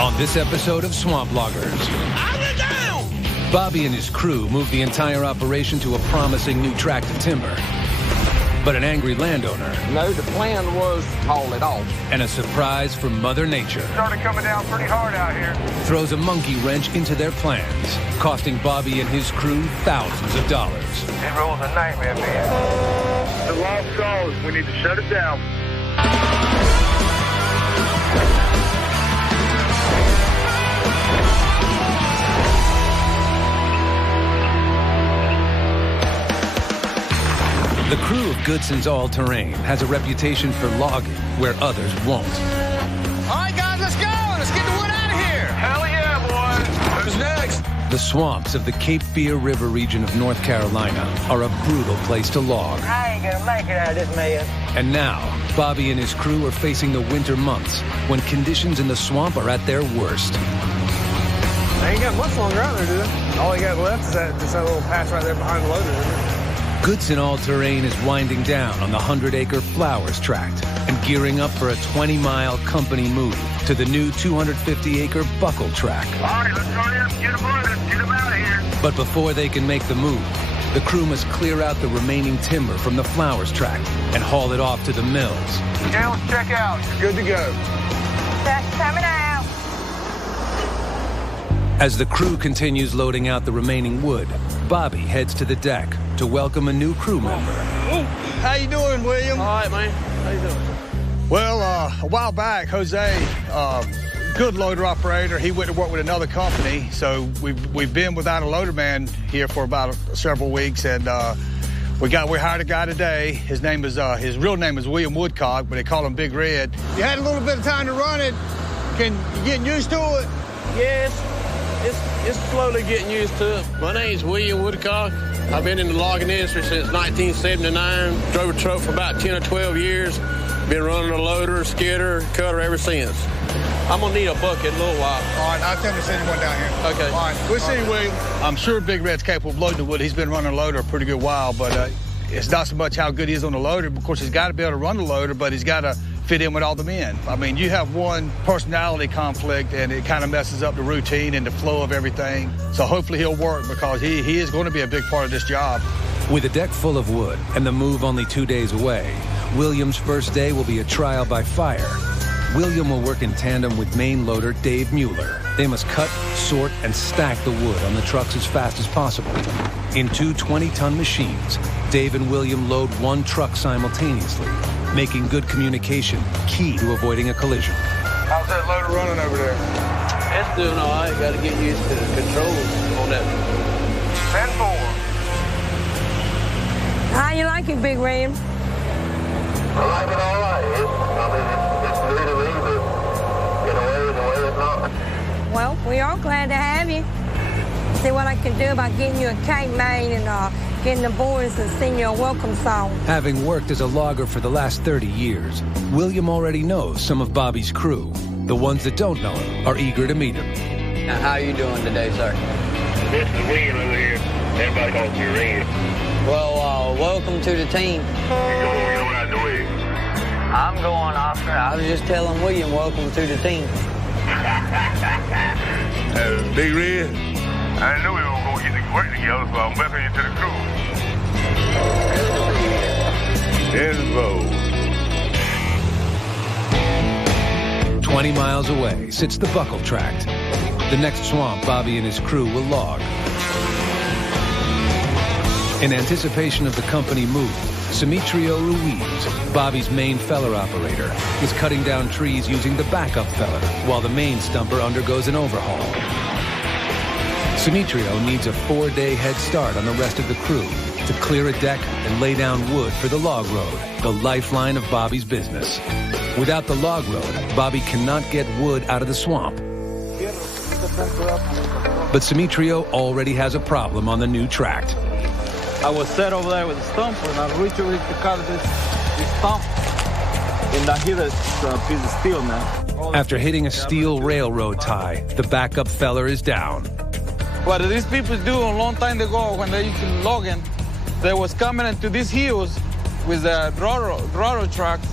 On this episode of Swamp Loggers, Bobby and his crew moved the entire operation to a promising new tract of timber. But an angry landowner... No, the plan was to haul it off. And a surprise from Mother Nature... Started coming down pretty hard out here. ...throws a monkey wrench into their plans, costing Bobby and his crew thousands of dollars. It rolls a nightmare, man. The lost cause. We need to shut it down. The crew of Goodson's All-Terrain has a reputation for logging where others won't. All right, guys, let's go. Let's get the wood out of here. Hell yeah, boys. Who's next? The swamps of the Cape Fear River region of North Carolina are a brutal place to log. I ain't gonna make it out of this, man. And now, Bobby and his crew are facing the winter months when conditions in the swamp are at their worst. They ain't got much longer out there, do they? All they got left is that little patch right there behind the loader, isn't it? Goodson All-Terrain is winding down on the 100-acre Flowers tract and gearing up for a 20-mile company move to the new 250-acre Buckle tract. All right, let's go in. Get them on. Get them out of here. But before they can make the move, the crew must clear out the remaining timber from the Flowers tract and haul it off to the mills. Okay, let's check out. You're good to go. That's coming out. As the crew continues loading out the remaining wood, Bobby heads to the deck to welcome a new crew member. How you doing, William? All right, man. How you doing? Well, a while back, Jose, good loader operator, he went to work with another company, so we've been without a loader man here for about several weeks, and we hired a guy today. His real name is William Woodcock, but they call him Big Red. You had a little bit of time to run it. You getting used to it? Yes. It's slowly getting used to it. My name's William Woodcock. I've been in the logging industry since 1979. Drove a truck for about 10 or 12 years. Been running a loader, skidder, cutter ever since. I'm gonna need a bucket in a little while. All right, I'll tell you to send you one down here. Okay. All right, we'll see you, William. I'm sure Big Red's capable of loading the wood. He's been running a loader a pretty good while, but it's not so much how good he is on the loader. Of course, he's got to be able to run the loader, but he's got to fit in with all the men. I mean, you have one personality conflict, and it kind of messes up the routine and the flow of everything. So hopefully he'll work, because he is going to be a big part of this job. With a deck full of wood and the move only 2 days away, William's first day will be a trial by fire. William will work in tandem with main loader Dave Mueller. They must cut, sort, and stack the wood on the trucks as fast as possible. In two 20-ton machines, Dave and William load one truck simultaneously, making good communication key to avoiding a collision. How's that loader running over there? It's doing all right. Got to get used to the controls on that. 10-4. How you like it, Big Red? I like it all right. It's new to me, but in a way it's not. Well, we are glad to have you. See what I can do about getting you a cake made and getting the boys to sing you a welcome song. Having worked as a logger for the last 30 years, William already knows some of Bobby's crew. The ones that don't know him are eager to meet him. How you doing today, sir? This is William over here. Everybody calls me Red. Well, welcome to the team. You're going out the way. I'm going, Oscar. I was just telling William, welcome to the team. Big Red. I knew we were going to get to work together, so I'm welcoming you to the crew. 20 miles away sits the Buckle tract. The next swamp Bobby and his crew will log. In anticipation of the company move, Simitrio Ruiz, Bobby's main feller operator, is cutting down trees using the backup feller while the main stumper undergoes an overhaul. Simitrio needs a 4-day head start on the rest of the crew to clear a deck and lay down wood for the log road, the lifeline of Bobby's business. Without the log road, Bobby cannot get wood out of the swamp. But Simitrio already has a problem on the new tract. I was set over there with a stump, and I reached over to cut this stump, and I hit a piece of steel now. After hitting a steel railroad tie, the backup feller is down. What these people do a long time ago when they used to logging, they was coming into these hills with the railroad tracks,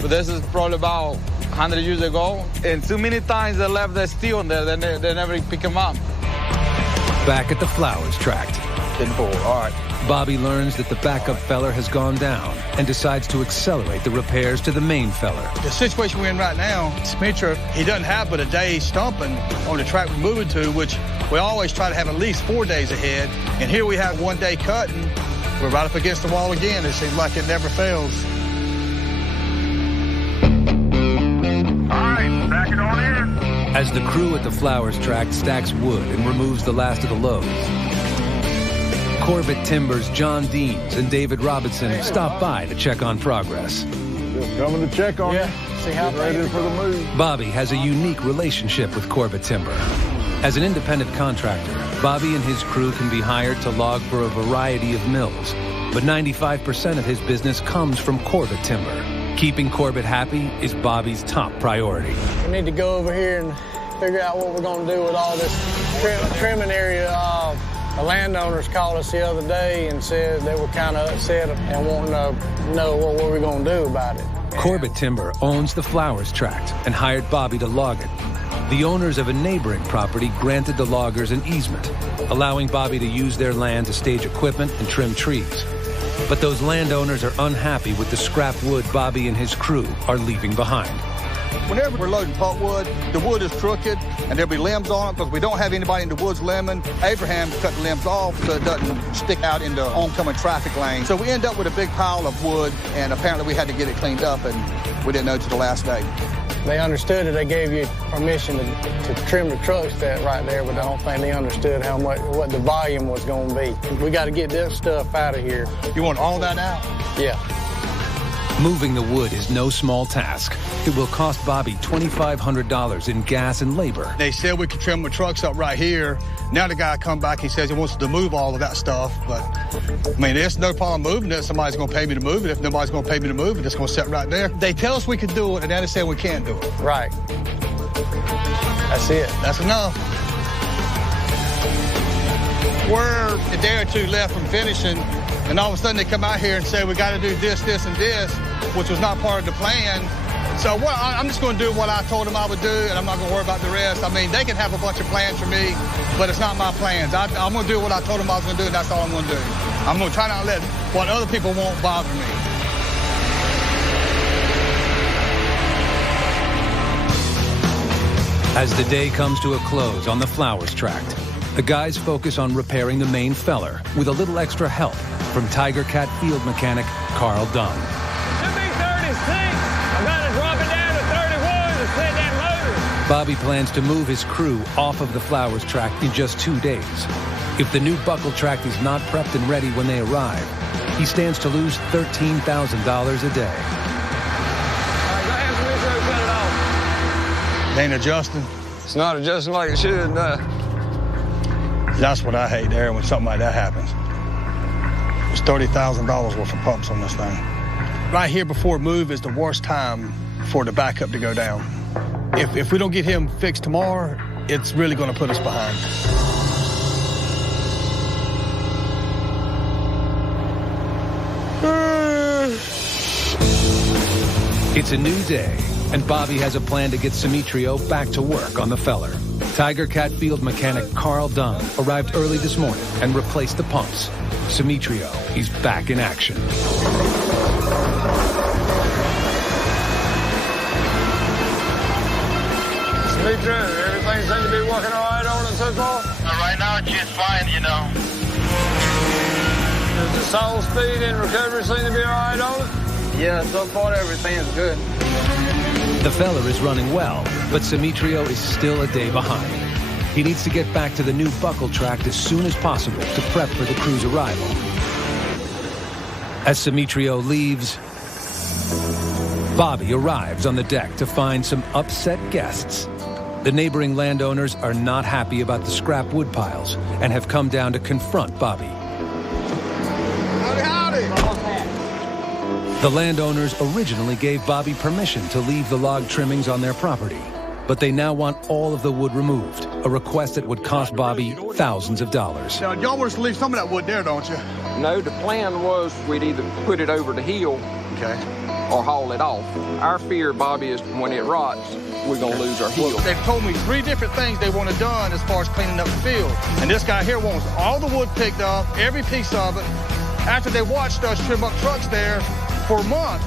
but this is probably about 100 years ago, and too many times they left the steel there, they never pick them up. Back at the Flowers tract, 10-4, all right. Bobby learns that the backup feller has gone down and decides to accelerate the repairs to the main feller. The situation we're in right now, Smitra, he doesn't have but a day stumping on the track we're moving to, which we always try to have at least 4 days ahead. And here we have 1 day cutting. We're right up against the wall again. It seems like it never fails. All right, back it on in. As the crew at the Flowers tract stacks wood and removes the last of the loads, Corbett Timbers' John Deans and David Robinson stop by to check on progress. Just coming to check on you. See how ready for the move. Bobby has a unique relationship with Corbett Timber. As an independent contractor, Bobby and his crew can be hired to log for a variety of mills, but 95% of his business comes from Corbett Timber. Keeping Corbett happy is Bobby's top priority. We need to go over here and figure out what we're going to do with all this trimming area. The landowners called us the other day and said they were kind of upset and wanting to know what we're going to do about it. Corbett Timber owns the Flowers tract and hired Bobby to log it. The owners of a neighboring property granted the loggers an easement, allowing Bobby to use their land to stage equipment and trim trees. But those landowners are unhappy with the scrap wood Bobby and his crew are leaving behind. Whenever we're loading pulpwood, the wood is crooked, and there'll be limbs on it because we don't have anybody in the woods limbing. Abraham cut the limbs off so it doesn't stick out into oncoming traffic lanes. So we end up with a big pile of wood, and apparently we had to get it cleaned up, and we didn't know till the last day. They understood it. They gave you permission to trim the trucks right there, but I don't think they understood what the volume was going to be. We got to get this stuff out of here. You want all that out? Yeah. Moving the wood is no small task. It will cost Bobby $2,500 in gas and labor. They said we could trim the trucks up right here. Now the guy come back, he says he wants to move all of that stuff. But, I mean, there's no problem moving it. Somebody's going to pay me to move it. If nobody's going to pay me to move it, it's going to sit right there. They tell us we can do it, and then they say we can't do it. Right. That's it. That's enough. We're a day or two left from finishing, and all of a sudden they come out here and say we got to do this, this, and this, which was not part of the plan. So I'm just going to do what I told them I would do, and I'm not going to worry about the rest. I mean, they can have a bunch of plans for me, but it's not my plans. I'm going to do what I told them I was going to do, and that's all I'm going to do. I'm going to try not to let what other people want bother me. As the day comes to a close on the Flowers tract, the guys focus on repairing the main feller with a little extra help from Tiger Cat field mechanic Carl Dunn. Should be 36. I got to drop it down to 31 to set that motor. Bobby plans to move his crew off of the Flowers tract in just 2 days. If the new buckle tract is not prepped and ready when they arrive, he stands to lose $13,000 a day. All right, go ahead, Smith, cut it off. It ain't adjusting. It's not adjusting like it should, no. That's what I hate there when something like that happens. There's $30,000 worth of pumps on this thing. Right here before move is the worst time for the backup to go down. If we don't get him fixed tomorrow, it's really going to put us behind. It's a new day, and Bobby has a plan to get Simitrio back to work on the feller. Tiger Cat field mechanic Carl Dunn arrived early this morning and replaced the pumps. Simitrio is back in action. Smitra, everything seems to be working all right on it so far? Right now, it's just fine, you know. Does the soul speed and recovery seem to be all right on it? Yeah, so far everything's good. The feller is running well, but Simitrio is still a day behind. He needs to get back to the new buckle tract as soon as possible to prep for the crew's arrival. As Simitrio leaves, Bobby arrives on the deck to find some upset guests. The neighboring landowners are not happy about the scrap wood piles and have come down to confront Bobby. Howdy, howdy. The landowners originally gave Bobby permission to leave the log trimmings on their property, but they now want all of the wood removed, a request that would cost Bobby thousands of dollars. Now, y'all want us to leave some of that wood there, don't you? No, the plan was we'd either put it over the hill Okay. or haul it off. Our fear, Bobby, is when it rots, we're going to lose our heel. They've told me 3 different things they want it done as far as cleaning up the field. And this guy here wants all the wood picked up, every piece of it, after they watched us trim up trucks there for a month.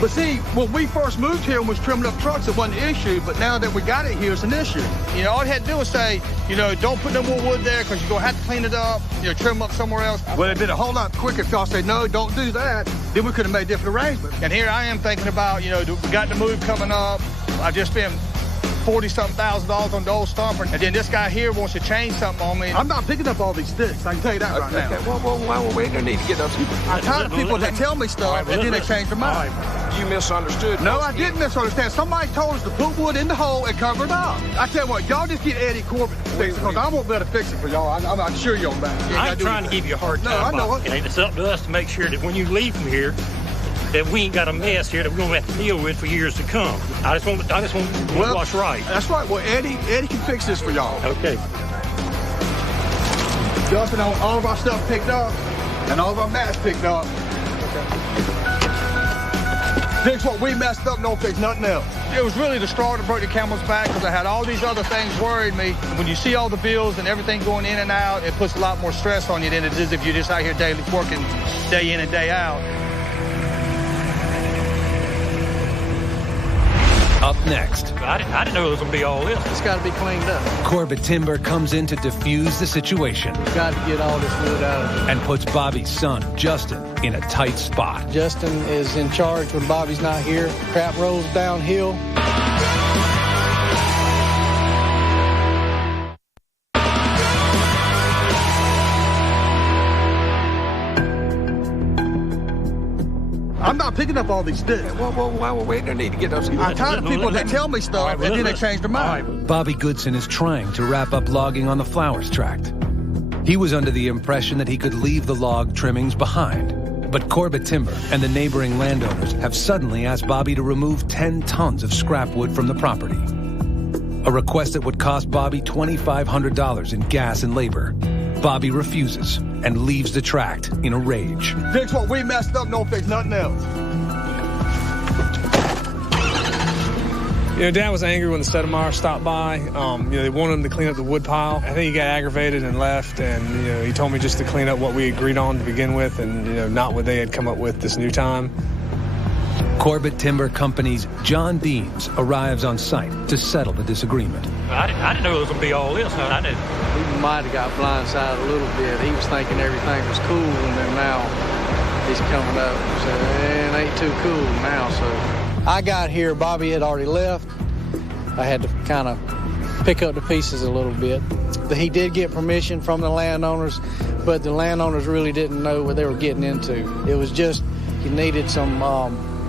But see, when we first moved here and was trimming up trucks, it wasn't an issue, but now that we got it here, it's an issue. You know, all he had to do was say, you know, don't put no more wood there because you're going to have to clean it up, you know, trim up somewhere else. Well, it'd been a whole lot quicker if y'all said, no, don't do that. Then we could have made different arrangements. And here I am thinking about, you know, we got the move coming up. I just spent $40-something thousand on the old stumper, and then this guy here wants to change something on me. I'm not picking up all these sticks, I can tell you that right now. Okay, well, we don't need to get those. I'm tired of people that tell me stuff, and then they change their mind. You misunderstood. No, I didn't misunderstand. Somebody told us to put wood in the hole and cover it up. I tell you what, y'all just get Eddie Corbett to fix it, because I won't be able to fix it for y'all. I'm sure you'll back. I ain't trying to give you a hard time. No, I know it. And it's up to us to make sure that when you leave from here, that we ain't got a mess here that we're gonna have to deal with for years to come. I just want what's right. That's right. Well, Eddie can fix this for y'all. Okay. Dumping on all of our stuff picked up and all of our mats picked up. Fix what we messed up, don't fix nothing else. It was really the straw that broke the camel's back because I had all these other things worried me. When you see all the bills and everything going in and out, it puts a lot more stress on you than it is if you're just out here daily working day in and day out. Up next. I didn't know it was going to be all this. It's got to be cleaned up. Corbett Timber comes in to defuse the situation. Got to get all this wood out of it. And puts Bobby's son, Justin, in a tight spot. Justin is in charge when Bobby's not here. Crap rolls downhill. I'm not picking up all these sticks. Well, we don't need to get those. I'm tired of people that tell me stuff and then they change their mind. Bobby Goodson is trying to wrap up logging on the Flowers tract. He was under the impression that he could leave the log trimmings behind. But Corbett Timber and the neighboring landowners have suddenly asked Bobby to remove 10 tons of scrap wood from the property. A request that would cost Bobby $2,500 in gas and labor. Bobby refuses and leaves the tract in a rage. Fix what we messed up, don't fix nothing else. You know, Dad was angry when the Stoudemire stopped by. You know, they wanted him to clean up the wood pile. I think he got aggravated and left, and, you know, he told me just to clean up what we agreed on to begin with and, you know, not what they had come up with this new time. Corbett Timber Company's John Deans arrives on site to settle the disagreement. I didn't know it was going to be all this. I didn't. He might have got blindsided a little bit. He was thinking everything was cool, and then now he's coming up and saying, it ain't too cool now. So I got here, Bobby had already left. I had to kind of pick up the pieces a little bit. He did get permission from the landowners, but the landowners really didn't know what they were getting into. It was just you needed some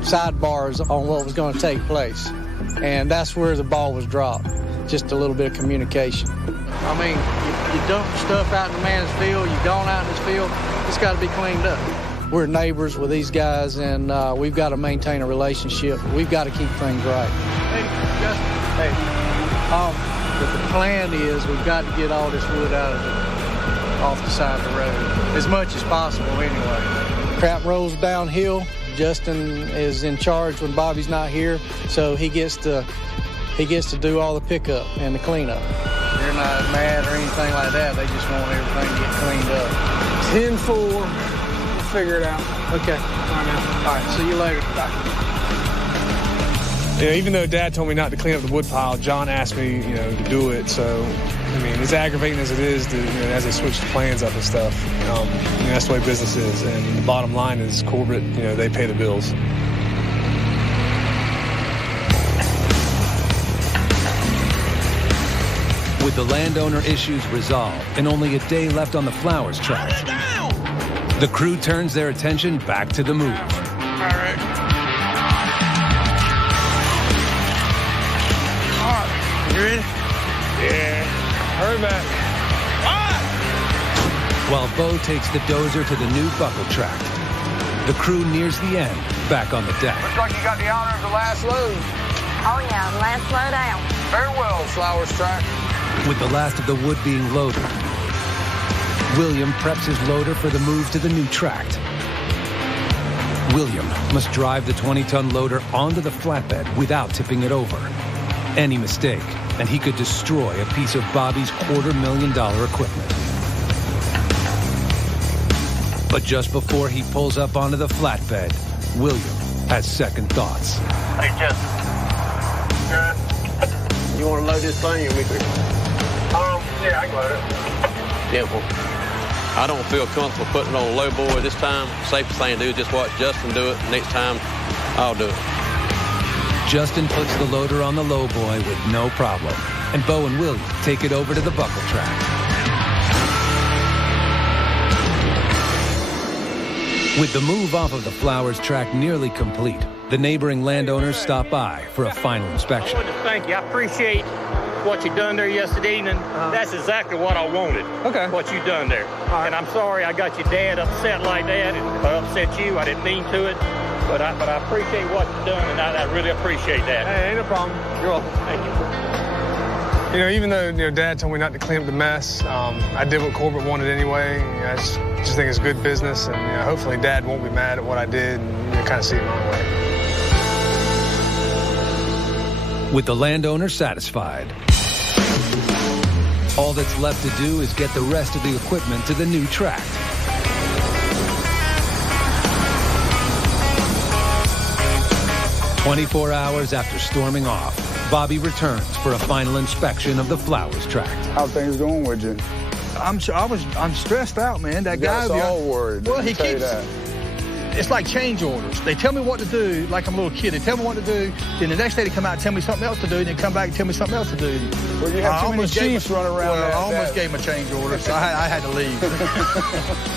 sidebars on what was going to take place. And that's where the ball was dropped, just a little bit of communication. I mean, you dump stuff out in the man's field, you've gone out in his field, it's got to be cleaned up. We're neighbors with these guys, and we've got to maintain a relationship. We've got to keep things right. Hey, Justin, but the plan is we've got to get all this wood off the side of the road, as much as possible anyway. Crap rolls downhill. Justin is in charge when Bobby's not here, so he gets to do all the pickup and the cleanup. They're not mad or anything like that. They just want everything to get cleaned up. 10-4. We'll figure it out. Okay. All right. See you later. Bye. You know, even though Dad told me not to clean up the wood pile, John asked me, you know, to do it. So, I mean, as aggravating as it is, to, you know, as they switch the plans up and stuff, you know, that's the way business is. And the bottom line is Corbett, you know, they pay the bills. With the landowner issues resolved and only a day left on the Flowers tract, the crew turns their attention back to the move. All right. You ready? Yeah. Hurry back. While Bo takes the dozer to the new buckle tract, the crew nears the end, back on the deck. Looks like you got the honor of the last load. Oh, yeah, last load out. Farewell, Flowers tract. With the last of the wood being loaded, William preps his loader for the move to the new tract. William must drive the 20-ton loader onto the flatbed without tipping it over. Any mistake, and he could destroy a piece of Bobby's $250,000 equipment. But just before he pulls up onto the flatbed, William has second thoughts. Hey, Justin. You want to load this thing or me? Yeah, I can load it. Simple. I don't feel comfortable putting it on a low boy this time. Safest thing to do is just watch Justin do it. Next time, I'll do it. Justin puts the loader on the low boy with no problem, and Bo and William take it over to the buckle track. With the move off of the Flowers track nearly complete, the neighboring landowners stop by for a final inspection. I wanted to thank you. I appreciate what you done there yesterday evening. That's exactly what I wanted. Okay. What you done there. And I'm sorry I got your dad upset like that, and if I upset you, I didn't mean to it. But I appreciate what you've done, and I really appreciate that. Hey, ain't no problem. You're welcome. Thank you. You know, even though Dad told me not to clean up the mess, I did what Corbett wanted anyway. I just think it's good business, and hopefully Dad won't be mad at what I did and kind of see it my way. With the landowner satisfied, all that's left to do is get the rest of the equipment to the new track. "24 hours after storming off, Bobby returns for a final inspection of the Flowers track. How things going with you? I'm stressed out, man. That guy. That's all worried. Well, he keeps. It's like change orders. They tell me what to do, like I'm a little kid. They tell me what to do, then the next day they come out and tell me something else to do, and then come back and tell me something else to do. Well, you have too many chiefs running around. Well, I almost gave him a change order, so I had to leave.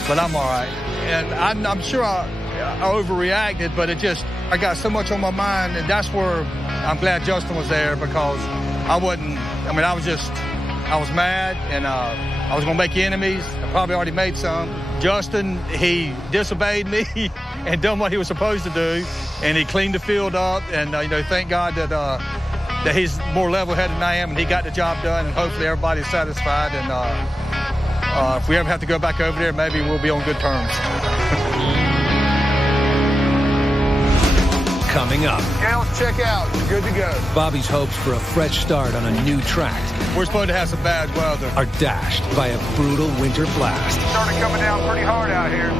But I'm all right. And I'm sure I overreacted, but I got so much on my mind, and that's where I'm glad Justin was there, because I was mad, and I was going to make enemies. I probably already made some. Justin, he disobeyed me and done what he was supposed to do, and he cleaned the field up, and thank God that he's more level-headed than I am, and he got the job done, and hopefully everybody's satisfied, and if we ever have to go back over there, maybe we'll be on good terms. Coming up. Scales check out. You're good to go. Bobby's hopes for a fresh start on a new track We're supposed to have some bad weather. are dashed by a brutal winter blast. Started coming down pretty hard out here.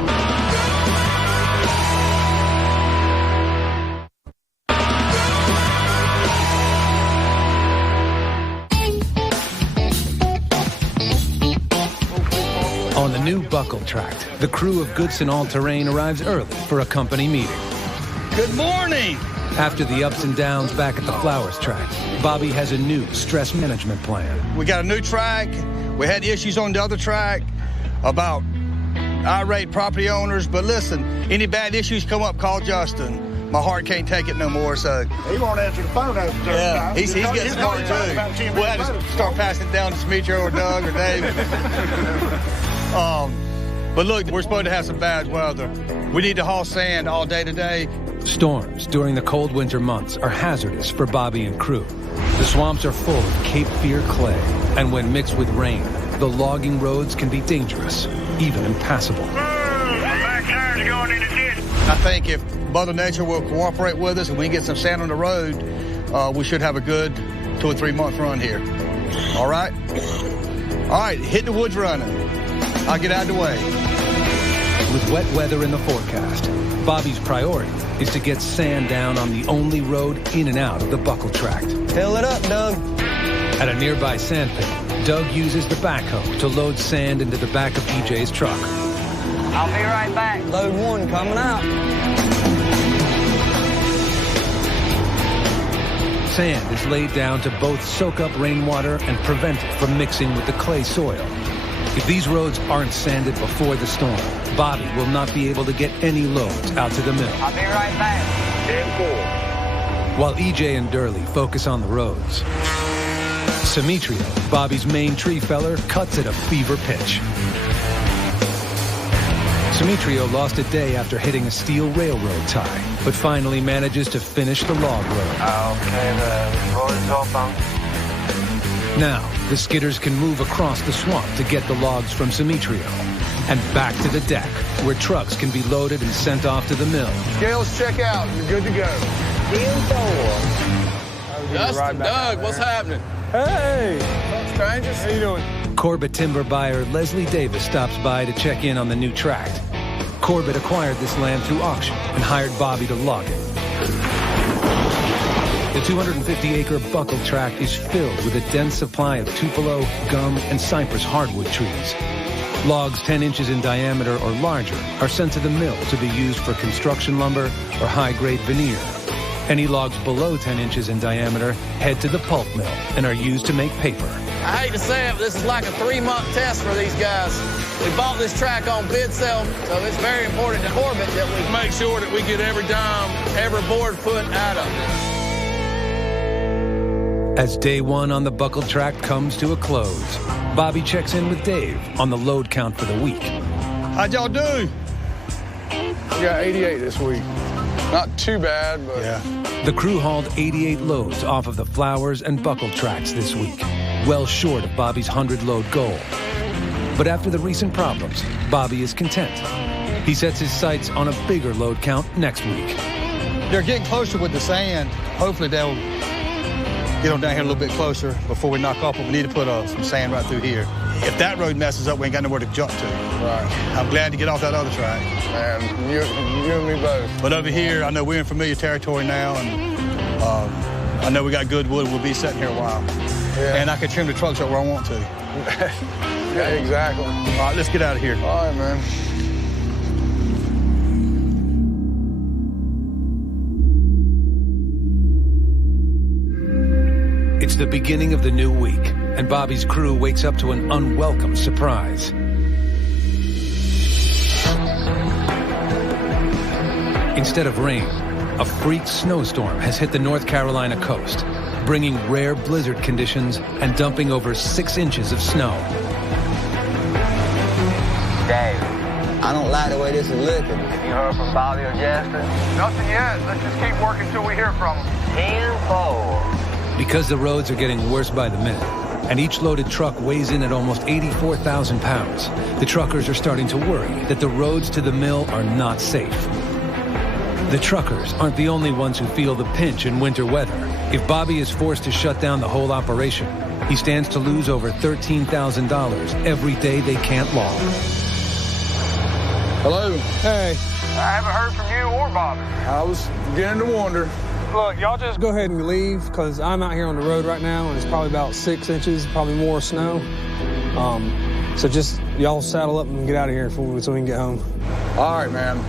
On the new buckle track, the crew of Goodson All Terrain arrives early for a company meeting. Good morning. After the ups and downs back at the Flowers track, Bobby has a new stress management plan. We got a new track. We had issues on the other track about irate property owners. But listen, any bad issues come up, call Justin. My heart can't take it no more, so. He won't answer the phone after certain Yeah, time. he's getting smart too. We'll have to start passing it down to Demetrio or Doug or Dave. But look, we're supposed to have some bad weather. We need to haul sand all day today. Storms during the cold winter months are hazardous for Bobby and crew. The swamps are full of Cape Fear clay, and when mixed with rain, the logging roads can be dangerous, even impassable. Back tire's going in the ditch. I think if Mother Nature will cooperate with us and we can get some sand on the road, we should have a good 2 or 3 month run here. All right? All right, hit the woods running. I'll get out of the way. With wet weather in the forecast, Bobby's priority is to get sand down on the only road in and out of the buckle tract. Fill it up, Doug. At a nearby sand pit, Doug uses the backhoe to load sand into the back of EJ's truck. I'll be right back. Load 1 coming out. Sand is laid down to both soak up rainwater and prevent it from mixing with the clay soil. If these roads aren't sanded before the storm, Bobby will not be able to get any loads out to the mill. I'll be right back. 10-4. While EJ and Durley focus on the roads, Demetrio, Bobby's main tree feller, cuts at a fever pitch. Demetrio lost a day after hitting a steel railroad tie, but finally manages to finish the log road. Okay, the road is open. Now, the skidders can move across the swamp to get the logs from Simitrio and back to the deck, where trucks can be loaded and sent off to the mill. Scales check out. You're good to go. Dustin, Doug, what's happening? Hey! What's up, strangers? How you doing? Corbett timber buyer Leslie Davis stops by to check in on the new tract. Corbett acquired this land through auction and hired Bobby to log it. The 250-acre buckled tract is filled with a dense supply of tupelo, gum, and cypress hardwood trees. Logs 10 inches in diameter or larger are sent to the mill to be used for construction lumber or high-grade veneer. Any logs below 10 inches in diameter head to the pulp mill and are used to make paper. I hate to say it, but this is like a 3-month test for these guys. We bought this track on bid sale, so it's very important to Corbett that we make sure that we get every dime, every board foot out of this. As day one on the buckled tract comes to a close, Bobby checks in with Dave on the load count for the week. How'd y'all do? We got 88 this week. Not too bad, but... Yeah. The crew hauled 88 loads off of the Flowers and buckled tracts this week, well short of Bobby's 100-load goal. But after the recent problems, Bobby is content. He sets his sights on a bigger load count next week. They're getting closer with the sand. Hopefully they'll get on down here a little bit closer before we knock off, but we need to put some sand right through here. If that road messes up, we ain't got nowhere to jump to. Right. I'm glad to get off that other track. Man, you and me both. But over here, I know we're in familiar territory now, and I know we got good wood. We'll be sitting here a while. Yeah. And I can trim the trucks up where I want to. Yeah, exactly. All right, let's get out of here. All right, man. It's the beginning of the new week, and Bobby's crew wakes up to an unwelcome surprise. Instead of rain, a freak snowstorm has hit the North Carolina coast, bringing rare blizzard conditions and dumping over 6 inches of snow. Dave, I don't like the way this is looking. Have you heard from Bobby or Jasper? Nothing yet. Let's just keep working till we hear from them. 10-4. Because the roads are getting worse by the minute, and each loaded truck weighs in at almost 84,000 pounds, the truckers are starting to worry that the roads to the mill are not safe. The truckers aren't the only ones who feel the pinch in winter weather. If Bobby is forced to shut down the whole operation, he stands to lose over $13,000 every day they can't log. Hello. Hey. I haven't heard from you or Bobby. I was beginning to wonder. Look, y'all just go ahead and leave, because I'm out here on the road right now, and it's probably about 6 inches, probably more snow. So just y'all saddle up and get out of here so we can get home. All right, man.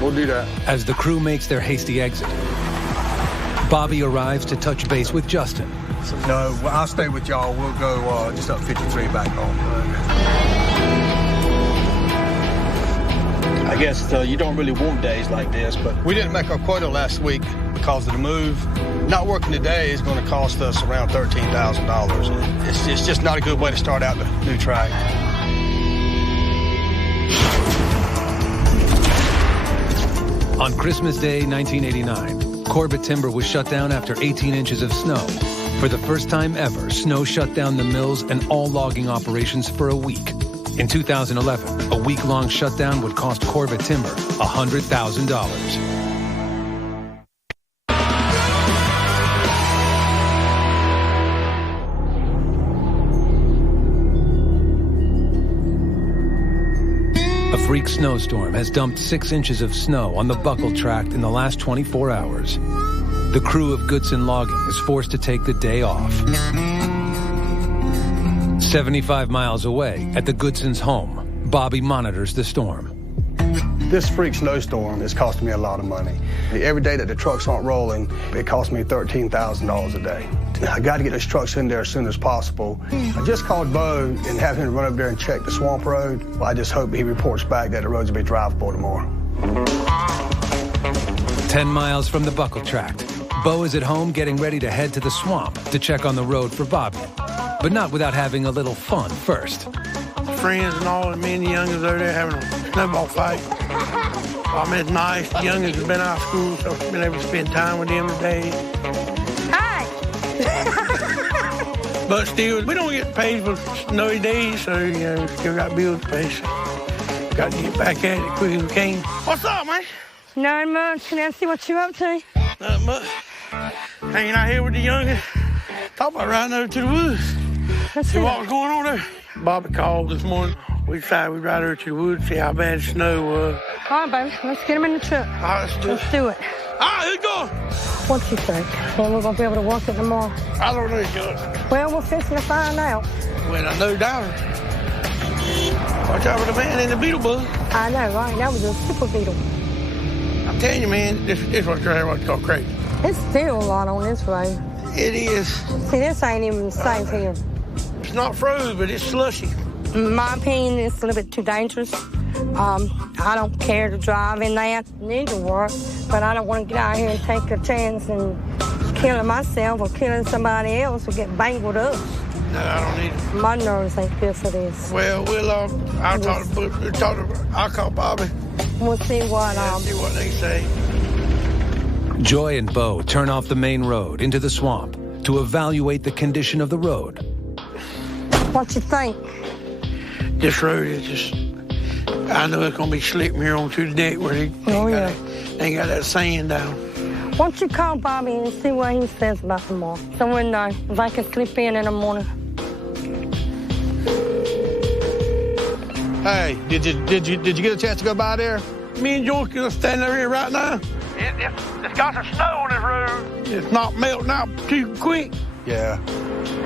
We'll do that. As the crew makes their hasty exit, Bobby arrives to touch base with Justin. No, I'll stay with y'all. We'll go just up 53 back home. I guess you don't really want days like this, but we didn't make our quota last week because of the move. Not working today is going to cost us around $13,000. It's just not a good way to start out the new track. On Christmas Day, 1989, Corbett Timber was shut down after 18 inches of snow. For the first time ever, snow shut down the mills and all logging operations for a week. In 2011, a week-long shutdown would cost Corbett Timber $100,000. A freak snowstorm has dumped 6 inches of snow on the buckled tract in the last 24 hours. The crew of Goodson Logging is forced to take the day off. 75 miles away, at the Goodsons' home, Bobby monitors the storm. This freak snowstorm is costing me a lot of money. Every day that the trucks aren't rolling, it costs me $13,000 a day. I got to get those trucks in there as soon as possible. I just called Bo and have him run up there and check the swamp road. Well, I just hope he reports back that the roads will be drivable tomorrow. 10 miles from the buckle tract, Bo is at home getting ready to head to the swamp to check on the road for Bobby. But not without having a little fun first. Friends and all, and me and the youngins over there having a snowball fight. I mean, it's nice. The youngins have been out of school, so I've been able to spend time with them today. Hi. But still, we don't get paid for snowy days, so, you know, still got bills to pay. So got to get back at it as quick as we can. What's up, man? Not much. Can I see what you're up to? Not much. Hanging out here with the youngest. Talk about riding over to the woods. See what was going on there. Bobby called this morning. We decided we'd ride over to the woods, see how bad the snow was. All right, baby. Let's get him in the truck. All right, let's do it. All right, who's going? What you think? Think we're going to be able to work it tomorrow? I don't know, Judge. Well, we're fixing to find out. Well, I know down. Watch out for the man in the beetle bug. I know, right? That was a super beetle. I'm telling you, man, this is what's called crazy. It's still a lot on this road. It is. See, this ain't even safe here. It's not froze, but it's slushy. In my opinion, it's a little bit too dangerous. I don't care to drive in that. Need to work, but I don't want to get out here and take a chance and killing myself or killing somebody else or get banged with us. No, I don't need it. My nerves ain't good for this. Well, I'll call Bobby. We'll see what see what they say. Joy and Bo turn off the main road into the swamp to evaluate the condition of the road. What you think? This road is just, I know it's going to be slick from here on to the deck where they ain't got that sand down. Why don't you call Bobby and see what he says about tomorrow? So we'll know if I can sleep in the morning. Hey, did you get a chance to go by there? Me and Joy can stand over here right now. It's got some snow on this road. It's not melting out too quick. Yeah.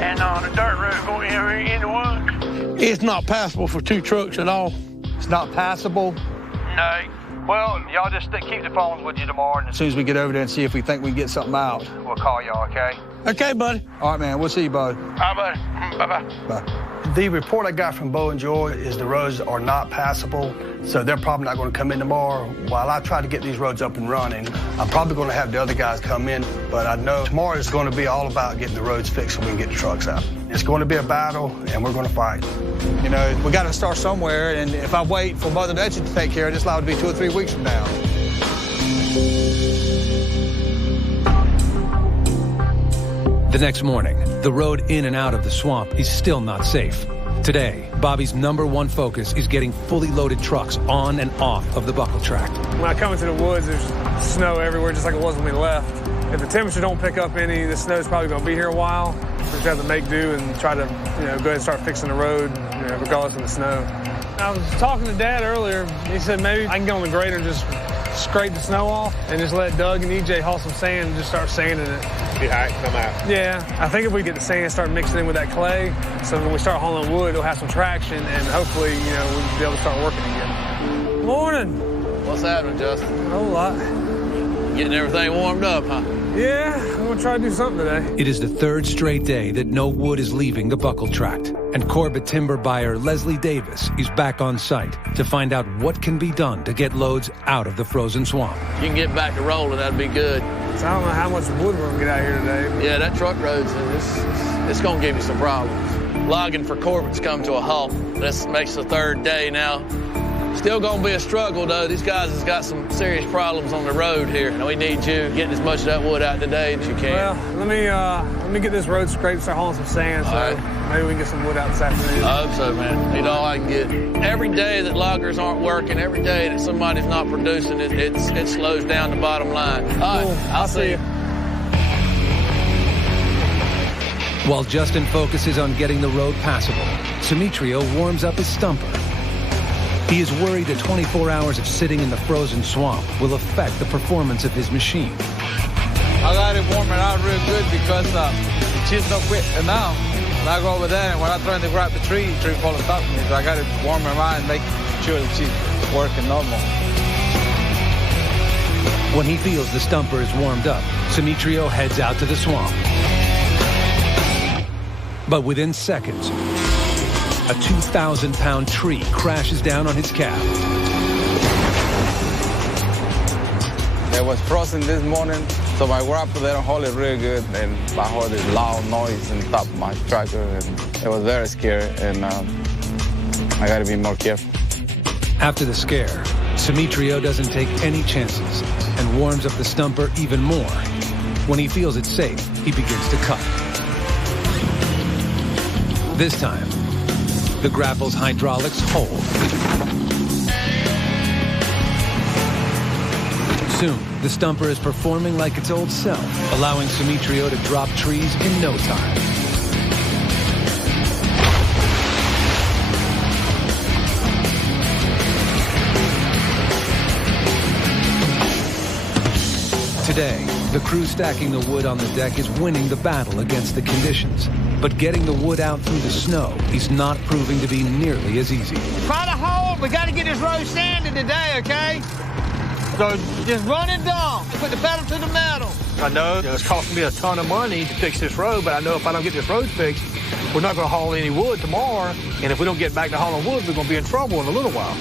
And the dirt road going in the woods. It's not passable for two trucks at all. It's not passable? No. Well, y'all just keep the phones with you tomorrow. And as soon as we get over there and see if we think we can get something out, we'll call y'all, okay? Okay, buddy. All right, man. We'll see you, bud. All right, buddy. Bye-bye. Bye. The report I got from Bo and Joy is the roads are not passable, so they're probably not going to come in tomorrow. While I try to get these roads up and running, I'm probably going to have the other guys come in, but I know tomorrow is going to be all about getting the roads fixed so we can get the trucks out. It's going to be a battle, and we're going to fight. You know, we got to start somewhere, and if I wait for Mother Nature to take care of it, it's liable to be 2 or 3 weeks from now. The next morning, the road in and out of the swamp is still not safe. Today, Bobby's #1 focus is getting fully loaded trucks on and off of the buckle track. When I come into the woods, there's snow everywhere, just like it was when we left. If the temperature don't pick up any, the snow's probably going to be here a while. We just have to make do and try to, go ahead and start fixing the road, regardless of the snow. I was talking to Dad earlier. He said maybe I can get on the grader and just scrape the snow off and just let Doug and EJ haul some sand and just start sanding it. See how it come out. Yeah, I think if we get the sand and start mixing in with that clay, so when we start hauling wood, it'll have some traction and hopefully, we'll be able to start working again. Morning. What's happening, Justin? A whole lot. Getting everything warmed up, huh? Yeah, I'm gonna try to do something today. It is the 3rd straight day that no wood is leaving the buckle tract, and Corbett timber buyer Leslie Davis is back on site to find out what can be done to get loads out of the frozen swamp. You can get back to rolling, that'd be good. So I don't know how much wood we're gonna get out here today. Yeah, that truck road's it's gonna give you some problems. Logging for Corbett's come to a halt. This makes the 3rd day now. Still gonna be a struggle, though. These guys has got some serious problems on the road here, and we need you getting as much of that wood out today as you can. Well, let me get this road scraped, start hauling some sand, so maybe we can get some wood out this afternoon. I hope so, man. Need all I can get. Every day that loggers aren't working, every day that somebody's not producing, it slows down the bottom line. All right, I'll see you. While Justin focuses on getting the road passable, Simitrio warms up his stumper. He is worried that 24 hours of sitting in the frozen swamp will affect the performance of his machine. I got it warming out real good because the cheese don't quit. And now, when I go over there and when I try to grab the tree falls on top of me. So I got it warming out and make sure the cheese is working normal. When he feels the stumper is warmed up, Simitrio heads out to the swamp. But within seconds, a 2,000-pound tree crashes down on his cab. It was frozen this morning, so my grandpa didn't hold it real good, and I heard this loud noise on top of my tractor, and it was very scary, and I got to be more careful. After the scare, Simitrio doesn't take any chances and warms up the stumper even more. When he feels it's safe, he begins to cut. This time, the grapple's hydraulics hold. Soon, the stumper is performing like its old self, allowing Sumitrio to drop trees in no time. Today, the crew stacking the wood on the deck is winning the battle against the conditions. But getting the wood out through the snow is not proving to be nearly as easy. Try to hold. We got to get this road sanded today, okay? So just run it down. Put the pedal to the metal. I know it's costing me a ton of money to fix this road, but I know if I don't get this road fixed, we're not going to haul any wood tomorrow. And if we don't get back to hauling wood, we're going to be in trouble in a little while.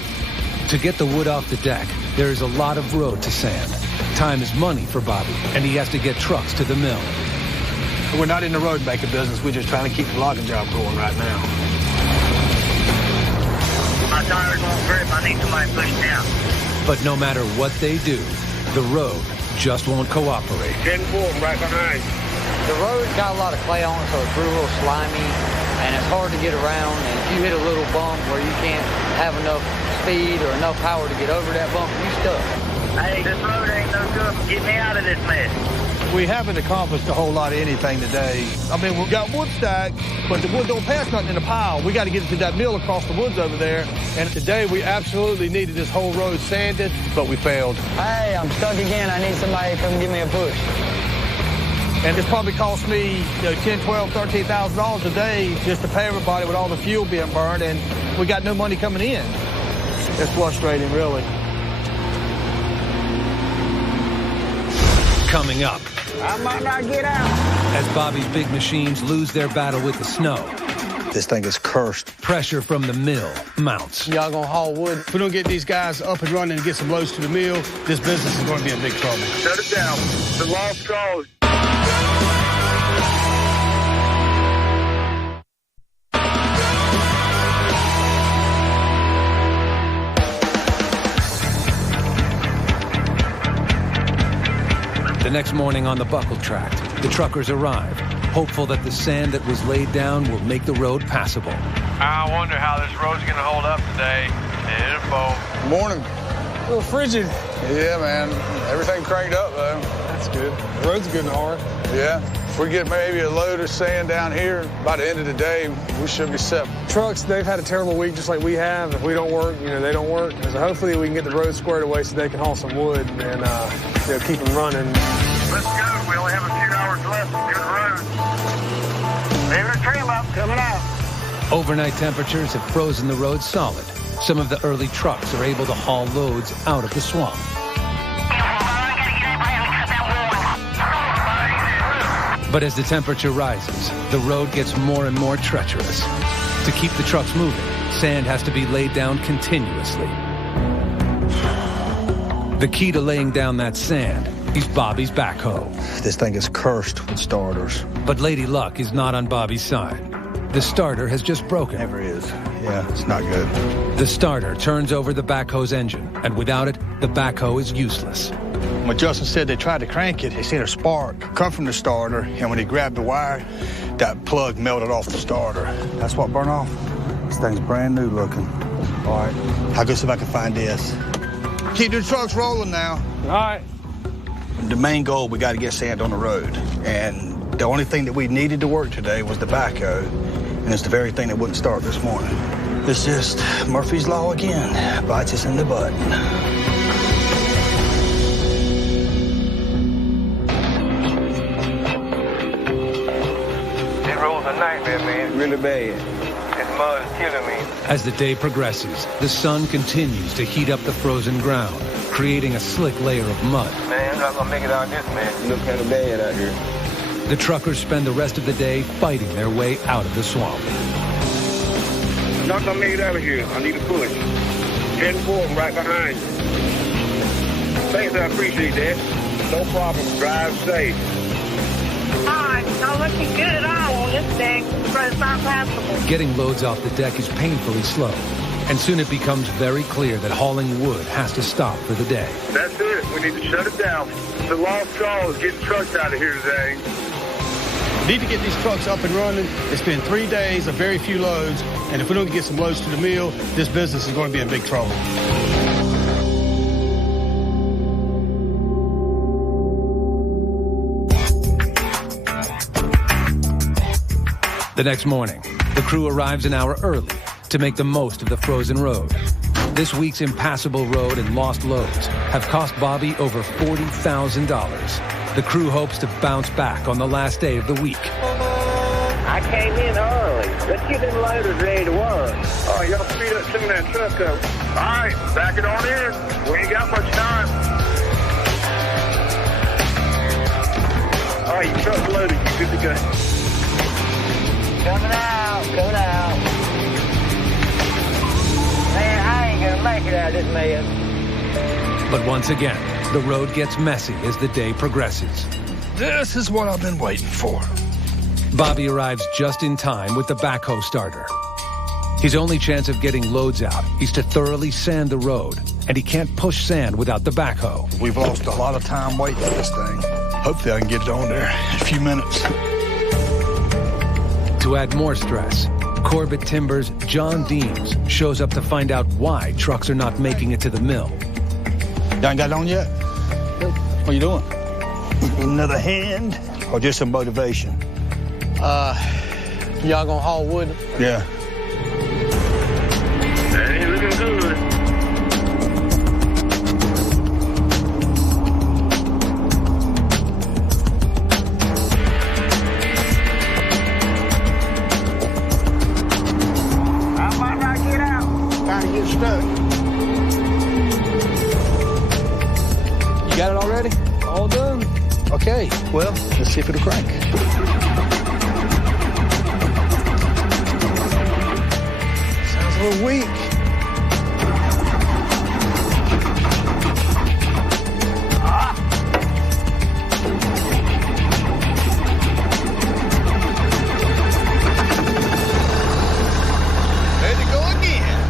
To get the wood off the deck, there is a lot of road to sand. Time is money for Bobby, and he has to get trucks to the mill. We're not in the road making business. We're just trying to keep the logging job going right now. My tires won't grip. I need somebody pushed down. But no matter what they do, the road just won't cooperate. 10-4 right behind. The road's got a lot of clay on it, so it's real slimy, and it's hard to get around. And if you hit a little bump where you can't have enough speed or enough power to get over that bump, you stuck. Hey, this road ain't no good. Get me out of this mess. We haven't accomplished a whole lot of anything today. I mean, we've got wood stacked, but the wood don't pass nothing in the pile. We got to get it to that mill across the woods over there. And today we absolutely needed this whole road sanded, but we failed. Hey, I'm stuck again. I need somebody to come give me a push. And it's probably cost me, $10, $12, $13,000 a day just to pay everybody with all the fuel being burned, and we got no money coming in. It's frustrating, really. Coming up, I might not get out. as Bobby's big machines lose their battle with the snow, This thing is cursed. pressure from the mill mounts. Y'all gonna haul wood. If we don't get these guys up and running and get some loads to the mill, this business is gonna be in big trouble. Shut it down. The lost cause. The next morning on the buckle tract, the truckers arrive, hopeful that the sand that was laid down will make the road passable. I wonder how this road's going to hold up today. Info. Morning. A little frigid. Yeah, man. Everything cranked up, though. That's good. The road's good and hard. Yeah. If we get maybe a load of sand down here, by the end of the day, we should be set. Trucks, they've had a terrible week just like we have. If we don't work, they don't work. So hopefully we can get the road squared away so they can haul some wood and keep them running. Let's go. We only have a few hours left. Good road. Leaving a trim up. Coming out. Overnight temperatures have frozen the road solid. Some of the early trucks are able to haul loads out of the swamp. But as the temperature rises, the road gets more and more treacherous. To keep the trucks moving, sand has to be laid down continuously. The key to laying down that sand is Bobby's backhoe. This thing is cursed with starters. But Lady Luck is not on Bobby's side. The starter has just broken. Never is. Yeah, it's not good. The starter turns over the backhoe's engine, and without it, the backhoe is useless. When Justin said they tried to crank it, they seen a spark come from the starter, and when he grabbed the wire, that plug melted off the starter. That's what burned off. This thing's brand new looking. All right, I'll go see if I can find this. Keep the trucks rolling now. All right. The main goal, we got to get sand on the road. And the only thing that we needed to work today was the backhoe. And it's the very thing that wouldn't start this morning. It's just Murphy's Law again. Bites us in the butt. This road's a nightmare, man. Really bad. This mud is killing me. As the day progresses, the sun continues to heat up the frozen ground, creating a slick layer of mud. Man, I'm not gonna make it out of this, man. You look kind of bad out here. The truckers spend the rest of the day fighting their way out of the swamp. I'm not gonna make it out of here. I need a push. 10-4 right behind you. Thanks, I appreciate that. No problem. Drive safe. Alright, not looking good at all on this deck. It's not passable. Getting loads off the deck is painfully slow, and soon it becomes very clear that hauling wood has to stop for the day. That's it. We need to shut it down. The lost cause is getting trucks out of here today. We need to get these trucks up and running. It's been 3 days of very few loads, and if we don't get some loads to the mill, this business is going to be in big trouble. The next morning, the crew arrives an hour early to make the most of the frozen road. This week's impassable road and lost loads have cost Bobby over $40,000. The crew hopes to bounce back on the last day of the week. I came in early, but you been loaded ready to work. Oh, y'all speed up some of that truck up. All right, back it on in. We ain't got much time. All right, your truck's loaded. You good to go. Coming out, coming out. Man, I ain't gonna make it out of this mess. But once again, the road gets messy as the day progresses. This is what I've been waiting for. Bobby arrives just in time with the backhoe starter. His only chance of getting loads out is to thoroughly sand the road, and he can't push sand without the backhoe. We've lost a lot of time waiting for this thing. Hopefully I can get it on there in a few minutes. To add more stress, Corbett Timber's John Deems shows up to find out why trucks are not making it to the mill. Y'all ain't got it on yet? What are you doing? Another hand or just some motivation? Y'all gonna haul wood? Yeah. That ain't looking good. I might not get out. Trying to get stuck. You got it already? All done? Okay, well, let's see if it'll crank. Sounds a little weak. Ready to go again.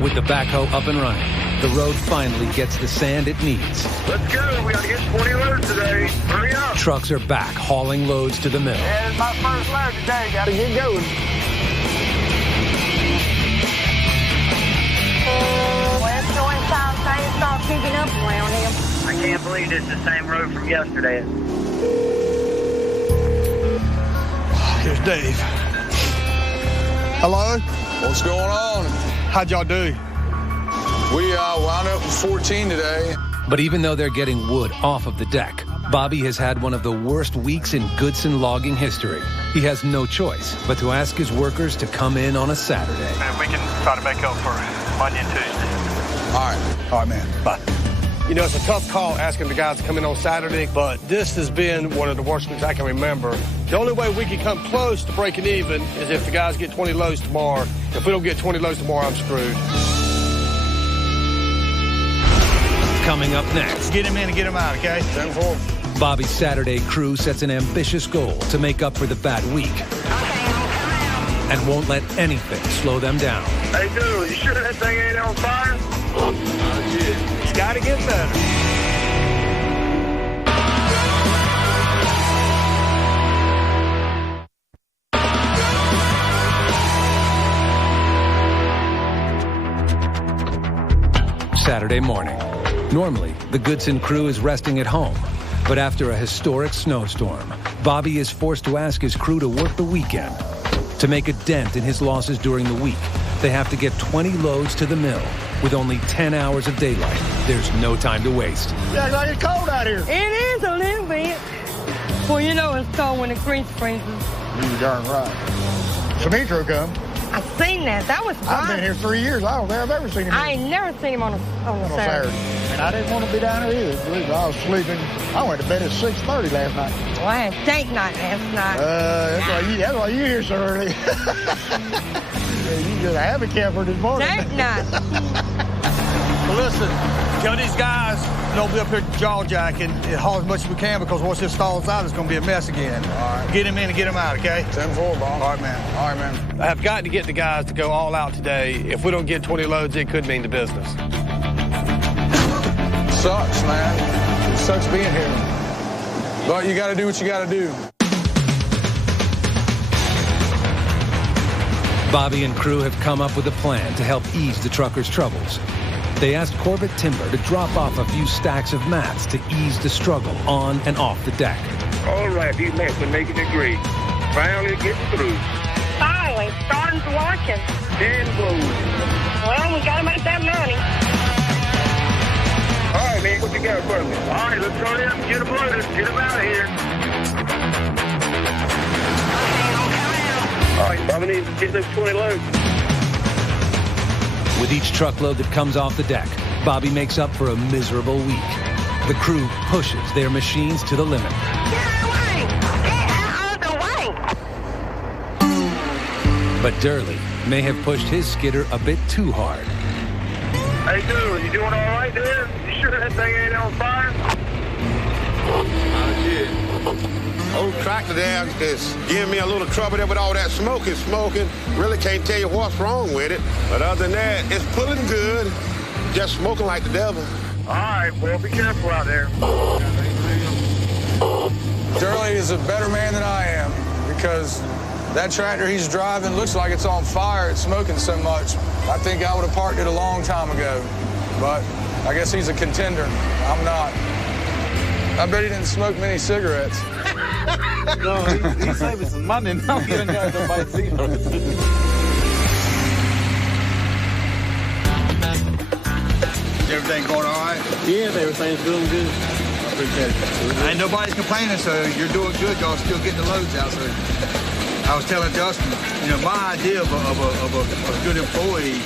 With the backhoe up and running, the road finally gets the sand it needs. Let's go. We got to get 20 loads today. Hurry up. Trucks are back hauling loads to the mill. Yeah, it's my first load today. Got to get going. Well, it's going south, things start picking up around here. I can't believe it's the same road from yesterday. Here's Dave. Hello? What's going on? How'd y'all do? We wound up with 14 today. But even though they're getting wood off of the deck, Bobby has had one of the worst weeks in Goodson logging history. He has no choice but to ask his workers to come in on a Saturday. And we can try to make up for Monday and Tuesday. All right. All right, man. Bye. You know, it's a tough call asking the guys to come in on Saturday, but this has been one of the worst weeks I can remember. The only way we can come close to breaking even is if the guys get 20 loads tomorrow. If we don't get 20 loads tomorrow, I'm screwed. Coming up next, Get him in and get him out, okay? 10-4. Bobby's Saturday crew sets an ambitious goal to make up for the bad week and won't let anything slow them down. Hey, dude, you sure that thing ain't on fire? It's got to get better. Saturday morning. Normally, the Goodson crew is resting at home. But after a historic snowstorm, Bobby is forced to ask his crew to work the weekend. To make a dent in his losses during the week, they have to get 20 loads to the mill. With only 10 hours of daylight, there's no time to waste. Yeah, like it's cold out here. It is a little bit. Well, you know it's cold when the grease freezes. You darn right. Sinitro come. I seen that. That was fun. I've been here 3 years. I don't think I've ever seen him. I ain't never seen him on a Saturday. And I didn't want to be down here either. Believe me, I was sleeping. I went to bed at 6:30 last night. Well, I had date night last night. That's why you here so early. You just a happy camper this morning. Date night. Well, listen, tell these guys don't be up here jaw-jacking and haul as much as we can because once this stalls out, it's going to be a mess again. All right. Get him in and get him out, okay? 10-4, Bob. All right, man. All right, man. I have got to get the guys to go all out today. If we don't get 20 loads, it could mean the business. Sucks, man. It sucks being here. But you got to do what you got to do. Bobby and crew have come up with a plan to help ease the truckers' troubles. They asked Corbett Timber to drop off a few stacks of mats to ease the struggle on and off the deck. All right, these mats are making it great. Finally getting through. Finally, starting to working. And close. Well, we got to make that money. All right, man, what you got for me? All right, let's go in and get them loaded. Get them out of here. All right, Bobby needs to get those 20 loads. With each truckload that comes off the deck, Bobby makes up for a miserable week. The crew pushes their machines to the limit. But Durley may have pushed his skidder a bit too hard. Hey, dude, you doing all right there? You sure that thing ain't on fire? Old tractor there is giving me a little trouble there with all that smoking. Really can't tell you what's wrong with it. But other than that, it's pulling good. Just smoking like the devil. All right, well, be careful out there. Durley is a better man than I am because that tractor he's driving looks like it's on fire. It's smoking so much. I think I would have parked it a long time ago. But I guess he's a contender. I'm not. I bet he didn't smoke many cigarettes. No, he's saving some money now. He ain't got nobody cigarettes. Everything going all right? Yeah, everything's doing good. I appreciate it. Ain't nobody's complaining, so you're doing good. Y'all still getting the loads out. So I was telling Justin, you know, my idea of a good employee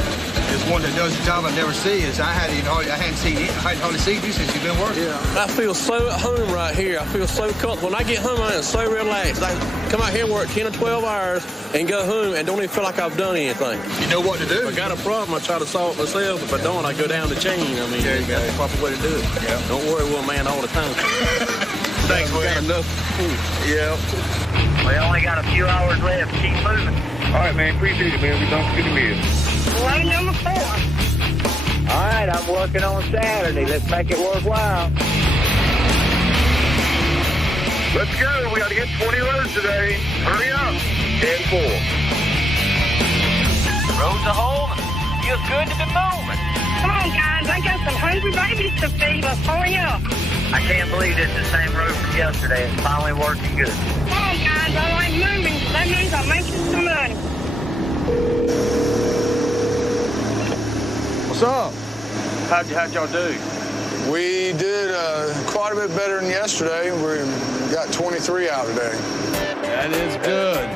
is one that does the job I never see. Is I hadn't hardly seen you since you've been working. Yeah, I feel so at home right here. I feel so comfortable. When I get home, I am so relaxed. I come out here and work 10 or 12 hours and go home and don't even feel like I've done anything. You know what to do. If I got a problem, I try to solve it myself. If I don't, I go down the chain. I mean, that's the proper way to do it. Yeah. Don't worry, we're a man all the time. Thanks, William. Yeah. We only got a few hours left. Keep moving. All right, man, appreciate it, man. We don't forget the meal. Load number 4. All right, I'm working on Saturday. Let's make it worthwhile. Let's go. We got to get 20 loads today. Hurry up. 10-4. The road's a home. Feels good to be moving. Come on, guys. I got some hungry babies to feed. Let's hurry up. I can't believe it's the same road from yesterday. It's finally working good. Come on, guys. I like moving. That means I'm making some money. What's up? How'd y'all do? We did quite a bit better than yesterday. We got 23 out today. That is good.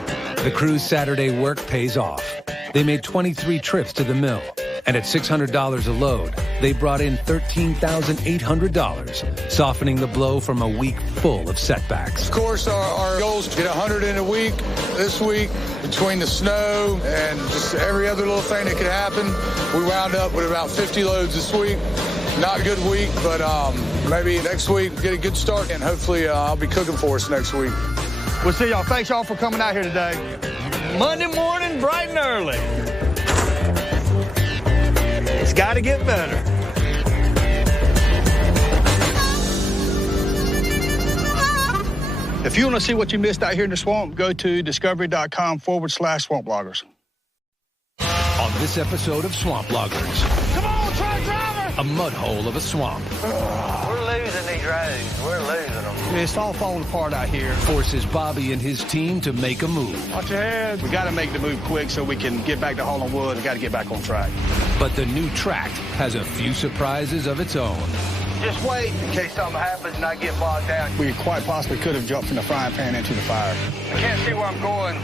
The crew's Saturday work pays off. They made 23 trips to the mill, and at $600 a load, they brought in $13,800, softening the blow from a week full of setbacks. Of course, our goal is to get 100 in a week. This week, between the snow and just every other little thing that could happen, we wound up with about 50 loads this week. Not a good week, but maybe next week get a good start, and hopefully I'll be cooking for us next week. We'll see y'all. Thanks y'all for coming out here today. Monday morning, bright and early. It's got to get better. If you want to see what you missed out here in the swamp, go to discovery.com/swamp bloggers. On this episode of Swamp Loggers, Come on, truck driver! a mud hole of a swamp We're losing these roads. We're losing them. It's all falling apart out here. forces Bobby and his team to make a move. Watch your head. We got to make the move quick so we can get back to hauling wood. We got to get back on track. But the new tract has a few surprises of its own. Just wait in case something happens and I get bogged down. We quite possibly could have jumped from the frying pan into the fire. I can't see where I'm going.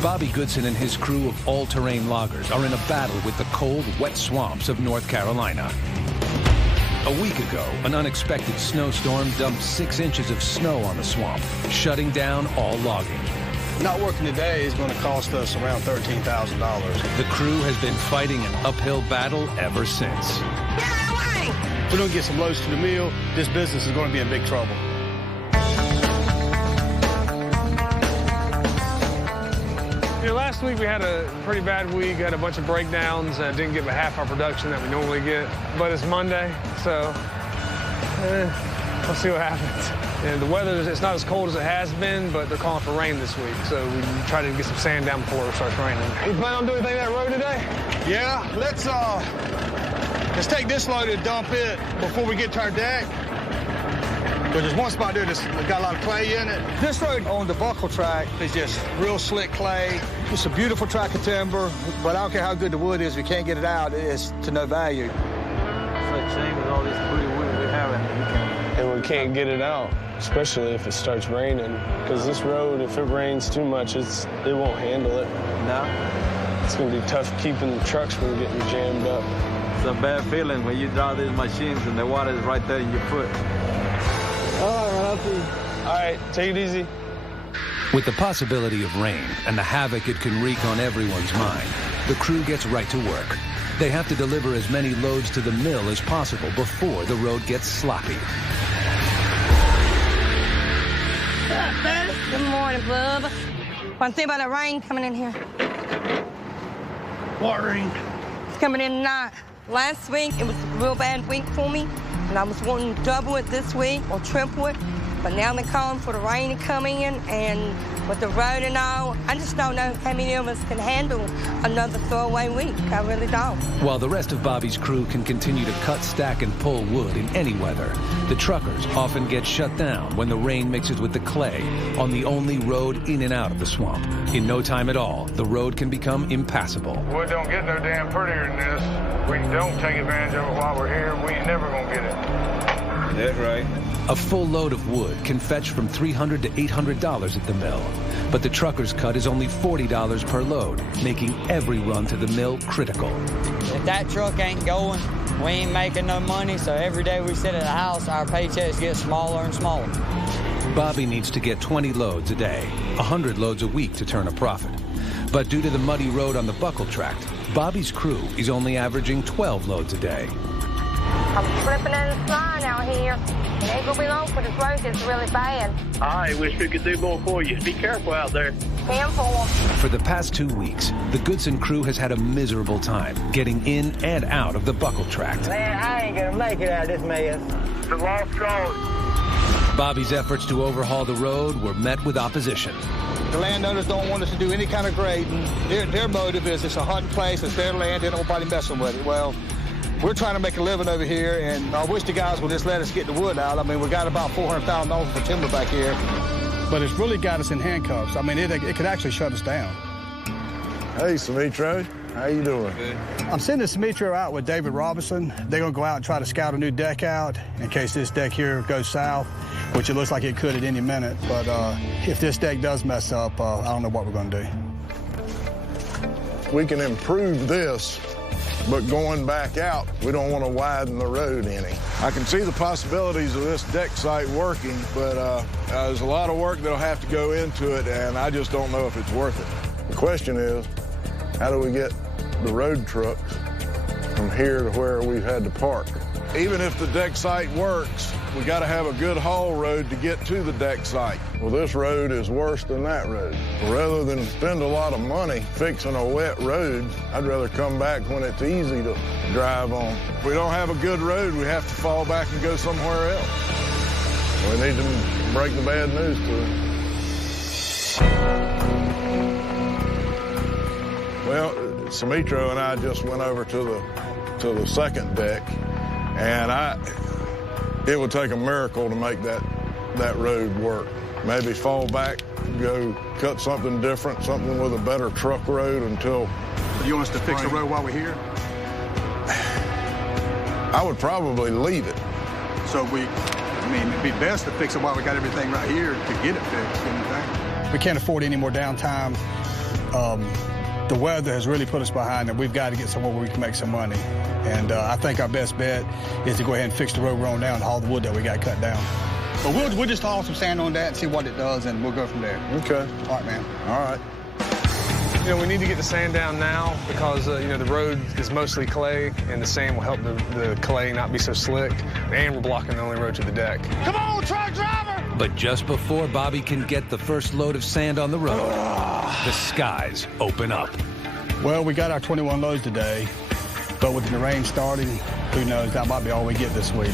Bobby Goodson and his crew of all-terrain loggers are in a battle with the cold, wet swamps of North Carolina. A week ago, an unexpected snowstorm dumped 6 inches of snow on the swamp, shutting down all logging. Not working today is going to cost us around $13,000. The crew has been fighting an uphill battle ever since. If we don't get some loads to the mill, this business is going to be in big trouble. You know, last week we had a pretty bad week. Had a bunch of breakdowns and didn't get half our production that we normally get. But it's Monday, so we'll see what happens. And the weather, it's not as cold as it has been, but they're calling for rain this week. So we try to get some sand down before it starts raining. You plan on doing anything that road today? Yeah, let's take this load and dump it before we get to our deck. But there's one spot there that's got a lot of clay in it. This road on the buckle track is just real slick clay. It's a beautiful track of timber, but I don't care how good the wood is, if we can't get it out, it's to no value. It's a shame with all this pretty wood we have, and we can't get it out, especially if it starts raining. Because this road, if it rains too much, it won't handle it. No. It's going to be tough keeping the trucks from getting jammed up. It's a bad feeling when you drive these machines and the water is right there in your foot. All right, take it easy. With the possibility of rain and the havoc it can wreak on everyone's mind, the crew gets right to work. They have to deliver as many loads to the mill as possible before the road gets sloppy. Good morning, bub. Want to see about the rain coming in here? What rain? It's coming in tonight. Last week, it was a real bad week for me, and I was wanting to double it this week or triple it. But now they're calling for the rain to come in, and with the road and all, I just don't know how many of us can handle another throwaway week. I really don't. While the rest of Bobby's crew can continue to cut, stack, and pull wood in any weather, the truckers often get shut down when the rain mixes with the clay on the only road in and out of the swamp. In no time at all, the road can become impassable. Wood don't get no damn prettier than this. We don't take advantage of it while we're here. We ain't never gonna get it. That's right. A full load of wood can fetch from $300 to $800 at the mill, but the trucker's cut is only $40 per load, making every run to the mill critical. If that truck ain't going, we ain't making no money, so every day we sit at the house, our paychecks get smaller and smaller. Bobby needs to get 20 loads a day, 100 loads a week to turn a profit. But due to the muddy road on the buckle tract, Bobby's crew is only averaging 12 loads a day. I'm slipping and sliding out here. It ain't gonna be long for this road gets really bad. I wish we could do more for you. Be careful out there. For the past 2 weeks, the Goodson crew has had a miserable time getting in and out of the buckle tract. Man, I ain't gonna make it out of this mess. It's a lost cause. Bobby's efforts to overhaul the road were met with opposition. The landowners don't want us to do any kind of grading. Their motive is it's a hunting place, it's their land, they don't want nobody messing with it. Well, we're trying to make a living over here, and I wish the guys would just let us get the wood out. I mean, we got about $400,000 for timber back here. But it's really got us in handcuffs. I mean, it could actually shut us down. Hey, Sumitra. How you doing? Good. I'm sending Sumitra out with David Robinson. They're going to go out and try to scout a new deck out in case this deck here goes south, which it looks like it could at any minute. But if this deck does mess up, I don't know what we're going to do. We can improve this, but going back out, we don't want to widen the road any. I can see the possibilities of this deck site working, but there's a lot of work that'll have to go into it, and I just don't know if it's worth it. The question is, how do we get the road trucks from here to where we've had to park? Even if the deck site works, we got to have a good haul road to get to the deck site. Well, this road is worse than that road. Rather than spend a lot of money fixing a wet road, I'd rather come back when it's easy to drive on. If we don't have a good road, we have to fall back and go somewhere else. We need to break the bad news to them. Well, Sumitra and I just went over to the second deck, and it would take a miracle to make that road work. Maybe fall back, go cut something different, something with a better truck road until... You want us to fix the road while we're here? I would probably leave it. So it'd be best to fix it while we got everything right here to get it fixed. We can't afford any more downtime. The weather has really put us behind, and we've got to get somewhere where we can make some money. And I think our best bet is to go ahead and fix the road we're on now and haul the wood that we got cut down. But we'll just haul some sand on that and see what it does, and we'll go from there. Okay. All right, man. All right. You know, we need to get the sand down now because, you know, the road is mostly clay, and the sand will help the clay not be so slick. And we're blocking the only road to the deck. Come on, truck driver! But just before Bobby can get the first load of sand on the road, the skies open up. Well, we got our 21 loads today, but with the rain starting, who knows, that might be all we get this week.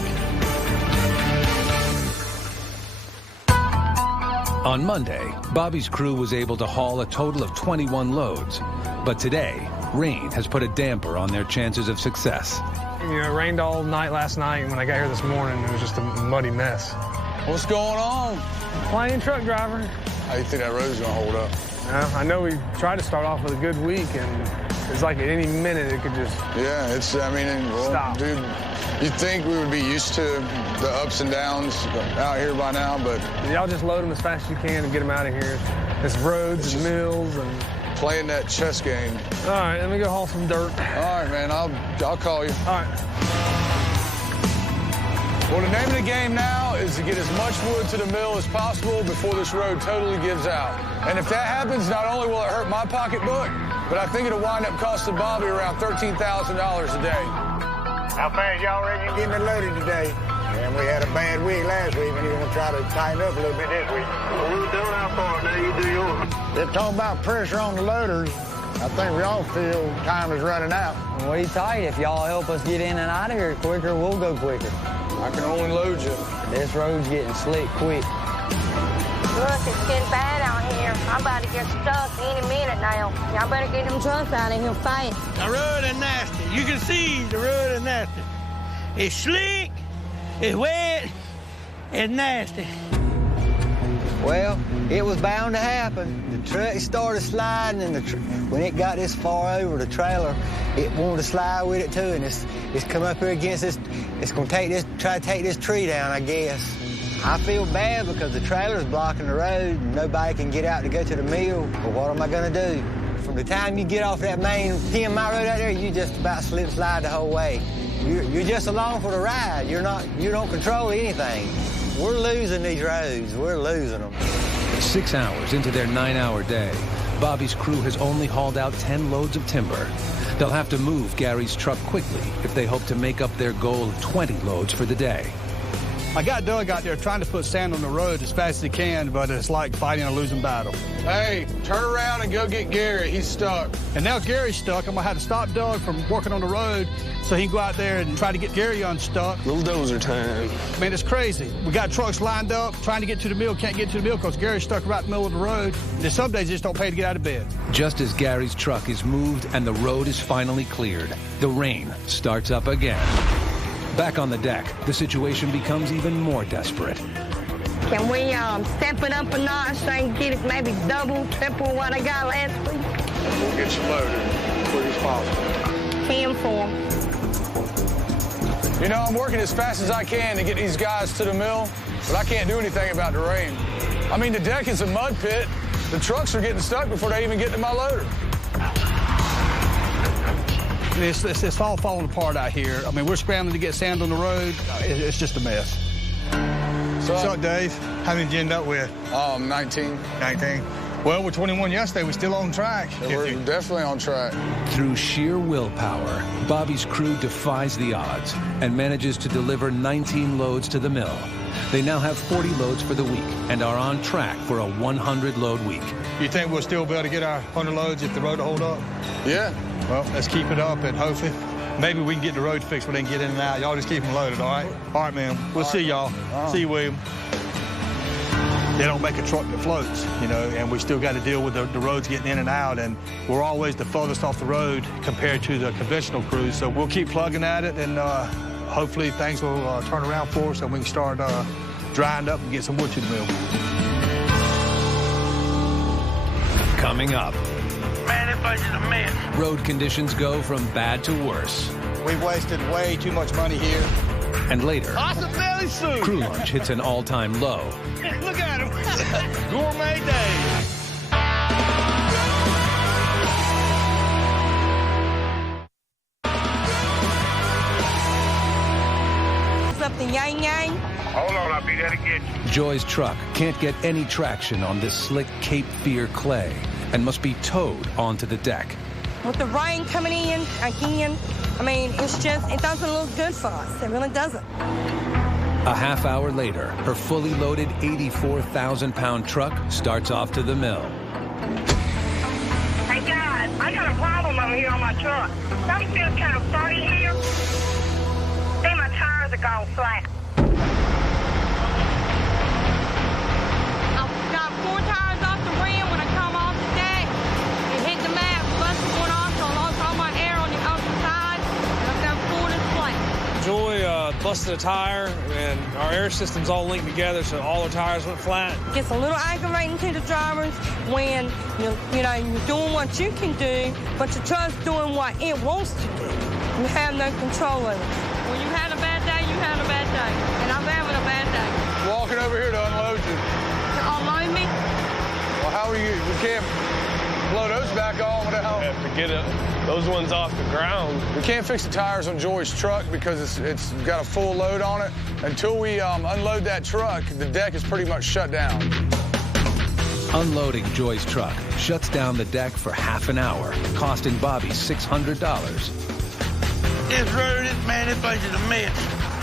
On Monday, Bobby's crew was able to haul a total of 21 loads. But today, rain has put a damper on their chances of success. You know, it rained all night last night, and when I got here this morning, it was just a muddy mess. What's going on? Playing truck driver. How do you think that road's gonna hold up? I know we tried to start off with a good week, and it's like at any minute it could just stop. Dude, you'd think we would be used to the ups and downs out here by now, but... Y'all just load them as fast as you can and get them out of here. It's roads and mills and... Playing that chess game. All right, let me go haul some dirt. All right, man, I'll call you. All right. Well, the name of the game now is to get as much wood to the mill as possible before this road totally gives out. And if that happens, not only will it hurt my pocketbook, but I think it'll wind up costing Bobby around $13,000 a day. How fast y'all reckon getting it loaded today? And we had a bad week last week, and you're going to try to tighten up a little bit this week. Well, we're doing our part now. You do yours. They're talking about pressure on the loaders. I think we all feel time is running out. What do you say? If y'all help us get in and out of here quicker, we'll go quicker. I can only load you. This road's getting slick quick. Look, it's getting bad out here. I'm about to get stuck any minute now. Y'all better get them trucks out of here fast. The road is nasty. You can see the road is nasty. It's slick, it's wet, it's nasty. Well, it was bound to happen. The truck started sliding, and when it got this far over, the trailer, it wanted to slide with it too, and it's come up here against this. It's gonna try to take this tree down, I guess. I feel bad because the trailer's blocking the road, and nobody can get out to go to the mill. But what am I gonna do? From the time you get off that main 10-mile road out there, you just about slip and slide the whole way. You're just along for the ride. You don't control anything. We're losing these roads. We're losing them. 6 hours into their 9-hour day, Bobby's crew has only hauled out 10 loads of timber. They'll have to move Gary's truck quickly if they hope to make up their goal of 20 loads for the day. I got Doug out there trying to put sand on the road as fast as he can, but it's like fighting a losing battle. Hey, turn around and go get Gary. He's stuck. And now Gary's stuck. I'm going to have to stop Doug from working on the road so he can go out there and try to get Gary unstuck. Little dozer time. Man, it's crazy. We got trucks lined up, trying to get to the mill, can't get to the mill because Gary's stuck right in the middle of the road. And some days just don't pay to get out of bed. Just as Gary's truck is moved and the road is finally cleared, the rain starts up again. Back on the deck, the situation becomes even more desperate. Can we step it up a notch and get it maybe double, triple what I got last week? We'll get you loaded as quick as possible. 10-4. You know, I'm working as fast as I can to get these guys to the mill, but I can't do anything about the rain. I mean, the deck is a mud pit. The trucks are getting stuck before they even get to my loader. It's all falling apart out here. I mean, we're scrambling to get sand on the road. It's just a mess. What's up, Dave? How many did you end up with? 19. 19. Well, we're 21 yesterday. We're still on track. We're definitely on track. Through sheer willpower, Bobby's crew defies the odds and manages to deliver 19 loads to the mill. They now have 40 loads for the week and are on track for a 100-load week. You think we'll still be able to get our 100 loads if the road will hold up? Yeah. Well, let's keep it up, and hopefully maybe we can get the road fixed where they can get in and out. Y'all just keep them loaded, all right? All right, man. We'll see y'all. See you, William. They don't make a truck that floats, you know, and we still got to deal with the roads getting in and out, and we're always the furthest off the road compared to the conventional crews. So we'll keep plugging at it, and hopefully things will turn around for us and we can start drying up and get some wood to the mill. Coming up. Man, this place is a mess. Road conditions go from bad to worse. We've wasted way too much money here. And later, Awesome belly soup. crew lunch hits an all-time low. Look at him. Gourmet day. Something yang yang. Hold on, I'll be there to get you. Joy's truck can't get any traction on this slick Cape Fear clay and must be towed onto the deck. With the rain coming in again, I mean, it doesn't look good for us. It really doesn't. A half hour later, her fully loaded 84,000-pound truck starts off to the mill. Hey, guys, I got a problem over here on my truck. Don't you feel kind of funny here? See, my tires are gone flat. I got 4 tires off the rim when I come off the deck. It hit the mat, busted one off, so I lost all my air on the other side, and I've got 4 that's flat. Joy busted a tire, and our air system's all linked together, so all our tires went flat. It gets a little aggravating to the drivers when you're doing what you can do, but the truck's doing what it wants to do. You have no control over it. When you had a bad day, you had a bad day, and I'm having a bad day. Walking over here to unload you. To unload me? Well, how are you? We can't blow those back on without... Have to get those ones off the ground. We can't fix the tires on Joy's truck because it's got a full load on it. Until we unload that truck, the deck is pretty much shut down. Unloading Joy's truck shuts down the deck for half an hour, costing Bobby $600. This road, this place is a mess.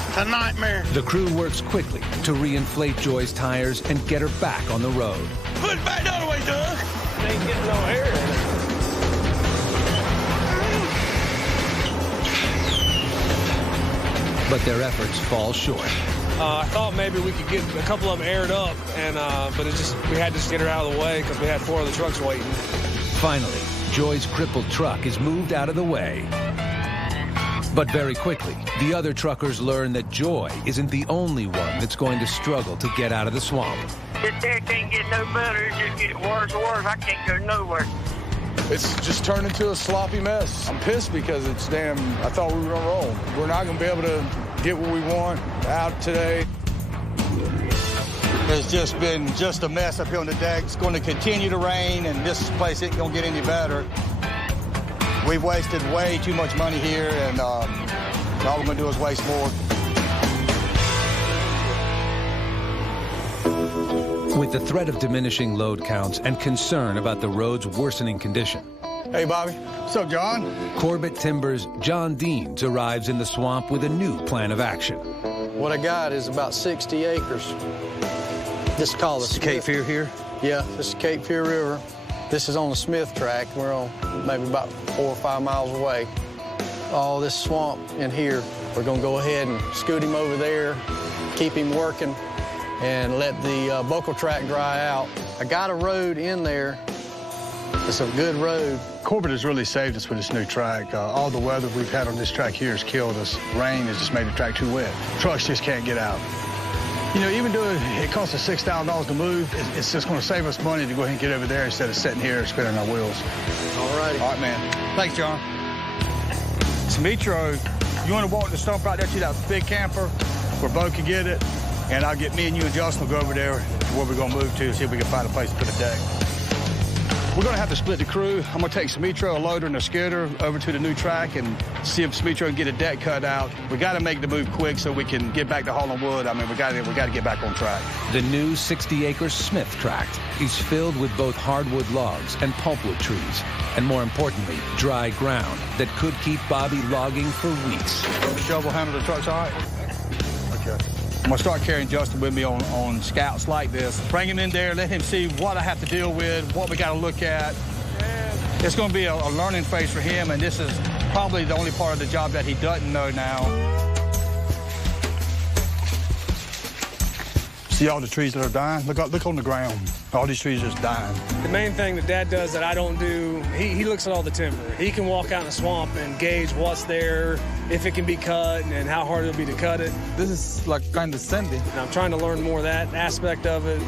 It's a nightmare. The crew works quickly to reinflate Joy's tires and get her back on the road. Put it back the other way, Doug. Ain't getting no air in it. But their efforts fall short. I thought maybe we could get a couple of them aired up, but we had to just get her out of the way because we had 4 other trucks waiting. Finally, Joy's crippled truck is moved out of the way. But very quickly, the other truckers learn that Joy isn't the only one that's going to struggle to get out of the swamp. This deck can't get no better. It just gets worse and worse. I can't go nowhere. It's just turned into a sloppy mess. I'm pissed because I thought we were gonna roll. We're not gonna be able to get what we want out today. It's just been just a mess up here on the deck. It's going to continue to rain, and this place ain't gonna get any better. We've wasted way too much money here, and all we're gonna do is waste more. With the threat of diminishing load counts and concern about the road's worsening condition. Hey, Bobby. What's up, John? Corbett Timber's John Deans arrives in the swamp with a new plan of action. What I got is about 60 acres. This is called the Cape Fear here? Yeah, this is Cape Fear River. This is on the Smith track. We're on maybe about 4 or 5 miles away. All this swamp in here, we're gonna go ahead and scoot him over there, keep him working, and let the buckle track dry out. I got a road in there. It's a good road. Corbett has really saved us with this new track. All the weather we've had on this track here has killed us. Rain has just made the track too wet. Trucks just can't get out. You know, even though it costs us $6,000 to move, it's just going to save us money to go ahead and get over there instead of sitting here spinning our wheels. All righty. All right, man. Thanks, John. Metro, you want to walk the stump right there to that big camper where Bo can get it, and I'll get me and you and Justin will go over there where we're going to move to, see if we can find a place to put a deck. We're going to have to split the crew. I'm going to take Smitro, a loader, and a skidder over to the new track and see if Smitro can get a deck cut out. We got to make the move quick so we can get back to hauling wood. I mean, we got to get back on track. The new 60-acre Smith tract is filled with both hardwood logs and pulpwood trees, and more importantly, dry ground that could keep Bobby logging for weeks. The shovel handle the trucks all right? Okay. I'm gonna start carrying Justin with me on scouts like this. Bring him in there, let him see what I have to deal with, what we gotta look at. It's gonna be a learning phase for him, and this is probably the only part of the job that he doesn't know now. See all the trees that are dying? Look on the ground. All these trees are just dying. The main thing that Dad does that I don't do, he looks at all the timber. He can walk out in the swamp and gauge what's there, if it can be cut, and how hard it'll be to cut it. This is like kind of sandy. And I'm trying to learn more of that aspect of it.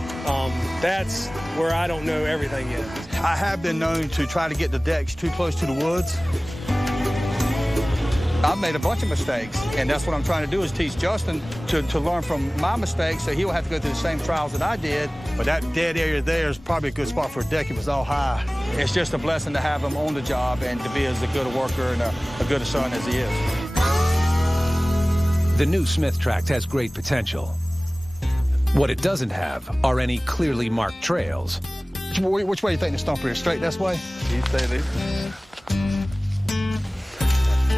That's where I don't know everything yet. I have been known to try to get the decks too close to the woods. I've made a bunch of mistakes, and that's what I'm trying to do is teach Justin to learn from my mistakes so he'll have to go through the same trials that I did. But that dead area there is probably a good spot for a deck if it's all high. It's just a blessing to have him on the job and to be as good a worker and a good a son as he is. The new Smith tract has great potential. What it doesn't have are any clearly marked trails. Which way do you think the stumper is? Straight this way? You say this.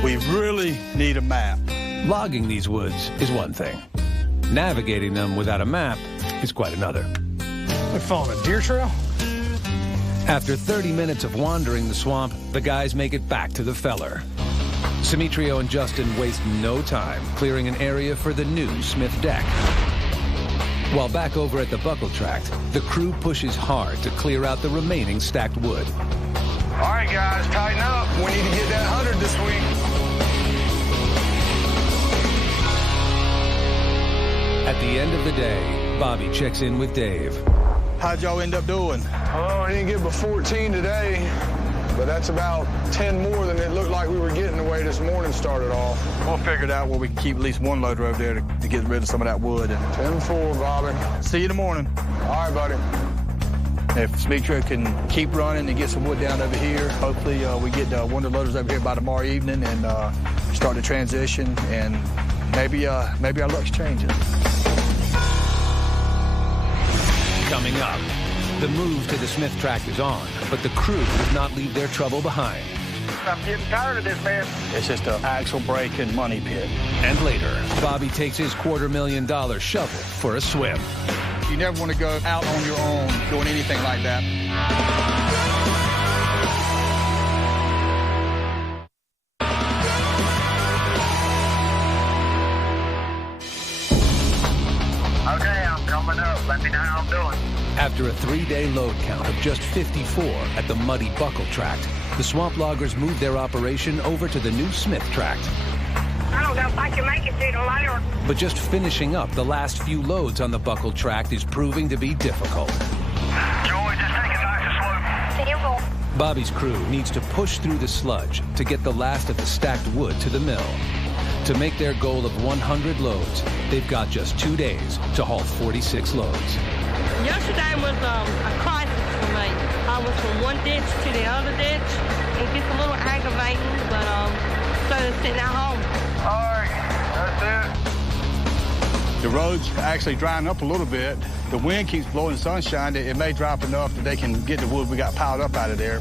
We really need a map. Logging these woods is one thing. Navigating them without a map is quite another. We're following a deer trail? After 30 minutes of wandering the swamp, the guys make it back to the feller. Simitrio and Justin waste no time clearing an area for the new Smith deck. While back over at the buckle tract, the crew pushes hard to clear out the remaining stacked wood. All right, guys, tighten up. We need to get that 100 this week. At the end of the day, Bobby checks in with Dave. How'd y'all end up doing? Oh, we didn't get but 14 today, but that's about 10 more than it looked like we were getting the way this morning started off. We'll figure it out where we can keep at least one loader over there to get rid of some of that wood. 10-4, Bobby. See you in the morning. All right, buddy. If Simitrio can keep running and get some wood down over here, hopefully we get one of the loaders over here by tomorrow evening and start the transition, and maybe our luck's changing. Coming up, the move to the Smith tract is on, but the crew does not leave their trouble behind. I'm getting tired of this, man. It's just an axle brake and money pit. And later, Bobby takes his $250,000 shovel for a swim. You never want to go out on your own doing anything like that. Okay, I'm coming up. Let me know how I'm doing. After a 3-day load count of just 54 at the muddy buckle tract, the swamp loggers moved their operation over to the new Smith tract. I don't know if I can make it through the later. But just finishing up the last few loads on the buckle tract is proving to be difficult. Joey, just take it nice and slow. Bobby's crew needs to push through the sludge to get the last of the stacked wood to the mill. To make their goal of 100 loads, they've got just 2 days to haul 46 loads. Yesterday was a crisis for me. I was from one ditch to the other ditch. It gets a little aggravating, but so to sitting at home. All right, that's it. The road's actually drying up a little bit. The wind keeps blowing sunshine. It may dry up enough that they can get the wood we got piled up out of there.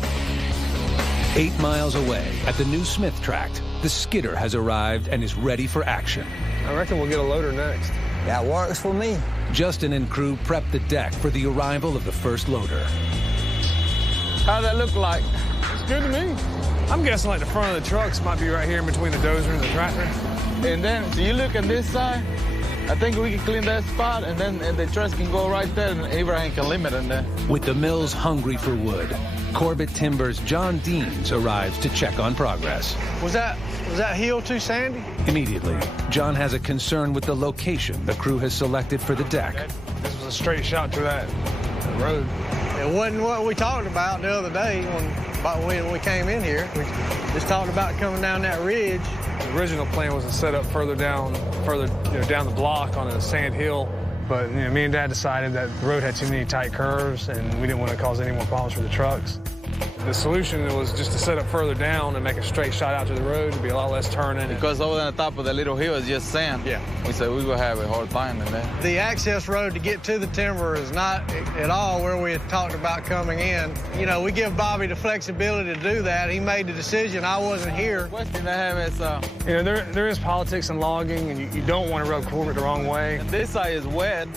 8 miles away at the new Smith tract, the skidder has arrived and is ready for action. I reckon we'll get a loader next. That works for me. Justin and crew prep the deck for the arrival of the first loader. How'd that look like? It's good to me. I'm guessing like the front of the trucks might be right here in between the dozer and the tractor. And then, so you look at this side, I think we can clean that spot, and then the trucks can go right there, and Abraham can limit in there. With the mills hungry for wood, Corbett Timber's John Deans arrives to check on progress. Was that hill too sandy? Immediately, John has a concern with the location the crew has selected for the deck. This was a straight shot to that road. It wasn't what we talked about the other day when we came in here. We just talked about coming down that ridge. The original plan was to set up further down the block on a sand hill. But me and Dad decided that the road had too many tight curves, and we didn't want to cause any more problems for the trucks. The solution was just to set up further down and make a straight shot out to the road. It'd be a lot less turning. Because over on the top of the little hill is just sand. Yeah. We said we would have a hard time in there. The access road to get to the timber is not at all where we had talked about coming in. You know, we give Bobby the flexibility to do that. He made the decision. I wasn't here. The question I have is, there is politics in logging, and you don't want to rub Corbett the wrong way. And this side is wet.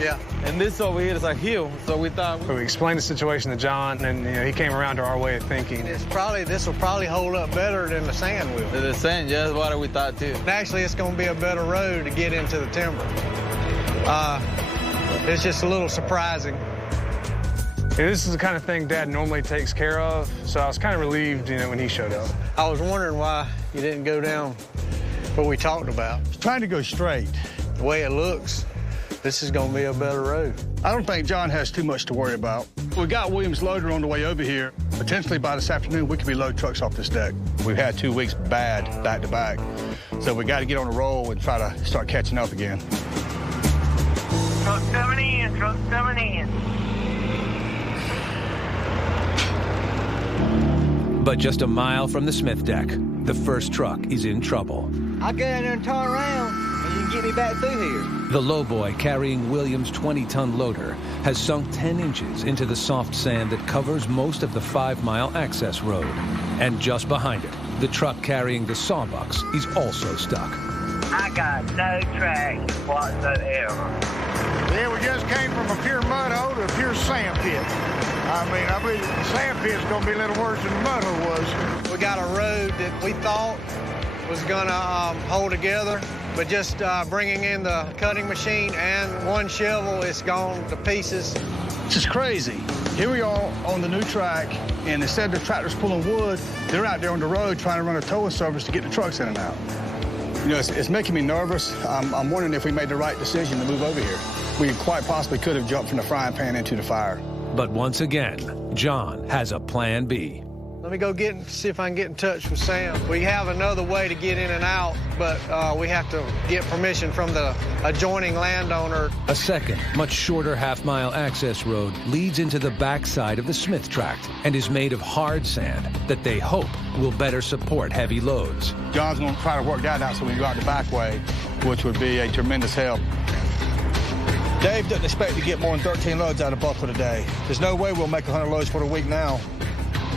Yeah. And this over here is a hill, so we thought... We explained the situation to John, and he came around to our way of thinking. This will probably hold up better than the sand will. The sand, yeah, that's what we thought, too. And actually, it's going to be a better road to get into the timber. It's just a little surprising. This is the kind of thing Dad normally takes care of, so I was kind of relieved, when he showed up. I was wondering why you didn't go down what we talked about. Trying to go straight. The way it looks, this is going to be a better road. I don't think John has too much to worry about. We got Williams' loader on the way over here. Potentially by this afternoon, we could be loading trucks off this deck. We've had 2 weeks bad back-to-back, so we got to get on a roll and try to start catching up again. Truck coming in, truck coming in. But just a mile from the Smith deck, the first truck is in trouble. I'll get in there and turn around, and you can get me back through here. The lowboy carrying Williams' 20-ton loader has sunk 10 inches into the soft sand that covers most of the 5-mile access road. And just behind it, the truck carrying the sawbucks is also stuck. I got no traction whatsoever. Yeah, we just came from a pure mud hole to a pure sand pit. I believe the sand pit's going to be a little worse than the mud hole was. We got a road that we thought was going to hold together, but just bringing in the cutting machine and one shovel, it's gone to pieces. This is crazy. Here we are on the new track, and instead of the tractors pulling wood, they're out there on the road trying to run a towing service to get the trucks in and out. You know, it's making me nervous. I'm wondering if we made the right decision to move over here. We quite possibly could have jumped from the frying pan into the fire. But once again, John has a plan B. Let me go see if I can get in touch with Sam. We have another way to get in and out, but we have to get permission from the adjoining landowner. A second, much shorter half-mile access road leads into the backside of the Smith Tract and is made of hard sand that they hope will better support heavy loads. John's going to try to work that out so we can go out the back way, which would be a tremendous help. Dave doesn't expect to get more than 13 loads out of Buckle today. There's no way we'll make 100 loads for the week now.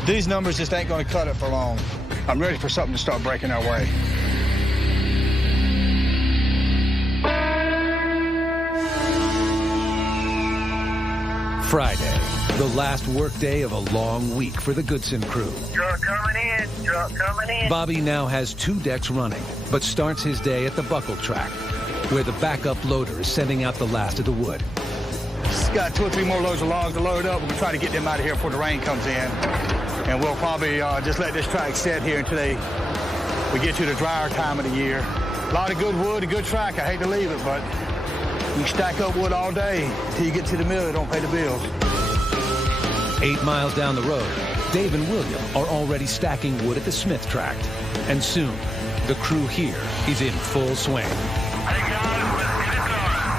These numbers just ain't going to cut it for long. I'm ready for something to start breaking our way. Friday, the last workday of a long week for the Goodson crew. Truck coming in, truck coming in. Bobby now has 2 decks running, but starts his day at the Buckle track, where the backup loader is sending out the last of the wood. Just got 2 or 3 more loads of logs to load up. We'll try to get them out of here before the rain comes in. And we'll probably just let this track sit here until we get to the drier time of the year. A lot of good wood, a good track. I hate to leave it, but you stack up wood all day until you get to the mill. It don't pay the bills. 8 miles down the road, Dave and William are already stacking wood at the Smith Tract. And soon, the crew here is in full swing.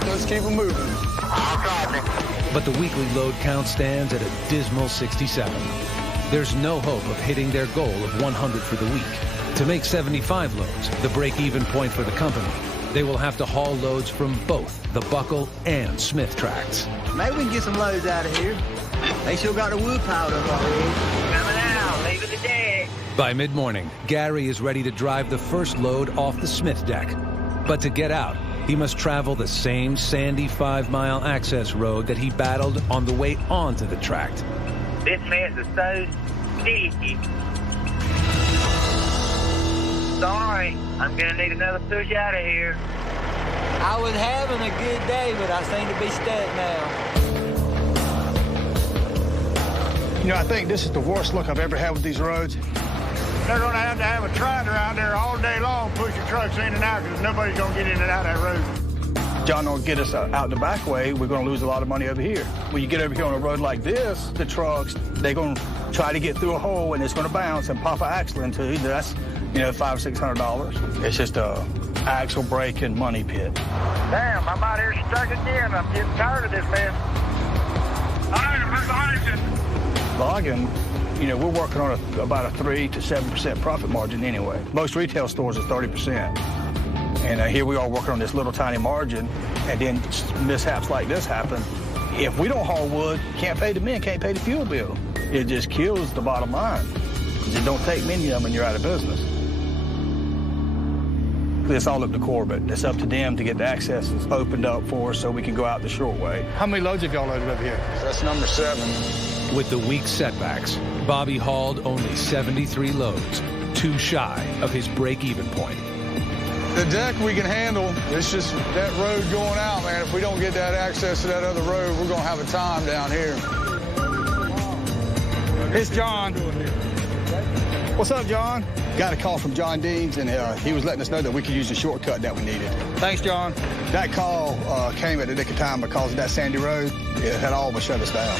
Let's keep them moving. But the weekly load count stands at a dismal 67. There's no hope of hitting their goal of 100 for the week. To make 75 loads, the break-even point for the company, they will have to haul loads from both the Buckle and Smith Tracts. Maybe we can get some loads out of here. They still got the wood piled up already. Coming out, leaving the deck. By mid-morning, Gary is ready to drive the first load off the Smith deck. But to get out, he must travel the same sandy 5-mile access road that he battled on the way onto the tract. This mess is so sticky. Sorry, I'm gonna need another push out of here. I was having a good day, but I seem to be stuck now. You know, I think this is the worst luck I've ever had with these roads. They're going to have a tractor out there all day long pushing trucks in and out because nobody's going to get in and out of that road. John don't get us out the back way, we're going to lose a lot of money over here. When you get over here on a road like this, the trucks, they're going to try to get through a hole and it's going to bounce and pop an axle into you. That's, you know, $500 or $600. It's just a axle brake and money pit. Damn, I'm out here stuck again. I'm getting tired of this mess. All right, where's the hydrogen? Logging, you know, we're working on about a 3 to 7% profit margin anyway. Most retail stores are 30%. And here we are working on this little tiny margin, and then mishaps like this happen. If we don't haul wood, can't pay the men, can't pay the fuel bill. It just kills the bottom line. Because it don't take many of them and you're out of business. It's all up to Corbett. It's up to them to get the accesses opened up for us so we can go out the short way. How many loads have y'all loaded up here? That's number 7. With the week's setbacks, Bobby hauled only 73 loads, 2 shy of his break-even point. The deck we can handle. It's just that road going out, man. If we don't get that access to that other road, we're going to have a time down here. It's John. What's up, John? Got a call from John Deans, and he was letting us know that we could use the shortcut that we needed. Thanks, John. That call came at the nick of time because of that sandy road. It had all but shut us down.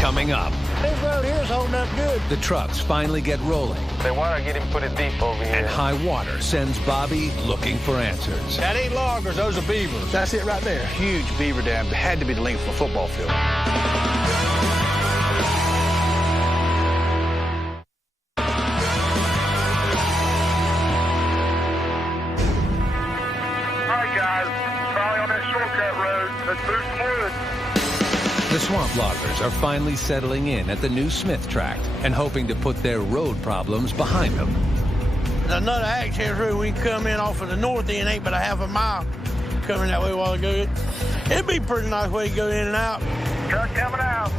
Coming up. This road here is holding up good. The trucks finally get rolling. They want to get him put it deep over here. And high water sends Bobby looking for answers. That ain't loggers, those are beavers. That's it right there. Huge beaver dam. It had to be the length of a football field. All right, guys. Probably on that shortcut road. Let's move some wood. The swamp loggers are finally settling in at the new Smith Tract and hoping to put their road problems behind them. Another access road, we come in off of the north end, ain't but a half a mile coming that way a while ago. It'd be a pretty nice way to go in and out. Truck coming out.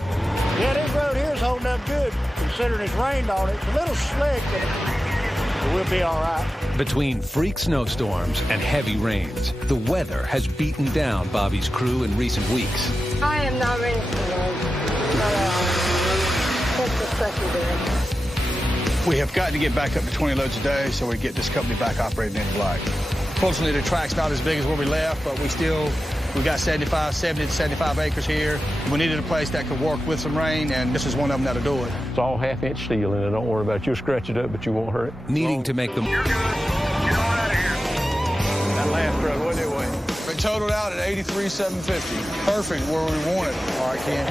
Yeah, this road here is holding up good, considering it's rained on it. It's a little slick, but we'll be all right. Between freak snowstorms and heavy rains, the weather has beaten down Bobby's crew in recent weeks. I am not ready for That's the secondary. We have got to get back up to 20 loads a day so we get this company back operating in black. Fortunately, the track's not as big as where we left, but we got 70 to 75 acres here. We needed a place that could work with some rain, and this is one of them that'll do it. It's all half-inch steel in it. Don't worry about it. You'll scratch it up, but you won't hurt it. Needing to make them... That last road, what did it weigh? We totaled out at 83,750. Perfect where we want it. All right, Ken.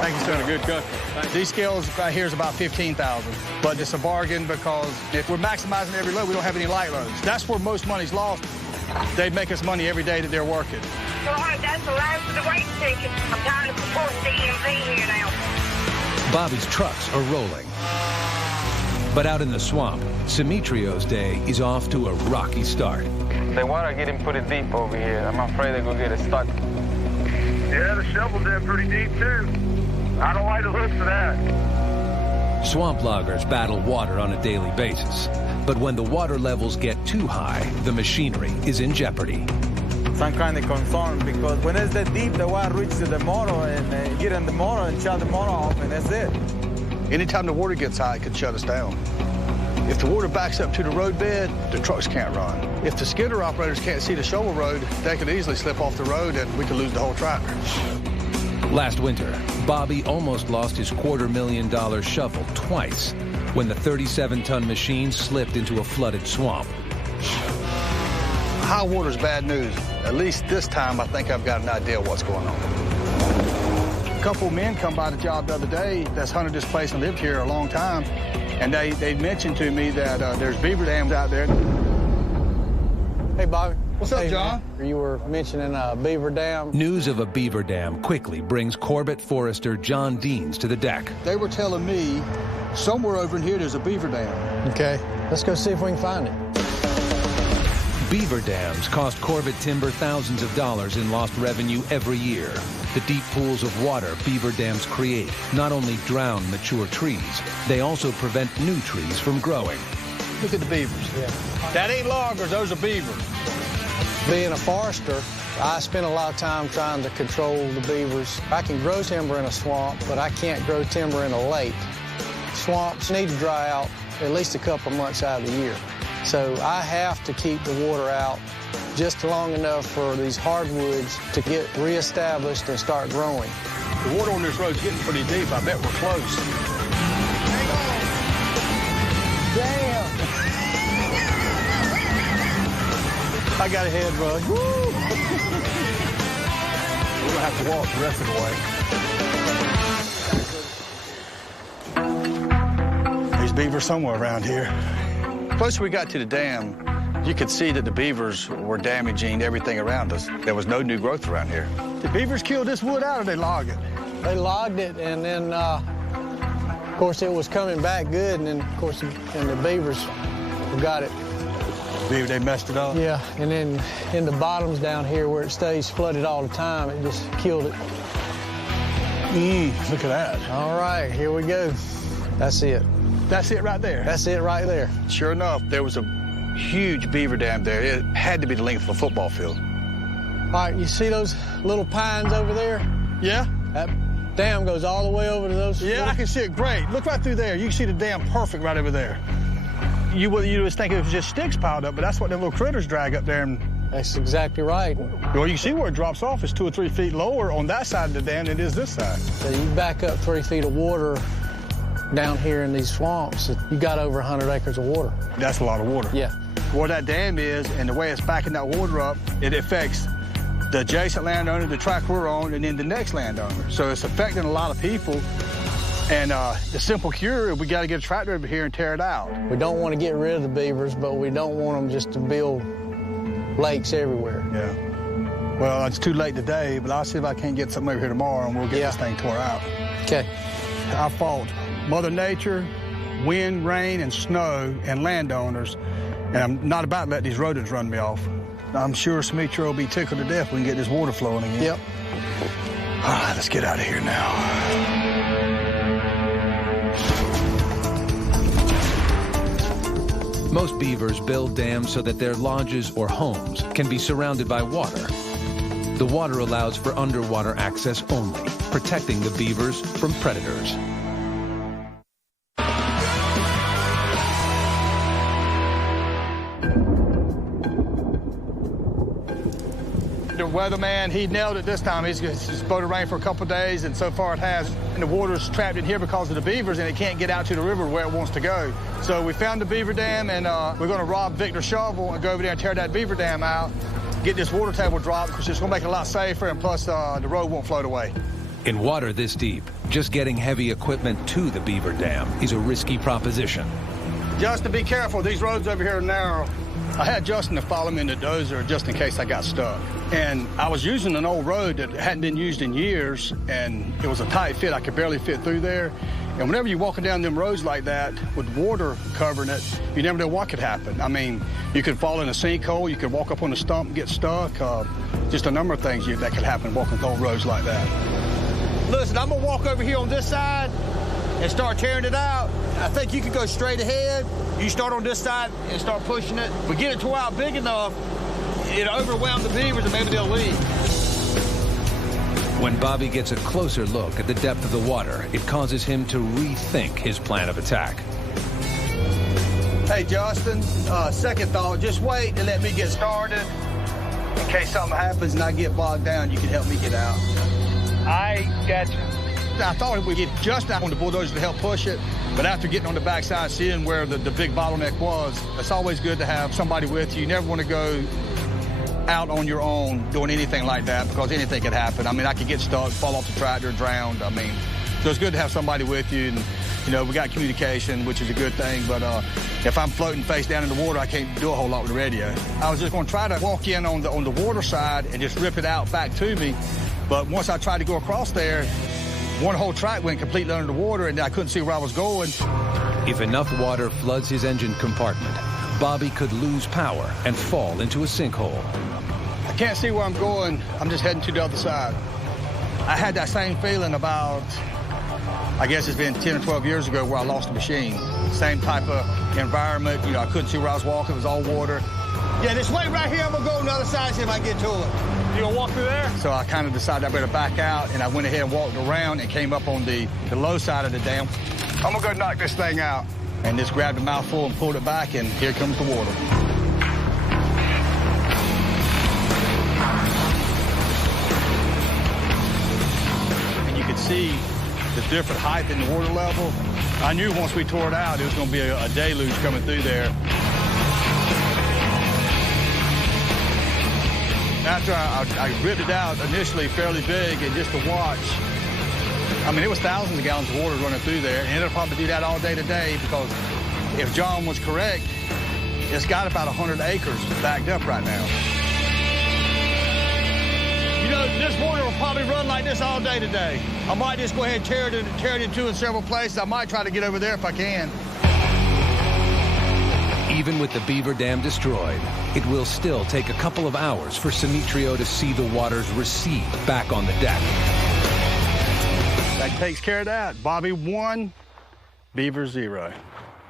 Thank you, sir. Good customer. These scales right here is about 15,000, but it's a bargain because if we're maximizing every load, we don't have any light loads. That's where most money's lost. They make us money every day that they're working. So that's the last of the weight ticket. I'm trying to support DMV here now. Bobby's trucks are rolling. But out in the swamp, Simitrio's day is off to a rocky start. The water getting pretty deep over here. I'm afraid they're going to get it stuck. Yeah, the shovel's in pretty deep, too. I don't like the looks of that. Swamp loggers battle water on a daily basis. But when the water levels get too high, the machinery is in jeopardy. I'm kind of concerned because when it's that deep, the water reaches the motor and get in the motor and shut the motor off, and that's it. Anytime the water gets high, it could shut us down. If the water backs up to the roadbed, the trucks can't run. If the skidder operators can't see the shovel road, they could easily slip off the road and we could lose the whole tractor. Last winter, Bobby almost lost his $250,000 shovel twice when the 37-ton machine slipped into a flooded swamp. High water's bad news. At least this time, I think I've got an idea of what's going on. A couple of men come by the job the other day that's hunted this place and lived here a long time, and they mentioned to me that there's beaver dams out there. Hey, Bobby. What's up, John? You were mentioning a beaver dam. News of a beaver dam quickly brings Corbett Forester John Deans to the deck. They were telling me somewhere over in here there's a beaver dam. Okay, let's go see if we can find it. Beaver dams cost Corbett Timber thousands of dollars in lost revenue every year. The deep pools of water beaver dams create not only drown mature trees, they also prevent new trees from growing. Look at the beavers. Yeah. That ain't loggers, those are beavers. Being a forester, I spend a lot of time trying to control the beavers. I can grow timber in a swamp, but I can't grow timber in a lake. Swamps need to dry out at least a couple months out of the year. So I have to keep the water out just long enough for these hardwoods to get reestablished and start growing. The water on this road's getting pretty deep. I bet we're close. Damn! I got a head rush. Woo! We're gonna have to walk the rest of the way. There's beavers somewhere around here. Closer we got to the dam, you could see that the beavers were damaging everything around us. There was no new growth around here. The beavers killed this wood out or they logged it? They logged it, and then, of course, it was coming back good, and then, of course, and the beavers got it. Beaver, they messed it up? Yeah, and then in the bottoms down here where it stays flooded all the time, it just killed it. Look at that. All right, here we go. That's it. That's it right there? That's it right there. Sure enough, there was a huge beaver dam there. It had to be the length of a football field. All right, you see those little pines over there? Yeah. That dam goes all the way over to those. Yeah, I can see it great. Look right through there. You can see the dam perfect right over there. You would think it was just sticks piled up, but that's what them little critters drag up there. That's exactly right. Well, you see where it drops off. It's 2 or 3 feet lower on that side of the dam than it is this side. So you back up 3 feet of water down here in these swamps, you got over 100 acres of water. That's a lot of water. Yeah. Where that dam is and the way it's backing that water up, it affects the adjacent landowner, the track we're on, and then the next landowner. So it's affecting a lot of people. And the simple cure, we got to get a tractor over here and tear it out. We don't want to get rid of the beavers, but we don't want them just to build lakes everywhere. Yeah. Well, it's too late today, but I'll see if I can't get something over here tomorrow, and we'll get this thing tore out. Okay. I fought Mother Nature, wind, rain, and snow and landowners, and I'm not about to let these rodents run me off. I'm sure Sumitra will be tickled to death when we get this water flowing again. Yep. All right, let's get out of here now. Most beavers build dams so that their lodges or homes can be surrounded by water. The water allows for underwater access only, protecting the beavers from predators. The weatherman, he nailed it this time. It's supposed to rain for a couple of days, and so far it has. And the water's trapped in here because of the beavers, and it can't get out to the river where it wants to go. So we found the beaver dam, and we're going to rob Victor's shovel and go over there and tear that beaver dam out, get this water table dropped, because it's going to make it a lot safer, and plus the road won't float away. In water this deep, just getting heavy equipment to the beaver dam is a risky proposition. Justin, be careful. These roads over here are narrow. I had Justin to follow me in the dozer just in case I got stuck. And I was using an old road that hadn't been used in years, and it was a tight fit. I could barely fit through there. And whenever you're walking down them roads like that with water covering it, you never know what could happen. I mean, you could fall in a sinkhole, you could walk up on a stump and get stuck. Just a number of things that could happen walking on roads like that. Listen, I'm gonna walk over here on this side and start tearing it out. I think you could go straight ahead. You start on this side and start pushing it. If we get it tore out big enough, it'll overwhelm the beavers and maybe they'll leave. When Bobby gets a closer look at the depth of the water, it causes him to rethink his plan of attack. Hey, Justin, second thought, just wait and let me get started. In case something happens and I get bogged down, you can help me get out. I got you. I thought we'd get Justin out on the bulldozer to help push it, but after getting on the backside, seeing where the big bottleneck was, it's always good to have somebody with you. You never want to go out on your own doing anything like that, because anything could happen. I mean, I could get stuck, fall off the tractor, drowned. I mean, so it's good to have somebody with you. And, you know, we got communication, which is a good thing, but if I'm floating face down in the water, I can't do a whole lot with the radio. I was just going to try to walk in on the water side and just rip it out back to me, but once I tried to go across there, one whole track went completely under the water, and I couldn't see where I was going. If enough water floods his engine compartment, Bobby could lose power and fall into a sinkhole. I can't see where I'm going. I'm just heading to the other side. I had that same feeling about, I guess it's been 10 or 12 years ago, where I lost the machine. Same type of environment. You know, I couldn't see where I was walking. It was all water. Yeah, this way right here, I'm going to go on the other side, see if I can get to it. You going to walk through there? So I kind of decided I better back out, and I went ahead and walked around and came up on the low side of the dam. I'm going to go knock this thing out. And just grabbed a mouthful and pulled it back, and here comes the water. And you could see the different height in the water level. I knew once we tore it out, it was going to be a deluge coming through there. After I ripped it out, initially fairly big, and just to watch, I mean, it was thousands of gallons of water running through there, and it'll probably do that all day today, because if John was correct, it's got about 100 acres backed up right now. You know, this water will probably run like this all day today. I might just go ahead and tear it in two in several places. I might try to get over there if I can. Even with the beaver dam destroyed, it will still take a couple of hours for Sumitra to see the waters recede back on the deck. That takes care of that. Bobby 1, Beaver 0.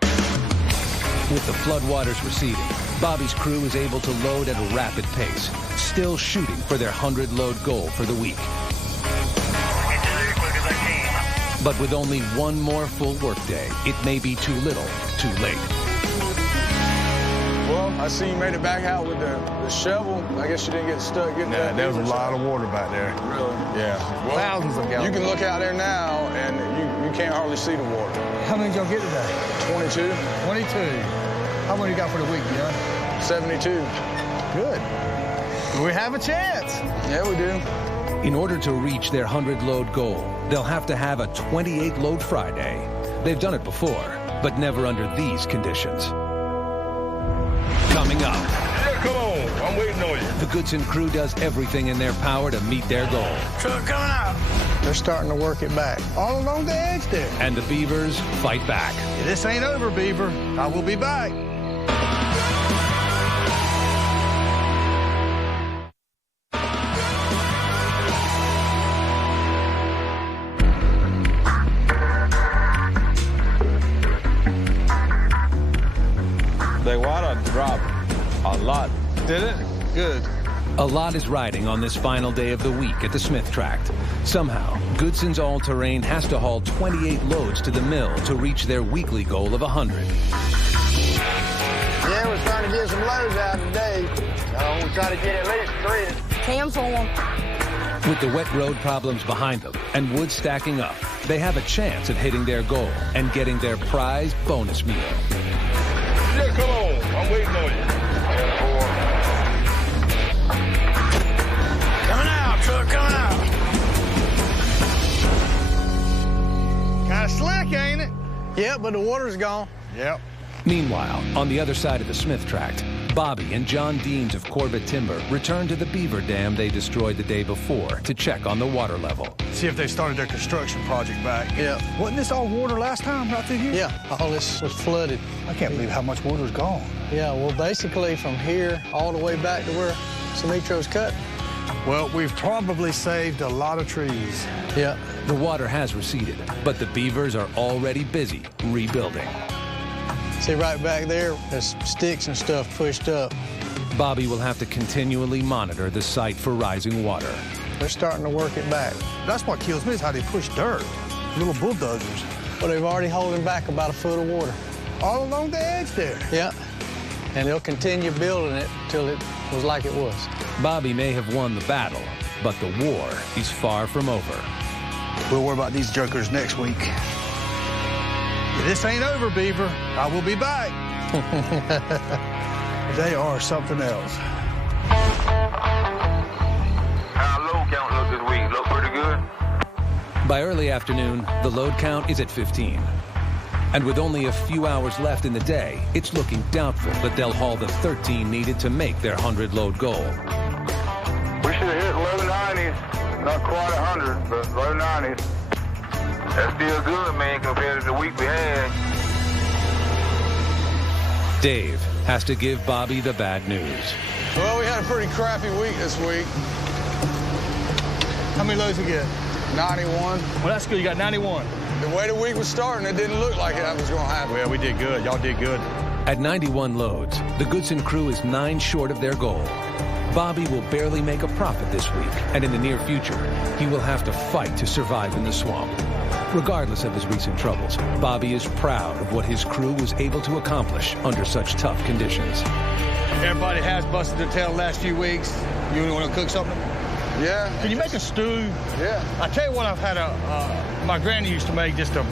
With the floodwaters receding, Bobby's crew is able to load at a rapid pace, still shooting for their 100-load goal for the week. But with only one more full workday, it may be too little, too late. Well, I see you made it back out with the shovel. I guess you didn't get stuck getting that. There was a lot of water back there. Really? Yeah. Well, thousands of gallons. You can look out there now, and you can't hardly see the water. How many did y'all get today? 22. 22. How many you got for the week, John? 72. Good. We have a chance. Yeah, we do. In order to reach their 100-load goal, they'll have to have a 28-load Friday. They've done it before, but never under these conditions. Coming up, come on. I'm waiting on you. The Goodson crew does everything in their power to meet their goal. Truck coming out. They're starting to work it back. All along the edge there. And the Beavers fight back. This ain't over, Beaver. I will be back. The water dropped a lot. Did it? Good. A lot is riding on this final day of the week at the Smith Tract. Somehow, Goodson's all-terrain has to haul 28 loads to the mill to reach their weekly goal of 100. Yeah, we're trying to get some loads out today. We'll try to get at least 3. 10 for them. With the wet road problems behind them and wood stacking up, they have a chance at hitting their goal and getting their prize bonus meal. Yeah, come on. I'm waiting on you. Coming out, truck coming out. Kind of slick, ain't it? Yep, but the water's gone. Yep. Meanwhile, on the other side of the Smith Tract, Bobby and John Deans of Corbett Timber returned to the beaver dam they destroyed the day before to check on the water level. See if they started their construction project back. Yeah. Wasn't this all water last time right through here? Yeah, all this was flooded. I can't believe how much water's gone. Yeah, well, basically from here all the way back to where Semitro's cut. Well, we've probably saved a lot of trees. Yeah. The water has receded, but the beavers are already busy rebuilding. See, right back there, there's sticks and stuff pushed up. Bobby will have to continually monitor the site for rising water. They're starting to work it back. That's what kills me is how they push dirt. Little bulldozers. Well, they've already holding back about a foot of water. All along the edge there. Yeah. And they'll continue building it till it was like it was. Bobby may have won the battle, but the war is far from over. We'll worry about these jokers next week. This ain't over, Beaver. I will be back. They are something else. How load count look this week? Look pretty good? By early afternoon, the load count is at 15. And with only a few hours left in the day, it's looking doubtful that they'll haul the 13 needed to make their 100-load goal. We should have hit low 90s. Not quite 100, but low 90s. That's still good, man, compared to the week we had. Dave has to give Bobby the bad news. Well, we had a pretty crappy week this week. How many loads we get? 91. Well, that's good. You got 91. The way the week was starting, it didn't look like that was going to happen. Well, we did good. Y'all did good. At 91 loads, the Goodson crew is 9 short of their goal. Bobby will barely make a profit this week, and in the near future, he will have to fight to survive in the swamp. Regardless of his recent troubles, Bobby is proud of what his crew was able to accomplish under such tough conditions. Everybody has busted their tail the last few weeks. You want to cook something? Yeah. Can you make a stew? Yeah. I tell you what, I've had my granny used to make just a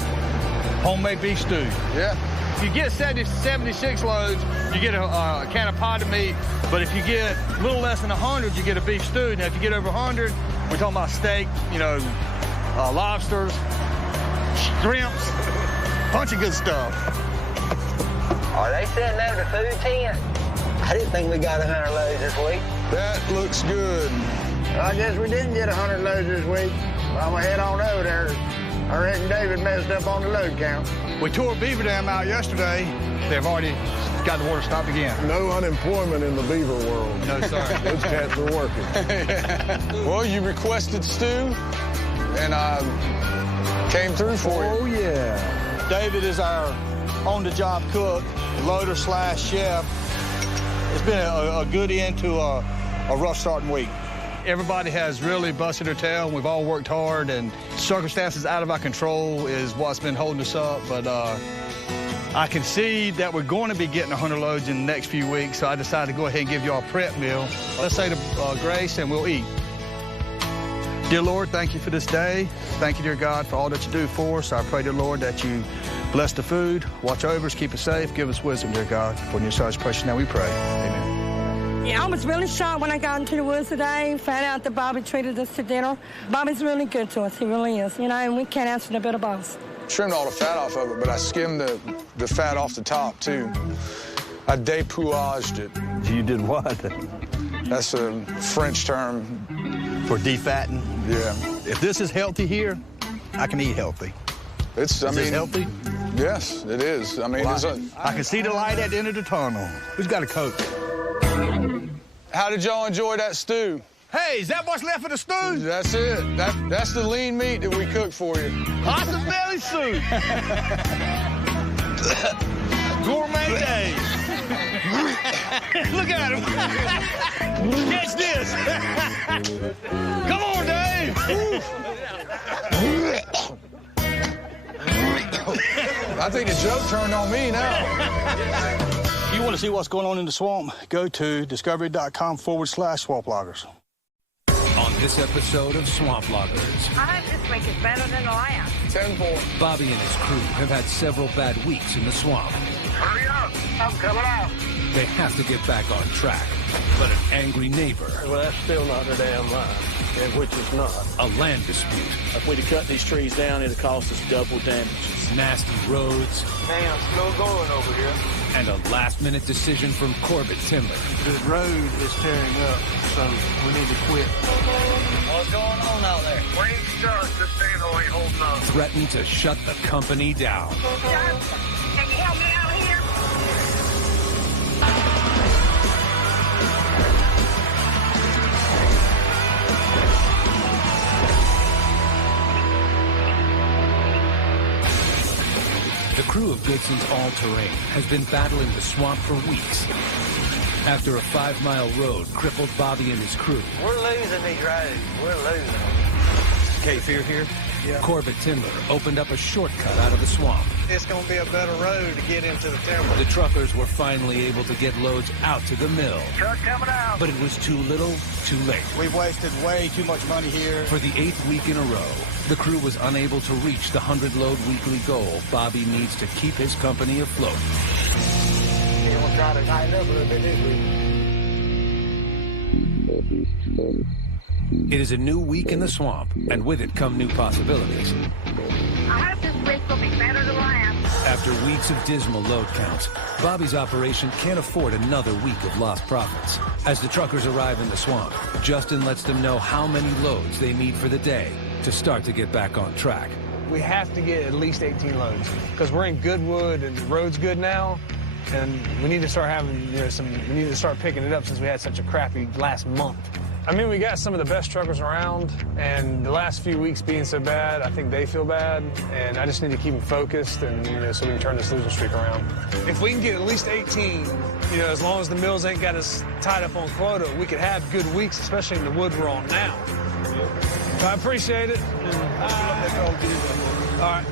homemade beef stew. Yeah. If you get 76 loads, you get a can of potted meat. But if you get a little less than 100, you get a beef stew. Now, if you get over 100, we're talking about steak, lobsters, shrimps, bunch of good stuff. Are they setting out the food tent? I didn't think we got 100 loads this week. That looks good. I guess we didn't get 100 loads this week. I'm going to head on over there. I reckon David messed up on the load count. We tore a beaver dam out yesterday. They've already got the water stopped again. No unemployment in the beaver world. No, sir. Those cats are working. Well, you requested stew, and I came through for you. Oh, yeah. David is our on-the-job cook, loader/chef. It's been a good end to a rough starting week. Everybody has really busted their tail, and we've all worked hard, and circumstances out of our control is what's been holding us up. But I can see that we're going to be getting 100 loads in the next few weeks, so I decided to go ahead and give you all a prep meal. Let's say the grace, and we'll eat. Dear Lord, thank you for this day. Thank you, dear God, for all that you do for us. I pray, dear Lord, that you bless the food, watch over us, keep us safe, give us wisdom, dear God. For in your son's precious name we pray. Amen. Yeah, I was really shocked when I got into the woods today, found out that Bobby treated us to dinner. Bobby's really good to us, he really is, and we can't ask for a better boss. Trimmed all the fat off of it, but I skimmed the fat off the top, too. I dépouillaged it. You did what? That's a French term. For defatting? Yeah. If this is healthy here, I can eat healthy. Is this healthy? Yes, it is. I mean, well, I can see the light at the end of the tunnel. Who's got a Coke? How did y'all enjoy that stew? Hey, is that what's left of the stew? That's it. That's the lean meat that we cooked for you. Awesome belly soup. Gourmet day. Look at him. Catch this. Come on, Dave. I think the joke turned on me now. If you want to see what's going on in the swamp, go to discovery.com/swamp loggers. On this episode of Swamp Loggers. I hope this week is better than the last. 10-4. Bobby and his crew have had several bad weeks in the swamp. Hurry up. I'm coming out. They have to get back on track. But an angry neighbor. Well, that's still not their damn line, and which is not. A land dispute. If we'd have cut these trees down, it'd cost us double damages. Nasty roads. Man, slow going over here. And a last-minute decision from Corbett Timber. The road is tearing up, so we need to quit. What's going on out there? Wayne Stubbs, this ain't only holding up. Threatened to shut the company down. Can you help me out here? The crew of Goodson's All-Terrain has been battling the swamp for weeks. After a 5-mile road crippled Bobby and his crew. We're losing these roads. We're losing. Cape Fear here? Yeah. Corbett Timber opened up a shortcut out of the swamp. It's going to be a better road to get into the timber. The truckers were finally able to get loads out to the mill. Truck coming out. But it was too little, too late. We've wasted way too much money here. For the 8th week in a row, the crew was unable to reach the 100-load weekly goal Bobby needs to keep his company afloat. We're going to try to tighten up a little bit this week. It is a new week in the swamp, and with it come new possibilities. I hope this week will be better than last. After weeks of dismal load counts, Bobby's operation can't afford another week of lost profits. As the truckers arrive in the swamp, Justin lets them know how many loads they need for the day to start to get back on track. We have to get at least 18 loads because we're in good wood and the road's good now. And we need to start having, we need to start picking it up since we had such a crappy last month. I mean, we got some of the best truckers around, and the last few weeks being so bad, I think they feel bad, and I just need to keep them focused and, so we can turn this losing streak around. If we can get at least 18, as long as the mills ain't got us tied up on quota, we could have good weeks, especially in the wood we're on now. So I appreciate it. All right.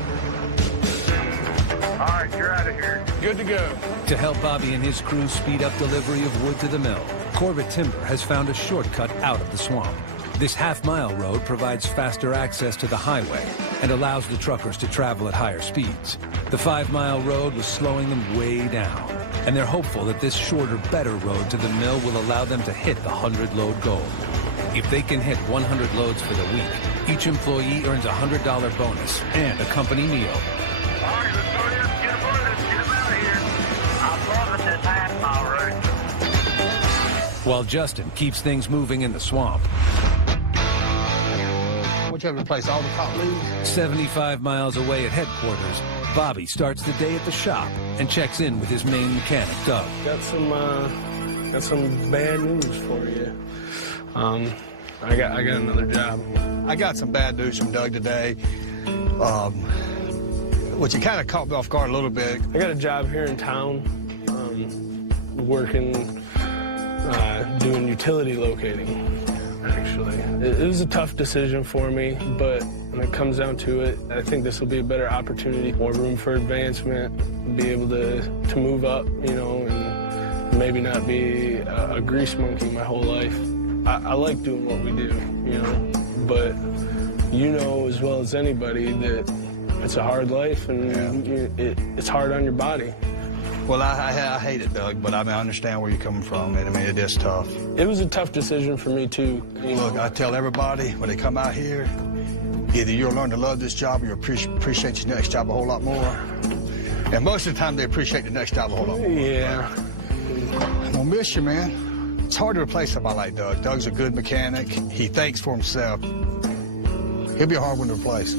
All right, you're out of here. Good to go. To help Bobby and his crew speed up delivery of wood to the mill, Corbett Timber has found a shortcut out of the swamp. This half-mile road provides faster access to the highway and allows the truckers to travel at higher speeds. The 5-mile road was slowing them way down, and they're hopeful that this shorter, better road to the mill will allow them to hit the 100-load goal. If they can hit 100 loads for the week, each employee earns a $100 bonus and a company meal. All right, let's go ahead and get them out of here. I'm loving this half-mile road. While Justin keeps things moving in the swamp. What you have to replace all the top leaves? 75 miles away at headquarters, Bobby starts the day at the shop and checks in with his main mechanic, Doug. Got some bad news for you. I got another job. I got some bad news from Doug today. Which you kind of caught me off guard a little bit. I got a job here in town, working, doing utility locating, actually. It was a tough decision for me, but when it comes down to it, I think this will be a better opportunity, more room for advancement, be able to move up, and maybe not be a grease monkey my whole life. I like doing what we do, but as well as anybody that it's a hard life, and it's hard on your body. Well, I hate it, Doug, but I understand where you're coming from, and it is tough. It was a tough decision for me, too. Look, I tell everybody when they come out here, either you'll learn to love this job or you'll appreciate your next job a whole lot more. And most of the time, they appreciate the next job a whole lot more. Yeah. I'm gonna miss you, man. It's hard to replace somebody like Doug. Doug's a good mechanic. He thinks for himself. He'll be a hard one to replace.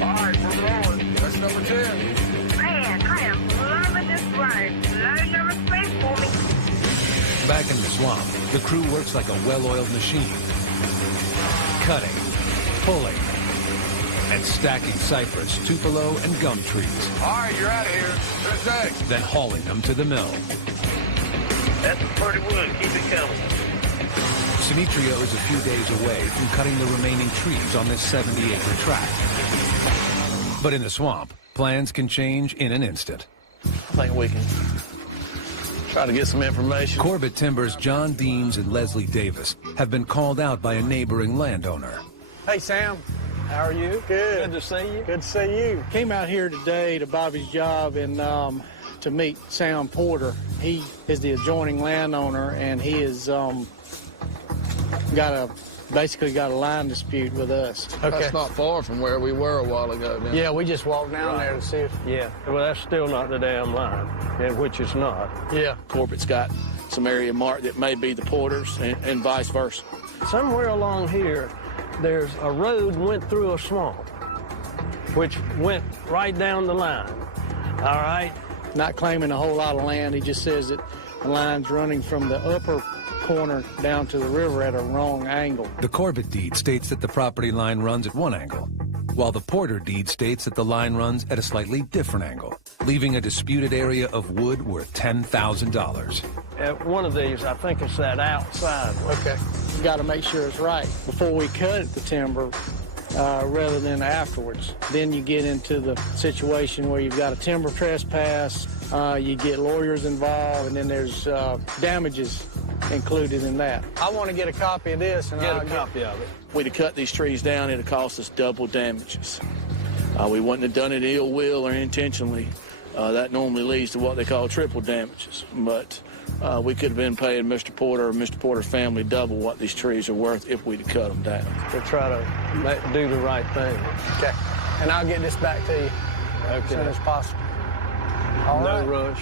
All right, we're rolling. That's number 10. Man, I am loving this ride. Load number 3 for me. Back in the swamp, the crew works like a well-oiled machine. Cutting, pulling, and stacking cypress, tupelo, and gum trees. All right, you're out of here. Who's next? Then hauling them to the mill. That's some pretty wood. Keep it coming. Simitrio is a few days away from cutting the remaining trees on this 70-acre tract. But in the swamp, plans can change in an instant. I think we can try to get some information. Corbett Timber's John Deans and Leslie Davis have been called out by a neighboring landowner. Hey, Sam. How are you? Good. Good to see you. Good to see you. Came out here today to Bobby's job and to meet Sam Porter. He is the adjoining landowner, and he is basically got a line dispute with us. Okay. That's not far from where we were a while ago. Then. Yeah, we just walked down there to see if... Yeah, well, that's still not the damn line, which it's not. Yeah. Corbett's got some area marked that may be the Porters and vice versa. Somewhere along here, there's a road went through a swamp, which went right down the line, all right? Not claiming a whole lot of land. He just says that the line's running from the upper corner down to the river at a wrong angle. The Corbett deed states that the property line runs at one angle, while the Porter deed states that the line runs at a slightly different angle, leaving a disputed area of wood worth $10,000. At one of these, I think it's that outside one. Okay. You got to make sure it's right before we cut the timber rather than afterwards. Then you get into the situation where you've got a timber trespass, you get lawyers involved, and then there's damages included in that. I want to get a copy of this. And Get a copy of it. We'd have cut these trees down, it'd have cost us double damages. We wouldn't have done it ill will or intentionally. That normally leads to what they call triple damages. But we could have been paying Mr. Porter or Mr. Porter's family double what these trees are worth if we'd have cut them down. To try to do the right thing. Okay. And I'll get this back to you as soon as possible. All right. No rush.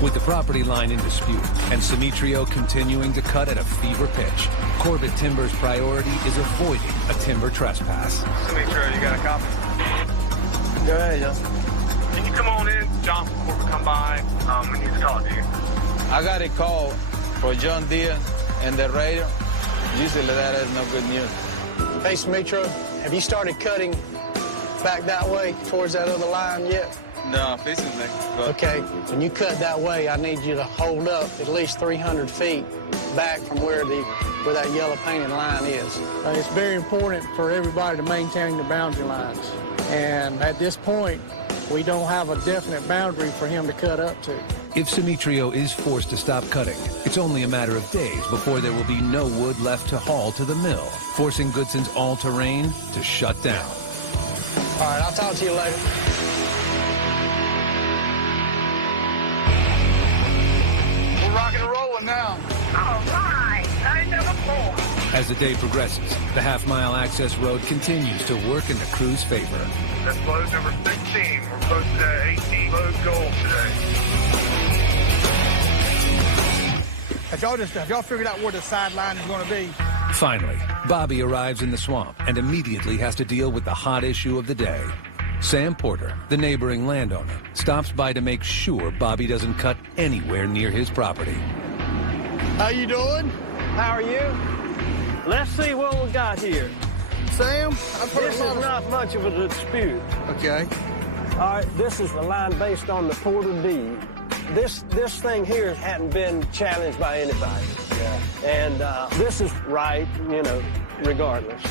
With the property line in dispute and Simitrio continuing to cut at a fever pitch, Corbett Timber's priority is avoiding a timber trespass. Simitrio, you got a copy? Go ahead, Justin. Can you come on in? John will come by. We need to talk to you. I got a call for John Deere and the radio. Usually that is no good news. Hey, Simitrio, have you started cutting back that way towards that other line yet? No, recently. Okay, when you cut that way, I need you to hold up at least 300 feet back from where that yellow painted line is. It's very important for everybody to maintain the boundary lines. And at this point, we don't have a definite boundary for him to cut up to. If Simitrio is forced to stop cutting, it's only a matter of days before there will be no wood left to haul to the mill, forcing Goodson's all-terrain to shut down. All right, I'll talk to you later. We're rocking and rolling now. All right, load number 4. As the day progresses, the half-mile access road continues to work in the crew's favor. That's load number 16. We're posted at 18 load goal today. Have y'all figured out where the sideline is going to be? Finally, Bobby arrives in the swamp and immediately has to deal with the hot issue of the day. Sam Porter, the neighboring landowner, stops by to make sure Bobby doesn't cut anywhere near his property. How you doing? How are you? Let's see what we got here. Sam, This is not much of a dispute. Okay. All right, this is the line based on the Porter deed. This thing here hadn't been challenged by anybody. Yeah. And this is right, regardless.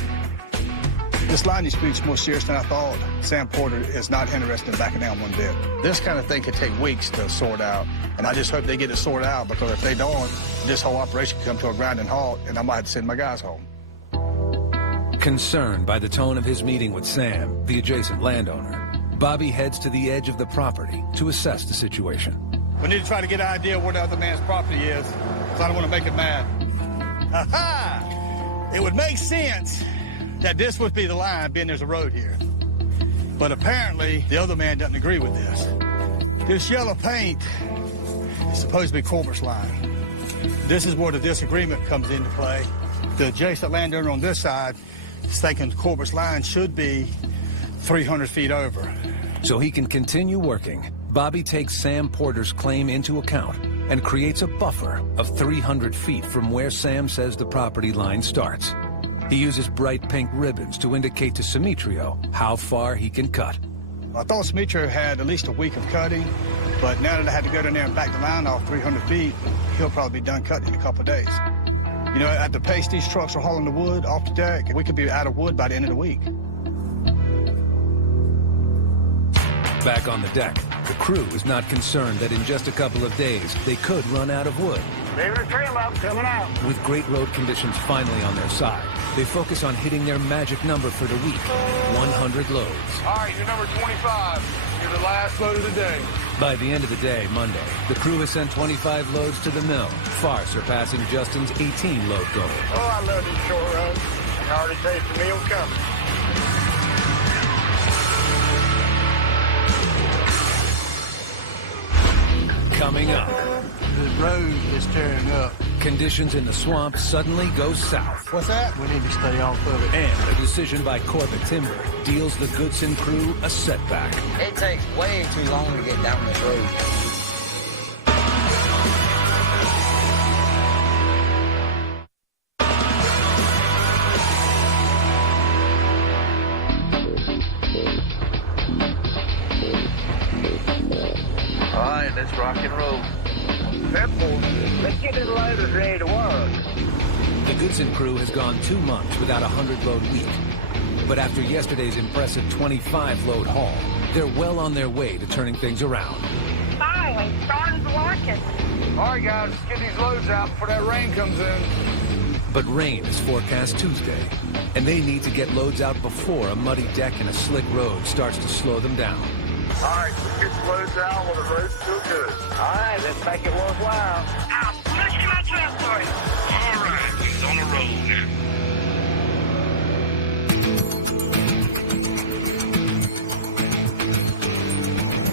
This line dispute's more serious than I thought. Sam Porter is not interested in backing down one bit. This kind of thing could take weeks to sort out, and I just hope they get it sorted out, because if they don't, this whole operation could come to a grinding halt, and I might have to send my guys home. Concerned by the tone of his meeting with Sam, the adjacent landowner, Bobby heads to the edge of the property to assess the situation. We need to try to get an idea where the other man's property is. because I don't want to make it mad. Ha-ha! It would make sense that this would be the line, being there's a road here. But apparently, the other man doesn't agree with this. This yellow paint is supposed to be Corbett's line. This is where the disagreement comes into play. The adjacent landowner on this side is thinking Corbett's line should be 300 feet over. So he can continue working, Bobby takes Sam Porter's claim into account and creates a buffer of 300 feet from where Sam says the property line starts. He uses bright pink ribbons to indicate to Simitrio how far he can cut. I thought Simitrio had at least a week of cutting, but now that I had to go down there and back the line off 300 feet, he'll probably be done cutting in a couple of days. You know, at the pace these trucks are hauling the wood off the deck, we could be out of wood by the end of the week. Back on the deck, the crew is not concerned that in just a couple of days, they could run out of wood. Leaving a trail up, coming out. With great road conditions finally on their side, they focus on hitting their magic number for the week, 100 loads. All right, you're number 25. You're the last load of the day. By the end of the day, Monday, the crew has sent 25 loads to the mill, far surpassing Justin's 18-load goal. Oh, I love these short runs. I can already taste the meal coming. Coming up. The road is tearing up. Conditions in the swamp suddenly go south. What's that? We need to stay off of it. And a decision by Corbett Timber deals the Goodson crew a setback. It takes way too long to get down this road. All right, let's rock and roll. Let's get them loaders ready to work. The Goodson crew has gone 2 months without a 100-load week. But after yesterday's impressive 25-load haul, they're well on their way to turning things around. Finally, starting to working. All right, guys, let's get these loads out before that rain comes in. But rain is forecast Tuesday, and they need to get loads out before a muddy deck and a slick road starts to slow them down. All right, let's get the loads out while the road's still good. All right, let's make it worthwhile. I'll push my truck for you. All right, he's on the road.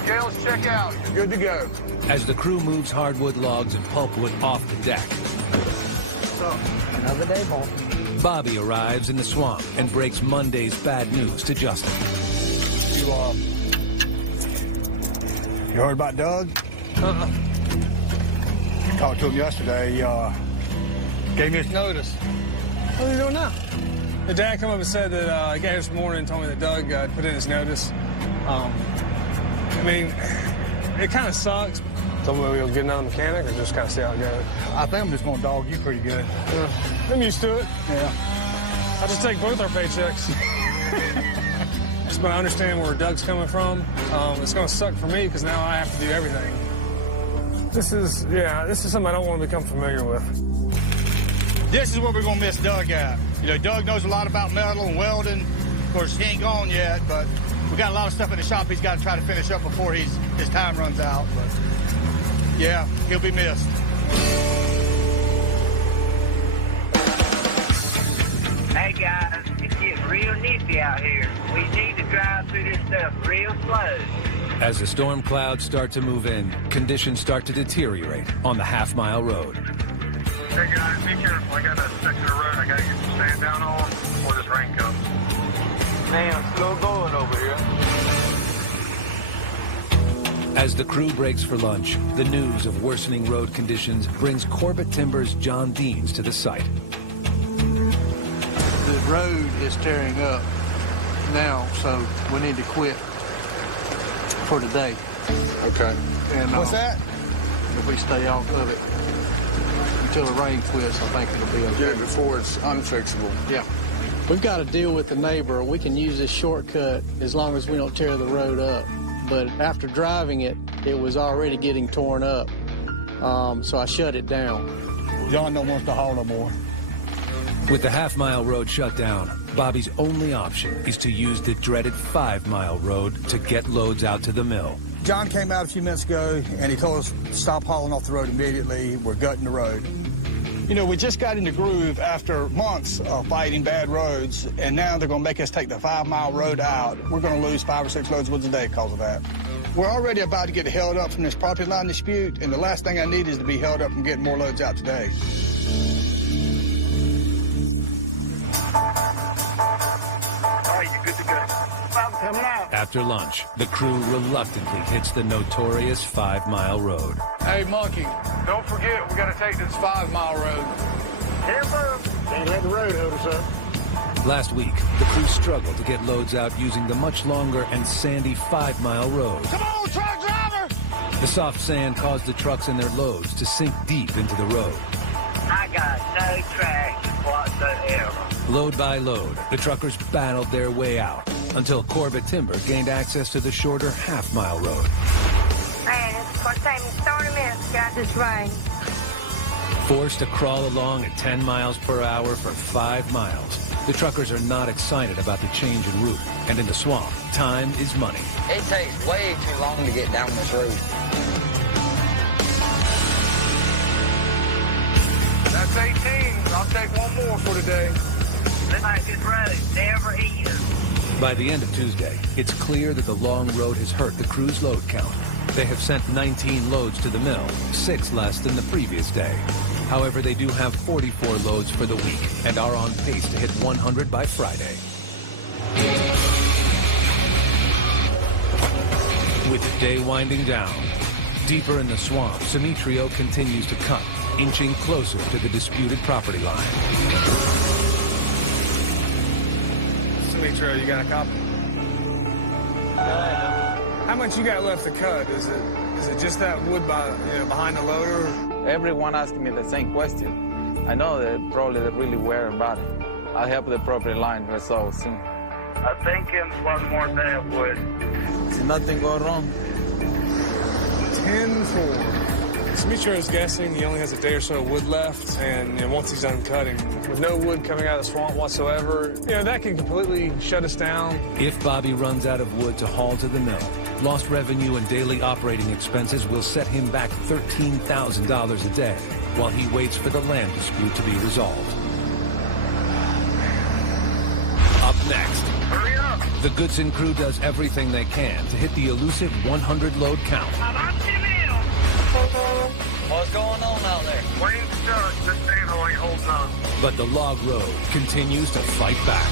Okay, let's check out. You're good to go. As the crew moves hardwood logs and pulpwood off the deck, Another day, boy. Bobby arrives in the swamp and breaks Monday's bad news to Justin. You heard about Doug? Talked to him yesterday. He gave me his notice. What are you doing now? The dad come up and said that he got here this morning and told me that Doug put in his notice. I mean, it kind of sucks. So we'll get another mechanic or just kind of see how it goes? I think I'm just going to dog you pretty good. I'm used to it. Yeah. I'll just take both our paychecks. But I understand where Doug's coming from. It's going to suck for me because now I have to do everything. This is something I don't want to become familiar with. This is where we're going to miss Doug at. You know, Doug knows a lot about metal and welding. Of course, he ain't gone yet, but we got a lot of stuff in the shop he's got to try to finish up before his time runs out. But yeah, he'll be missed. Hey, guys, it's getting real nippy out here. We need to drive through this stuff real slow. As the storm clouds start to move in, conditions start to deteriorate on the half-mile road. Hey, guys, be careful. I got a section of road I got to get some sand down on before this rain comes. Man, slow going over here. As the crew breaks for lunch, the news of worsening road conditions brings Corbett Timber's John Deans to the site. The road is tearing up now, so we need to quit for today. Okay. And What's that? if we stay off of it until the rain quits, I think it'll be okay. Get it before it's unfixable. Yeah. We've got to deal with the neighbor. We can use this shortcut as long as we don't tear the road up. But after driving it, it was already getting torn up. So I shut it down. John don't want to haul no more. With the half-mile road shut down, Bobby's only option is to use the dreaded 5-mile road to get loads out to the mill. John came out a few minutes ago, and he told us to stop hauling off the road immediately. We're gutting the road. You know, we just got in the groove after months of fighting bad roads, and now they're going to make us take the 5-mile road out. We're going to lose 5 or 6 loads a day because of that. We're already about to get held up from this property line dispute, and the last thing I need is to be held up from getting more loads out today. All right, you're good to go. Coming out. After lunch, the crew reluctantly hits the notorious 5-mile road. Hey, Monkey, don't forget we got to take this 5-mile road. Can't let the road hold us up. Last week, the crew struggled to get loads out using the much longer and sandy 5-mile road. Come on, truck driver! The soft sand caused the trucks and their loads to sink deep into the road. I got no traction whatsoever. Load by load, the truckers battled their way out until Corbett Timber gained access to the shorter half-mile road. Man, it's going to take me 30 minutes to get this rain. Forced to crawl along at 10 miles per hour for 5 miles, the truckers are not excited about the change in route. And in the swamp, time is money. It takes way too long to get down this road. That's 18. I'll take one more for today. Looks like this road never ends. By the end of Tuesday, it's clear that the long road has hurt the crew's load count. They have sent 19 loads to the mill, 6 less than the previous day. However, they do have 44 loads for the week and are on pace to hit 100 by Friday. With the day winding down, deeper in the swamp, Simitrio continues to cut, inching closer to the disputed property line. Simitrio, you got a copy? How much you got left to cut? Is it just that wood behind the loader? Everyone asking me the same question. I know that probably they're really worried about it. I'll help the property line resolve soon. I think in one more day of wood. Is nothing going wrong? 10-4. Simitrio's guessing he only has a day or so of wood left, and once he's done cutting, with no wood coming out of the swamp whatsoever, that can completely shut us down. If Bobby runs out of wood to haul to the mill, lost revenue and daily operating expenses will set him back $13,000 a day while he waits for the land dispute to be resolved. Up next, hurry up! The Goodson crew does everything they can to hit the elusive 100-load count. What's going on out there? Wayne's stuck. This panel ain't holding up. But the log road continues to fight back.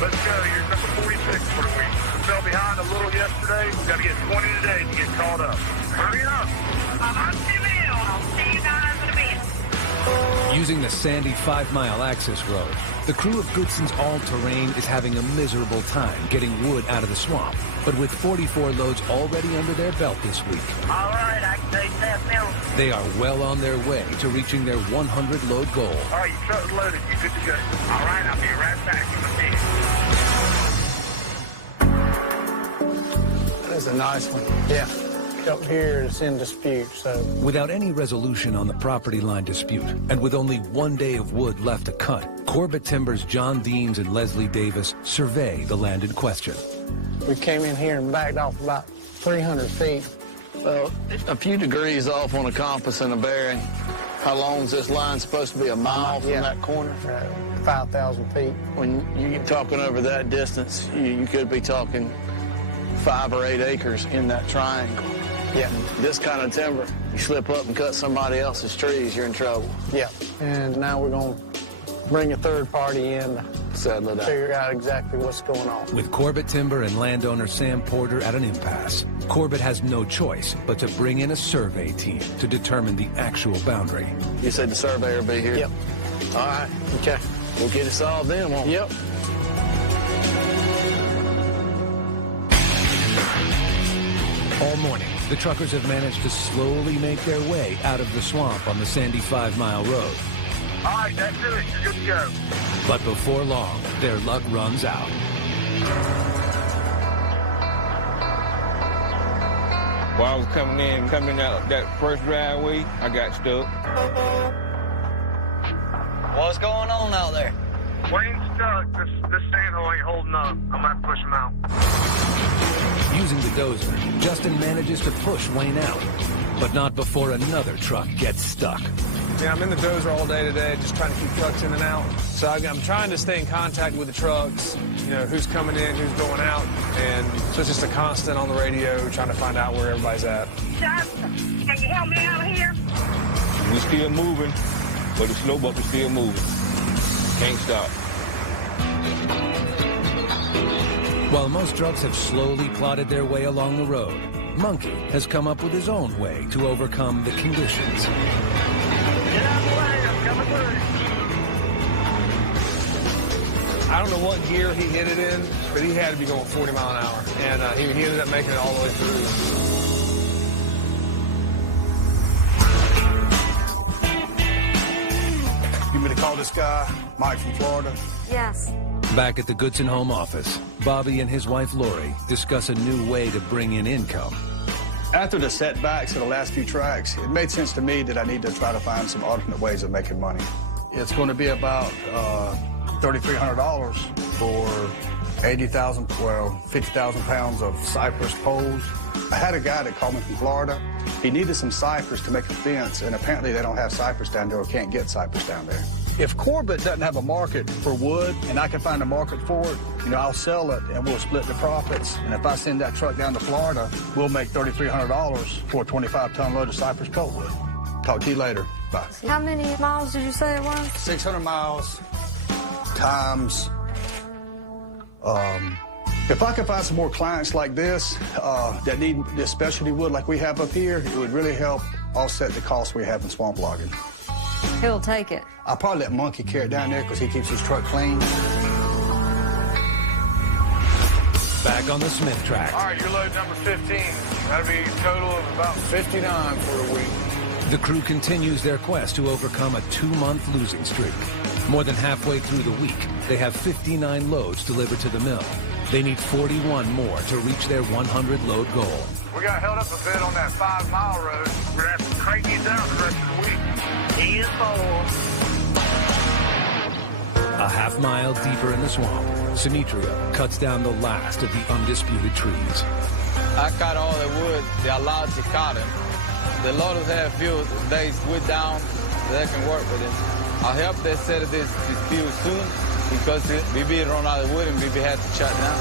Let's go. You're number 46 for the week. We fell behind a little yesterday. We've got to get 20 today to get caught up. Hurry up. I'm I'll see you guys in a bit. Using the sandy 5-mile access road, the crew of Goodson's all-terrain is having a miserable time getting wood out of the swamp. But with 44 loads already under their belt this week, All right, I can take that mill. they are well on their way to reaching their 100-load goal. All right, your truck's loaded. You're good to go. All right, I'll be right back in a bit. That's a nice one. Yeah. Up here, it's in dispute, so. Without any resolution on the property line dispute, and with only 1 day of wood left to cut, Corbett Timber's John Deans and Leslie Davis survey the land in question. We came in here and backed off about 300 feet. Well, a few degrees off on a compass and a bearing. How long is this line supposed to be? A mile from that corner? 5,000 feet. When you're talking over that distance, you could be talking 5 or 8 acres in that triangle. Yeah. This kind of timber, you slip up and cut somebody else's trees, you're in trouble. Yeah. And now we're going to bring a third party in to settle it out. Figure out exactly what's going on. With Corbett Timber and landowner Sam Porter at an impasse, Corbett has no choice but to bring in a survey team to determine the actual boundary. You said the surveyor will be here? Yep. All right. Okay. We'll get it solved then, won't we? Yep. All morning, the truckers have managed to slowly make their way out of the swamp on the sandy 5-mile road. All right, that's it. You're good to go. But before long, their luck runs out. While I was coming out that first driveway, I got stuck. What's going on out there? Wayne's stuck. This sand hole ain't holding up. I'm gonna have to push him out. Using the dozer, Justin manages to push Wayne out, but not before another truck gets stuck. Yeah, I'm in the dozer all day today, just trying to keep trucks in and out. So I'm trying to stay in contact with the trucks, you know, who's coming in, who's going out. And so it's just a constant on the radio, trying to find out where everybody's at. Justin, can you help me out here? We still moving, but the slow bucket still moving. Can't stop. While most trucks have slowly plodded their way along the road, Monkey has come up with his own way to overcome the conditions. Get out of the way. I'm coming through. I don't know what gear he hit it in, but he had to be going 40 miles an hour. And he ended up making it all the way through. You want me to call this guy, Mike from Florida? Yes. Back at the Goodson home office, Bobby and his wife Lori discuss a new way to bring in income. After the setbacks of the last few tracks, it made sense to me that I need to try to find some alternate ways of making money. It's going to be about $3,300 for 50,000 pounds of cypress poles. I had a guy that called me from Florida. He needed some cypress to make a fence, and apparently they don't have cypress down there or can't get cypress down there. If Corbett doesn't have a market for wood and I can find a market for it, you know, I'll sell it and we'll split the profits. And if I send that truck down to Florida, we'll make $3,300 for a 25-ton load of cypress pulpwood. Talk to you later. Bye. How many miles did you say it was? 600 miles times, if I could find some more clients like this that need this specialty wood like we have up here, it would really help offset the cost we have in swamp logging. He'll take it. I'll probably let Monkey carry it down there because he keeps his truck clean. Back on the Smith track. All right, your load number 15. That'll be a total of about 59 for the week. The crew continues their quest to overcome a 2-month losing streak. More than halfway through the week, they have 59 loads delivered to the mill. They need 41 more to reach their 100-load goal. We got held up a bit on that 5-mile road. We're going to have to crank these out the rest of the week. A half-mile deeper in the swamp, Simetrio cuts down the last of the undisputed trees. I cut all the wood they allowed to cut it. The loaders have few days wood down, so they can work with it. I hope they set this dispute soon because we run out of wood and we had to shut down.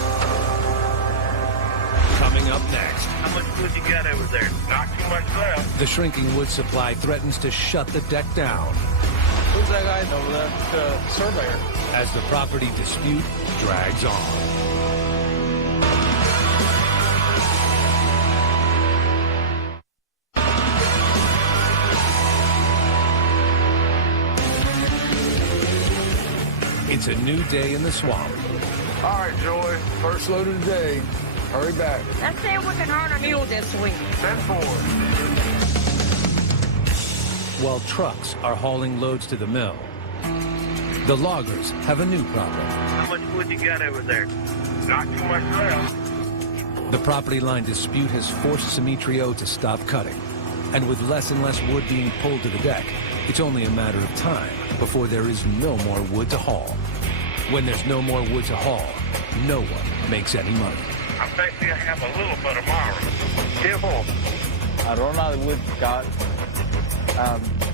Coming up next. How much wood you got over there? Not too much left. The shrinking wood supply threatens to shut the deck down. Who's that guy over there? The surveyor. As the property dispute drags on. It's a new day in the swamp. All right, Joy. First load of the day. Hurry back. Let's see if we can earn a mule this week. 10-4. While trucks are hauling loads to the mill, the loggers have a new problem. How much wood you got over there? Not too much left. The property line dispute has forced Simetrio to stop cutting. And with less and less wood being pulled to the deck, it's only a matter of time before there is no more wood to haul. When there's no more wood to haul, no one makes any money. I bet you have a little bit of tomorrow. Careful. I run out of wood, God.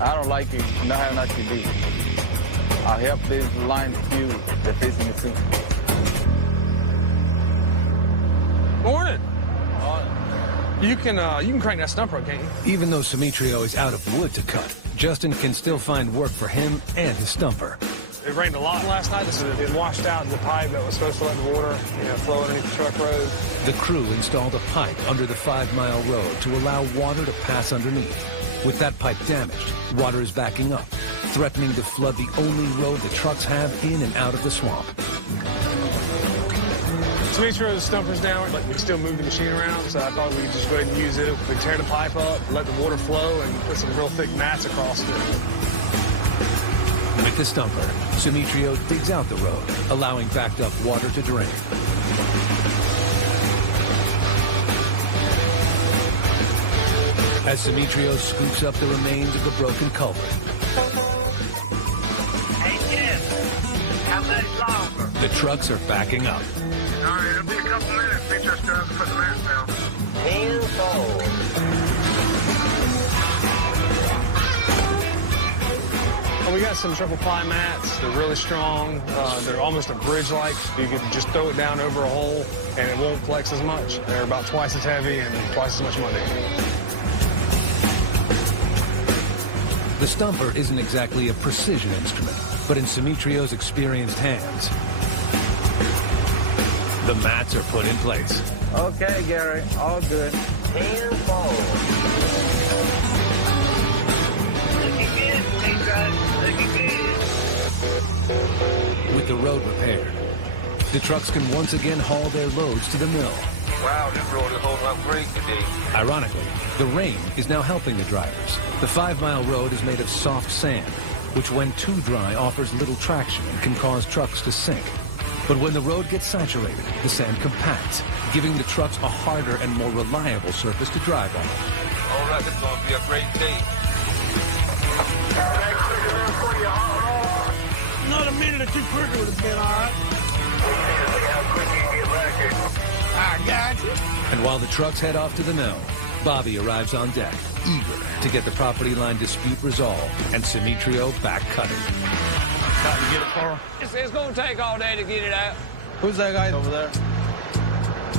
I don't like it. I have nothing to do. I help this line few. They're facing me soon. Morning. You can crank that stump rope, can't you? Even though Simetrio is out of wood to cut, Justin can still find work for him and his stumper. It rained a lot last night, so it washed out the pipe that was supposed to let the water, flow underneath the truck road. The crew installed a pipe under the 5-mile road to allow water to pass underneath. With that pipe damaged, water is backing up, threatening to flood the only road the trucks have in and out of the swamp. Simetrio's stumper's down, but we can still move the machine around, so I thought we'd just go ahead and use it. We tear the pipe up, let the water flow, and put some real thick mats across it. With the stumper, Simetrio digs out the road, allowing backed up water to drain. As Simetrio scoops up the remains of the broken culvert. Hey, days longer. The trucks are backing up. All right, it'll be a couple minutes. We just put the mats down. We got some triple ply mats. They're really strong. They're almost a bridge-like. You can just throw it down over a hole, and it won't flex as much. They're about twice as heavy and twice as much money. The stumper isn't exactly a precision instrument, but in Simitrio's experienced hands, the mats are put in place. Okay, Gary, all good. With the road repaired, the trucks can once again haul their loads to the mill. Wow, this road is holding up great today. Ironically, the rain is now helping the drivers. The 5-mile road is made of soft sand, which when too dry offers little traction and can cause trucks to sink. But when the road gets saturated, the sand compacts, giving the trucks a harder and more reliable surface to drive on. All right, this is going to be a great day. Another minute or two quicker would have been all right. I got you. And while the trucks head off to the mill, Bobby arrives on deck, eager to get the property line dispute resolved and Simitrio back cutting. Trying to get it for him. It's going to take all day to get it out. Who's that guy over there?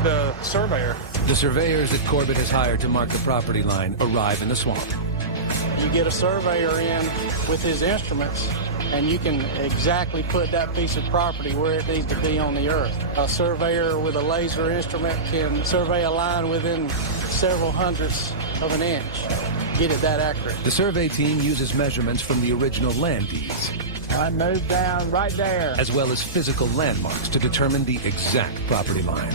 The surveyor. The surveyors that Corbett has hired to mark the property line arrive in the swamp. You get a surveyor in with his instruments, and you can exactly put that piece of property where it needs to be on the earth. A surveyor with a laser instrument can survey a line within several hundredths of an inch. Get it that accurate. The survey team uses measurements from the original land deeds, I moved down right there. as well as physical landmarks to determine the exact property line.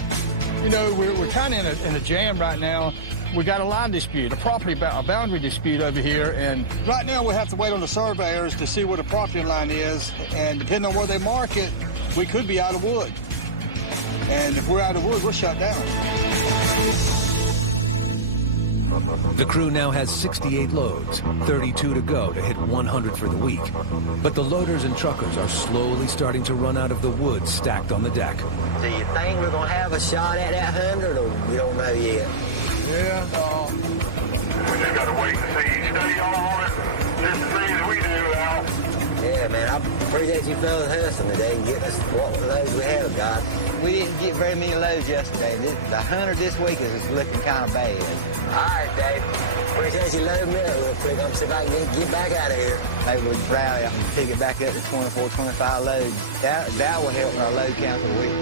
You know, we're kind of in a jam right now. We got a line dispute, a boundary dispute over here, and right now we have to wait on the surveyors to see where the property line is, and depending on where they mark it, we could be out of wood. And if we're out of wood, we're shut down. The crew now has 68 loads, 32 to go to hit 100 for the week. But the loaders and truckers are slowly starting to run out of the wood stacked on the deck. Do you think we're going to have a shot at that 100, or we don't know yet? Yeah, We just got to wait and see. Stay on it. Just as easy as we do, Al. Yeah, man, I appreciate you fellas hustling today and getting us what loads we have got. We didn't get very many loads yesterday. The 100 this week is looking kind of bad. All right, Dave. Appreciate you loading me up real quick. I'm going to see if I can get back out of here. Maybe we can rally up and pick it back up to 24, 25 loads. That will help in our load count for the week.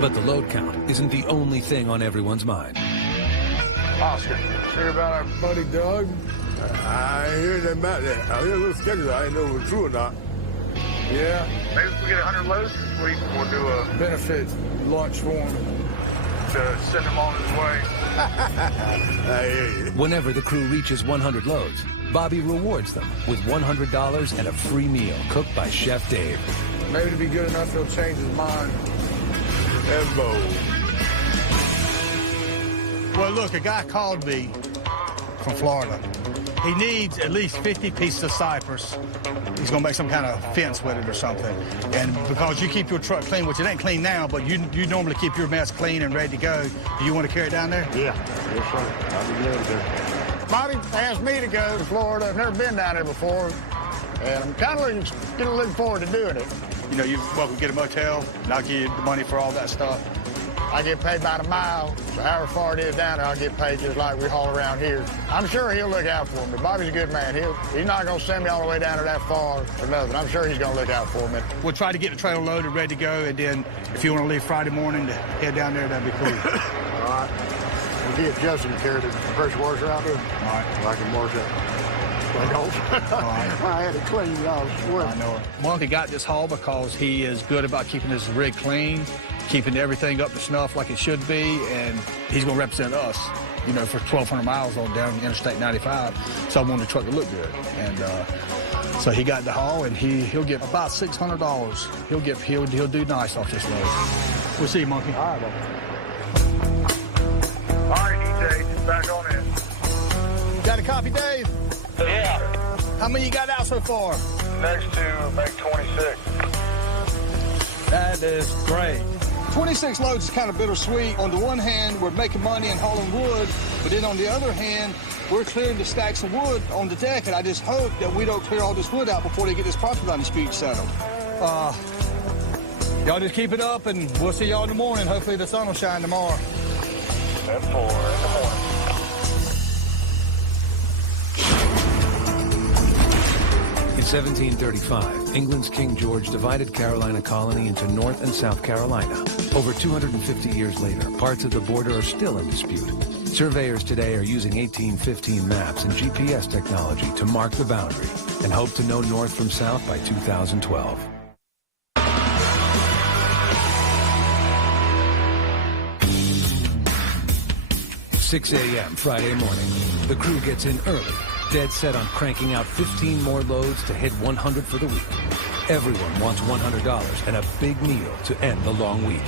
But the load count isn't the only thing on everyone's mind. Oscar, hear about our buddy Doug? I ain't heard nothing about that. I heard a little schedule. I didn't know if it was true or not. yeah. Maybe if we get 100 loads this week, we'll do a Benefit lunch for him. to send him on his way. I hear you. Whenever the crew reaches 100 loads, Bobby rewards them with $100 and a free meal cooked by Chef Dave. Maybe to be good enough, he'll change his mind. That's bold. Well, look, a guy called me from Florida. He needs at least 50 pieces of cypress. He's going to make some kind of fence with it or something. And because you keep your truck clean, which it ain't clean now, but you normally keep your mess clean and ready to go. Do you want to carry it down there? Yeah. Yes, sir. I'll be glad to. Bobby asked me to go to Florida. I've never been down there before. And I'm kind of looking forward to doing it. You know, you're welcome to get a motel, and I'll give you the money for all that stuff. I get paid about a mile, so however far it is down there, I'll get paid just like we haul around here. I'm sure he'll look out for me. Bobby's a good man. He's not going to send me all the way down there that far for nothing. I'm sure he's going to look out for me. We'll try to get the trailer loaded, ready to go, and then if you want to leave Friday morning to head down there, that'd be cool. All right. We'll get Justin to carry the pressure washer out there. All right. So I can wash that. I had it clean, I was sweating. I know it. Monkey got this haul because he is good about keeping his rig clean, keeping everything up to snuff like it should be, and he's going to represent us, you know, for 1,200 miles on down Interstate 95. So I wanted the truck to look good. And so he got the haul, and he'll get about $600. He'll do nice off this load. We'll see you, Monkey. All right, All right, DJ, back on in. Got a copy, Dave? Yeah. How many you got out so far? Next to make 26. is great. 26 loads is kind of bittersweet. On the one hand, we're making money and hauling wood, but then on the other hand, we're clearing the stacks of wood on the deck, and I just hope that we don't clear all this wood out before they get this property line dispute settled. Y'all just keep it up, and we'll see y'all in the morning. Hopefully the sun will shine tomorrow. 10-4 in the morning. In 1735, England's King George divided Carolina colony into North and South Carolina. Over 250 years later, parts of the border are still in dispute. Surveyors today are using 1815 maps and GPS technology to mark the boundary and hope to know north from south by 2012. At 6 a.m. Friday morning, the crew gets in early, dead set on cranking out 15 more loads to hit 100 for the week. Everyone wants $100 and a big meal to end the long week.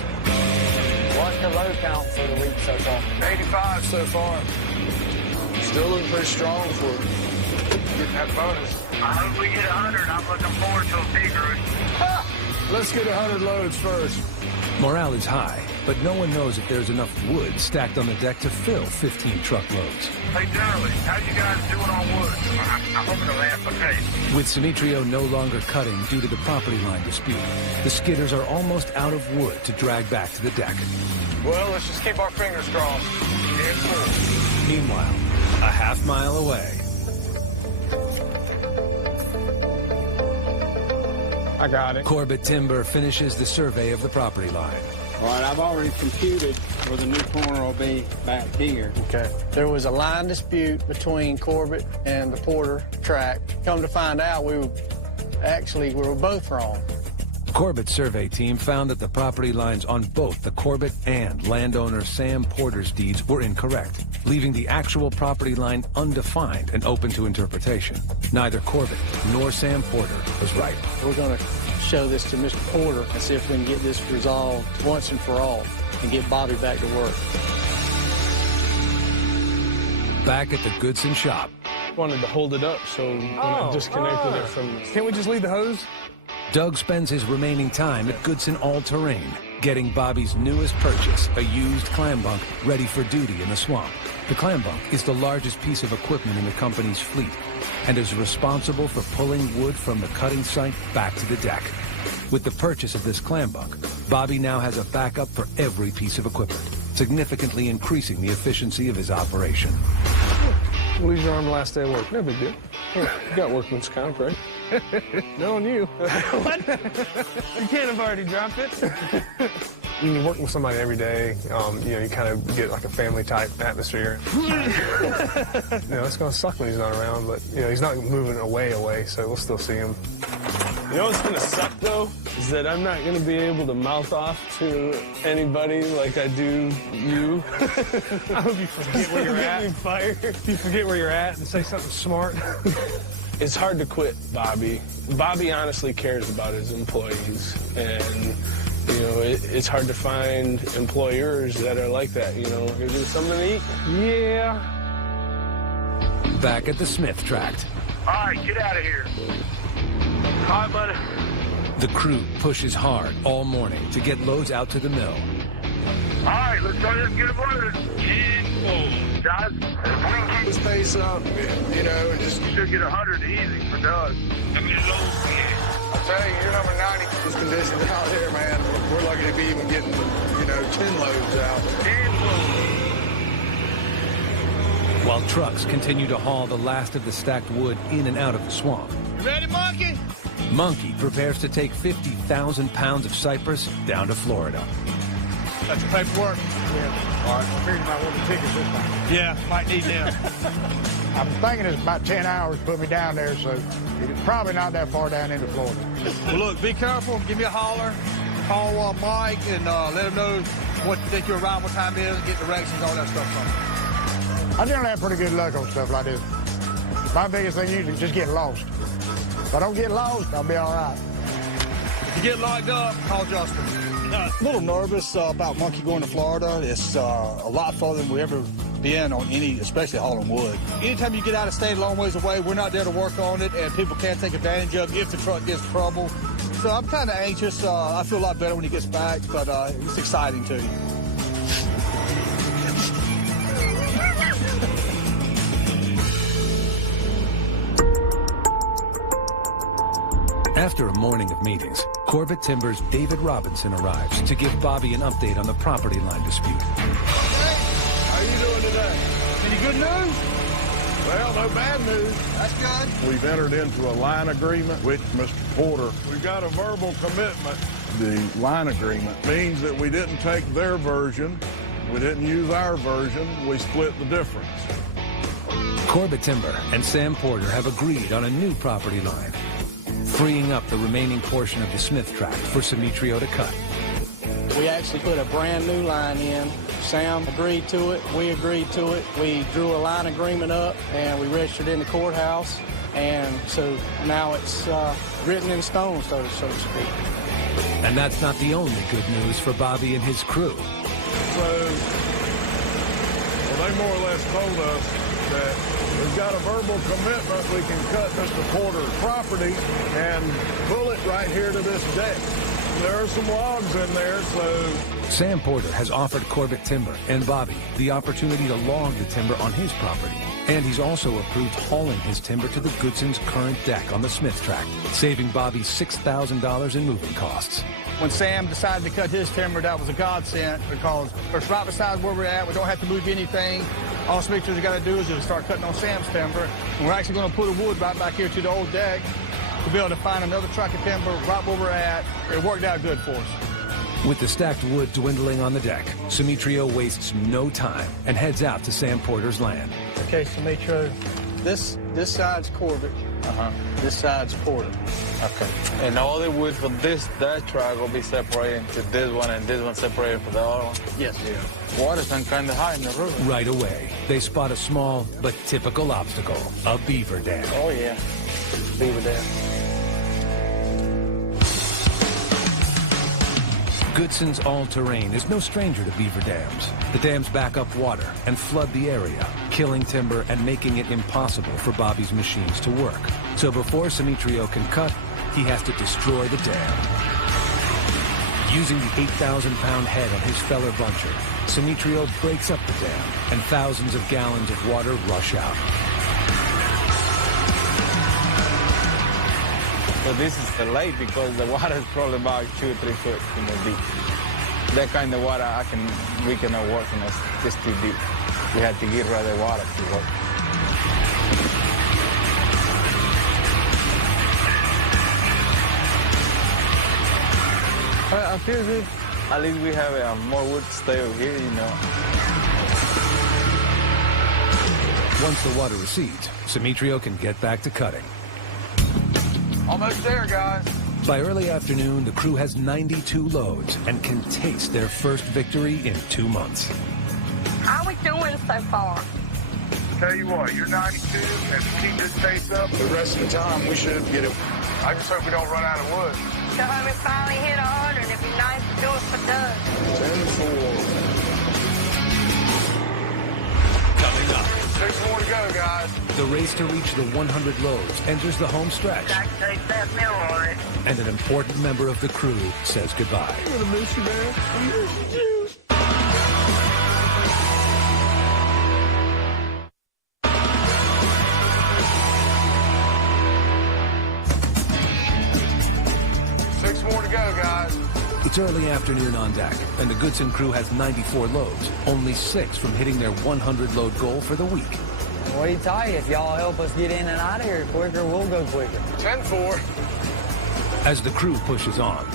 What's the load count for the week so far? 85 so far. Still looking pretty strong for getting that bonus. I hope we get 100. I'm looking forward to a big route. Let's get 100 loads first. Morale is high, but no one knows if there's enough wood stacked on the deck to fill 15 truckloads. Hey, generally, how you guys doing on wood? I'm hoping to that's the case. With Simitrio no longer cutting due to the property line dispute, the skidders are almost out of wood to drag back to the deck. Well, let's just keep our fingers crossed. Meanwhile, a half-mile away. I got it. Corbett Timber finishes the survey of the property line. All right, I've already computed where the new corner will be back here. Okay. There was a line dispute between Corbett and the Porter track. Come to find out, we were both wrong. Corbett's survey team found that the property lines on both the Corbett and landowner Sam Porter's deeds were incorrect, leaving the actual property line undefined and open to interpretation. Neither Corbett nor Sam Porter was right. We're going to show this to Mr. Porter and see if we can get this resolved once and for all and get Bobby back to work. Back at the Goodson shop. Wanted to hold it up, so when I disconnected it from... Can't we just leave the hose? Doug spends his remaining time at Goodson All-Terrain, getting Bobby's newest purchase, a used clam bunk ready for duty in the swamp. The clam bunk is the largest piece of equipment in the company's fleet and is responsible for pulling wood from the cutting site back to the deck. With the purchase of this clam bunk, Bobby now has a backup for every piece of equipment, significantly increasing the efficiency of his operation. Lose your arm the last day of work. No big deal. You got workman's comp, right? No on you. What? You can't have already dropped it. When you're working with somebody every day, you kind of get like a family-type atmosphere. It's going to suck when he's not around, but, he's not moving away, so we'll still see him. You know what's going to suck, though, is that I'm not going to be able to mouth off to anybody like I do you. I hope you forget where you're at. Fired. You forget where you're at and say something smart. It's hard to quit Bobby. Bobby honestly cares about his employees, and it's hard to find employers that are like that. Give them something to eat. Yeah. Back at the Smith tract. All right, get out of here. All right, buddy. The crew pushes hard all morning to get loads out to the mill. All right, let's go ahead and get them loaded. Guys, if we can keep this pace up, and just should get 100 easy for Doug. I tell you, you're number 90 in this condition out here, man. We're lucky to be even getting, 10 loads out. 10 loads. While trucks continue to haul the last of the stacked wood in and out of the swamp. You ready, Monkey? Monkey prepares to take 50,000 pounds of cypress down to Florida. That's your paperwork? Yeah. All right. I figured you might want the tickets this time. Yeah, might need them. I'm thinking it's about 10 hours to put me down there, so it's probably not that far down into Florida. Well, look, be careful. Give me a holler. Call Mike and let him know what you think your arrival time is and get directions, all that stuff from him. I generally have pretty good luck on stuff like this. My biggest thing usually is just getting lost. If I don't get lost, I'll be all right. If you get locked up, call Justin. A little nervous about Monkey going to Florida. It's a lot farther than we ever been on any, especially hauling wood. Anytime you get out of state a long ways away, we're not there to work on it, and people can't take advantage of it if the truck gets trouble. So I'm kind of anxious. I feel a lot better when he gets back, but it's exciting too. After a morning of meetings, Corbett Timber's David Robinson arrives to give Bobby an update on the property line dispute. How you doing today? Any good news? Well, no bad news. That's good. We've entered into a line agreement with Mr. Porter. We've got a verbal commitment. The line agreement means that we didn't take their version, we didn't use our version, we split the difference. Corbett Timber and Sam Porter have agreed on a new property line, freeing up the remaining portion of the Smith tract for Simitrio to cut. We actually put a brand new line in. Sam agreed to it, we agreed to it. We drew a line agreement up and we registered in the courthouse. And so now it's written in stone, so to speak. And that's not the only good news for Bobby and his crew. So, well, they more or less told us that we've got a verbal commitment. We can cut Mr. Porter's property and pull it right here to this deck. There are some logs in there, so... Sam Porter has offered Corbett Timber and Bobby the opportunity to log the timber on his property. And he's also approved hauling his timber to the Goodson's current deck on the Smith tract, saving Bobby $6,000 in moving costs. When Sam decided to cut his timber, that was a godsend because it's right beside where we're at. We don't have to move anything. All Smitrio's got to do is just start cutting on Sam's timber. And we're actually going to put the wood right back here to the old deck to be able to find another truck of timber right where we're at. It worked out good for us. With the stacked wood dwindling on the deck, Simitrio wastes no time and heads out to Sam Porter's land. Okay, Simitrio, this side's Corbett. This side's Porter. Okay. And all the wood from that track will be separated to this one and this one separated from the other one? Yes. Yeah. Water's kind of high in the river. Right away, they spot a small but typical obstacle, a beaver dam. Oh, yeah. Beaver dam. Goodson's all-terrain is no stranger to beaver dams. The dams back up water and flood the area, killing timber and making it impossible for Bobby's machines to work. So before Simitrio can cut, he has to destroy the dam. Using the 8,000-pound head on his feller buncher, Simitrio breaks up the dam, and thousands of gallons of water rush out. So this is the lake because the water is probably about 2 or 3 foot deep. That kind of water we cannot work in, it's just too deep. We had to get rid of the water to work. I feel good. At least we have more wood to stay over here, you know. Once the water recedes, Simitrio can get back to cutting. Almost there, guys. By early afternoon, the crew has 92 loads and can taste their first victory in 2 months. How are we doing so far? Tell you what, you're 92, and if you keep this pace up, the rest of the time we should get it. I just hope we don't run out of wood. So when we finally hit 100, it'd be nice to do it for Doug. 10-4. Coming up. 6 more to go, guys. The race to reach the 100 loads enters the home stretch. I can taste that mill on it. And an important member of the crew says goodbye. I'm gonna miss you, man. I'm gonna miss you. It's early afternoon on deck, and the Goodson crew has 94 loads, only 6 from hitting their 100-load goal for the week. What do you tell you? If y'all help us get in and out of here quicker, we'll go quicker. 10-4. As the crew pushes on,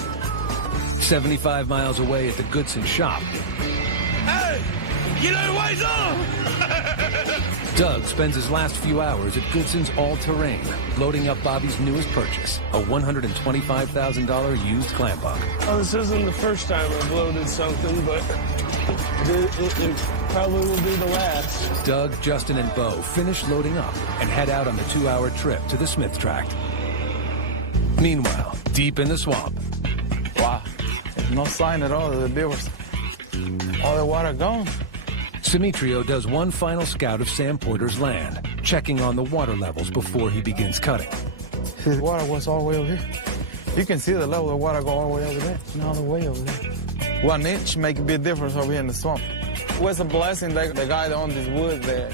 75 miles away at the Goodson shop, Hey, get out of the way, son! Doug spends his last few hours at Goodson's all-terrain, loading up Bobby's newest purchase, a $125,000 used clam bunk. Oh, this isn't the first time I've loaded something, but it probably will be the last. Doug, Justin, and Bo finish loading up and head out on the 2-hour trip to the Smith tract. Meanwhile, deep in the swamp. Wow, there's no sign at all of the beavers. All the water gone. Simitrio does one final scout of Sam Porter's land, checking on the water levels before he begins cutting. See, the water was all the way over here. You can see the level of water go all the way over there and all the way over there. 1 inch make a big difference over here in the swamp. It was a blessing that the guy that owned this wood there,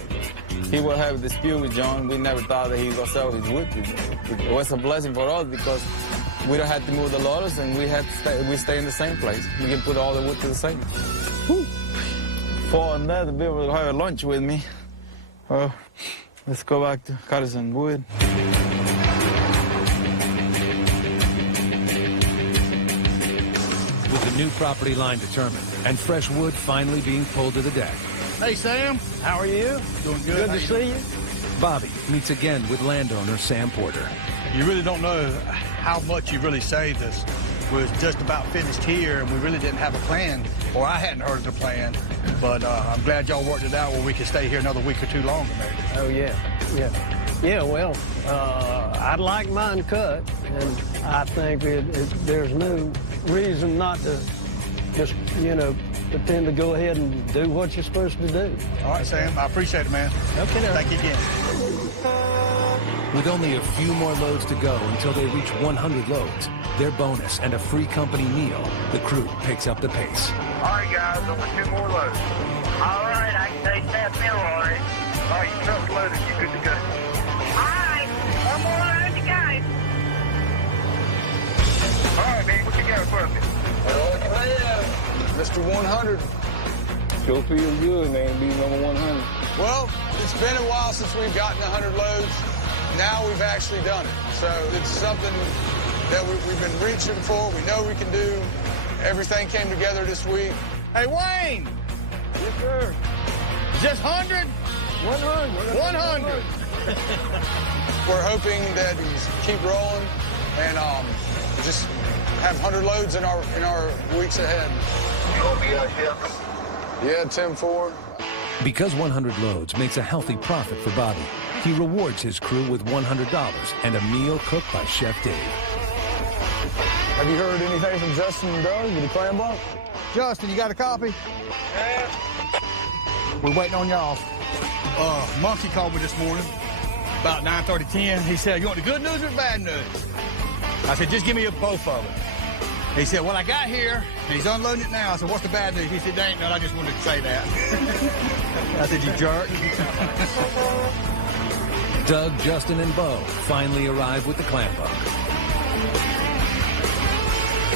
he will have a dispute with John. We never thought that he was going to sell his wood to him. It was a blessing for us because we don't have to move the loaders and we stay in the same place. We can put all the wood to the same. Whew. For another bit, we'll have lunch with me. Let's go back to cut some wood. With the new property line determined and fresh wood finally being pulled to the deck. Hey, Sam. How are you? Doing good. Good to see you. Bobby meets again with landowner Sam Porter. You really don't know how much you really saved us. We was just about finished here, and we really didn't have a plan, or I hadn't heard of the plan. But I'm glad y'all worked it out where we could stay here another week or two longer, maybe. Oh, yeah. Yeah, well, I'd like mine cut, and I think there's no reason not to just, pretend to go ahead and do what you're supposed to do. All right, Sam. I appreciate it, man. Okay. Thank you again. With only a few more loads to go until they reach 100 loads, their bonus and a free company meal, the crew picks up the pace. All right, guys, over 2 more loads. All right, I can take that meal already. All right, your truck's loaded. You're good to go. All right, 1 more load to go. All right, man, what you got for me? Mr. 100. Sure feels good, man, being number 100. Well, it's been a while since we've gotten 100 loads. Now we've actually done it. So it's something that we've been reaching for. We know we can do. Everything came together this week. Hey, Wayne! Yes, sir. Just 100? 100. 100. We're hoping that we keep rolling and just have 100 loads in our weeks ahead. You'll be out here. Yeah, 10-4. Because 100 loads makes a healthy profit for Bobby, he rewards his crew with $100 and a meal cooked by Chef Dave. Have you heard anything from Justin and Doug with the clam bunk? Justin, you got a copy? Yeah. We're waiting on y'all. Monkey called me this morning about 9:30, 10. He said, you want the good news or the bad news? I said, just give me both of them. He said, well, I got here, and he's unloading it now. I said, what's the bad news? He said, there ain't none. I just wanted to say that. I said, you jerk. Doug, Justin, and Bo finally arrive with the clam bunk.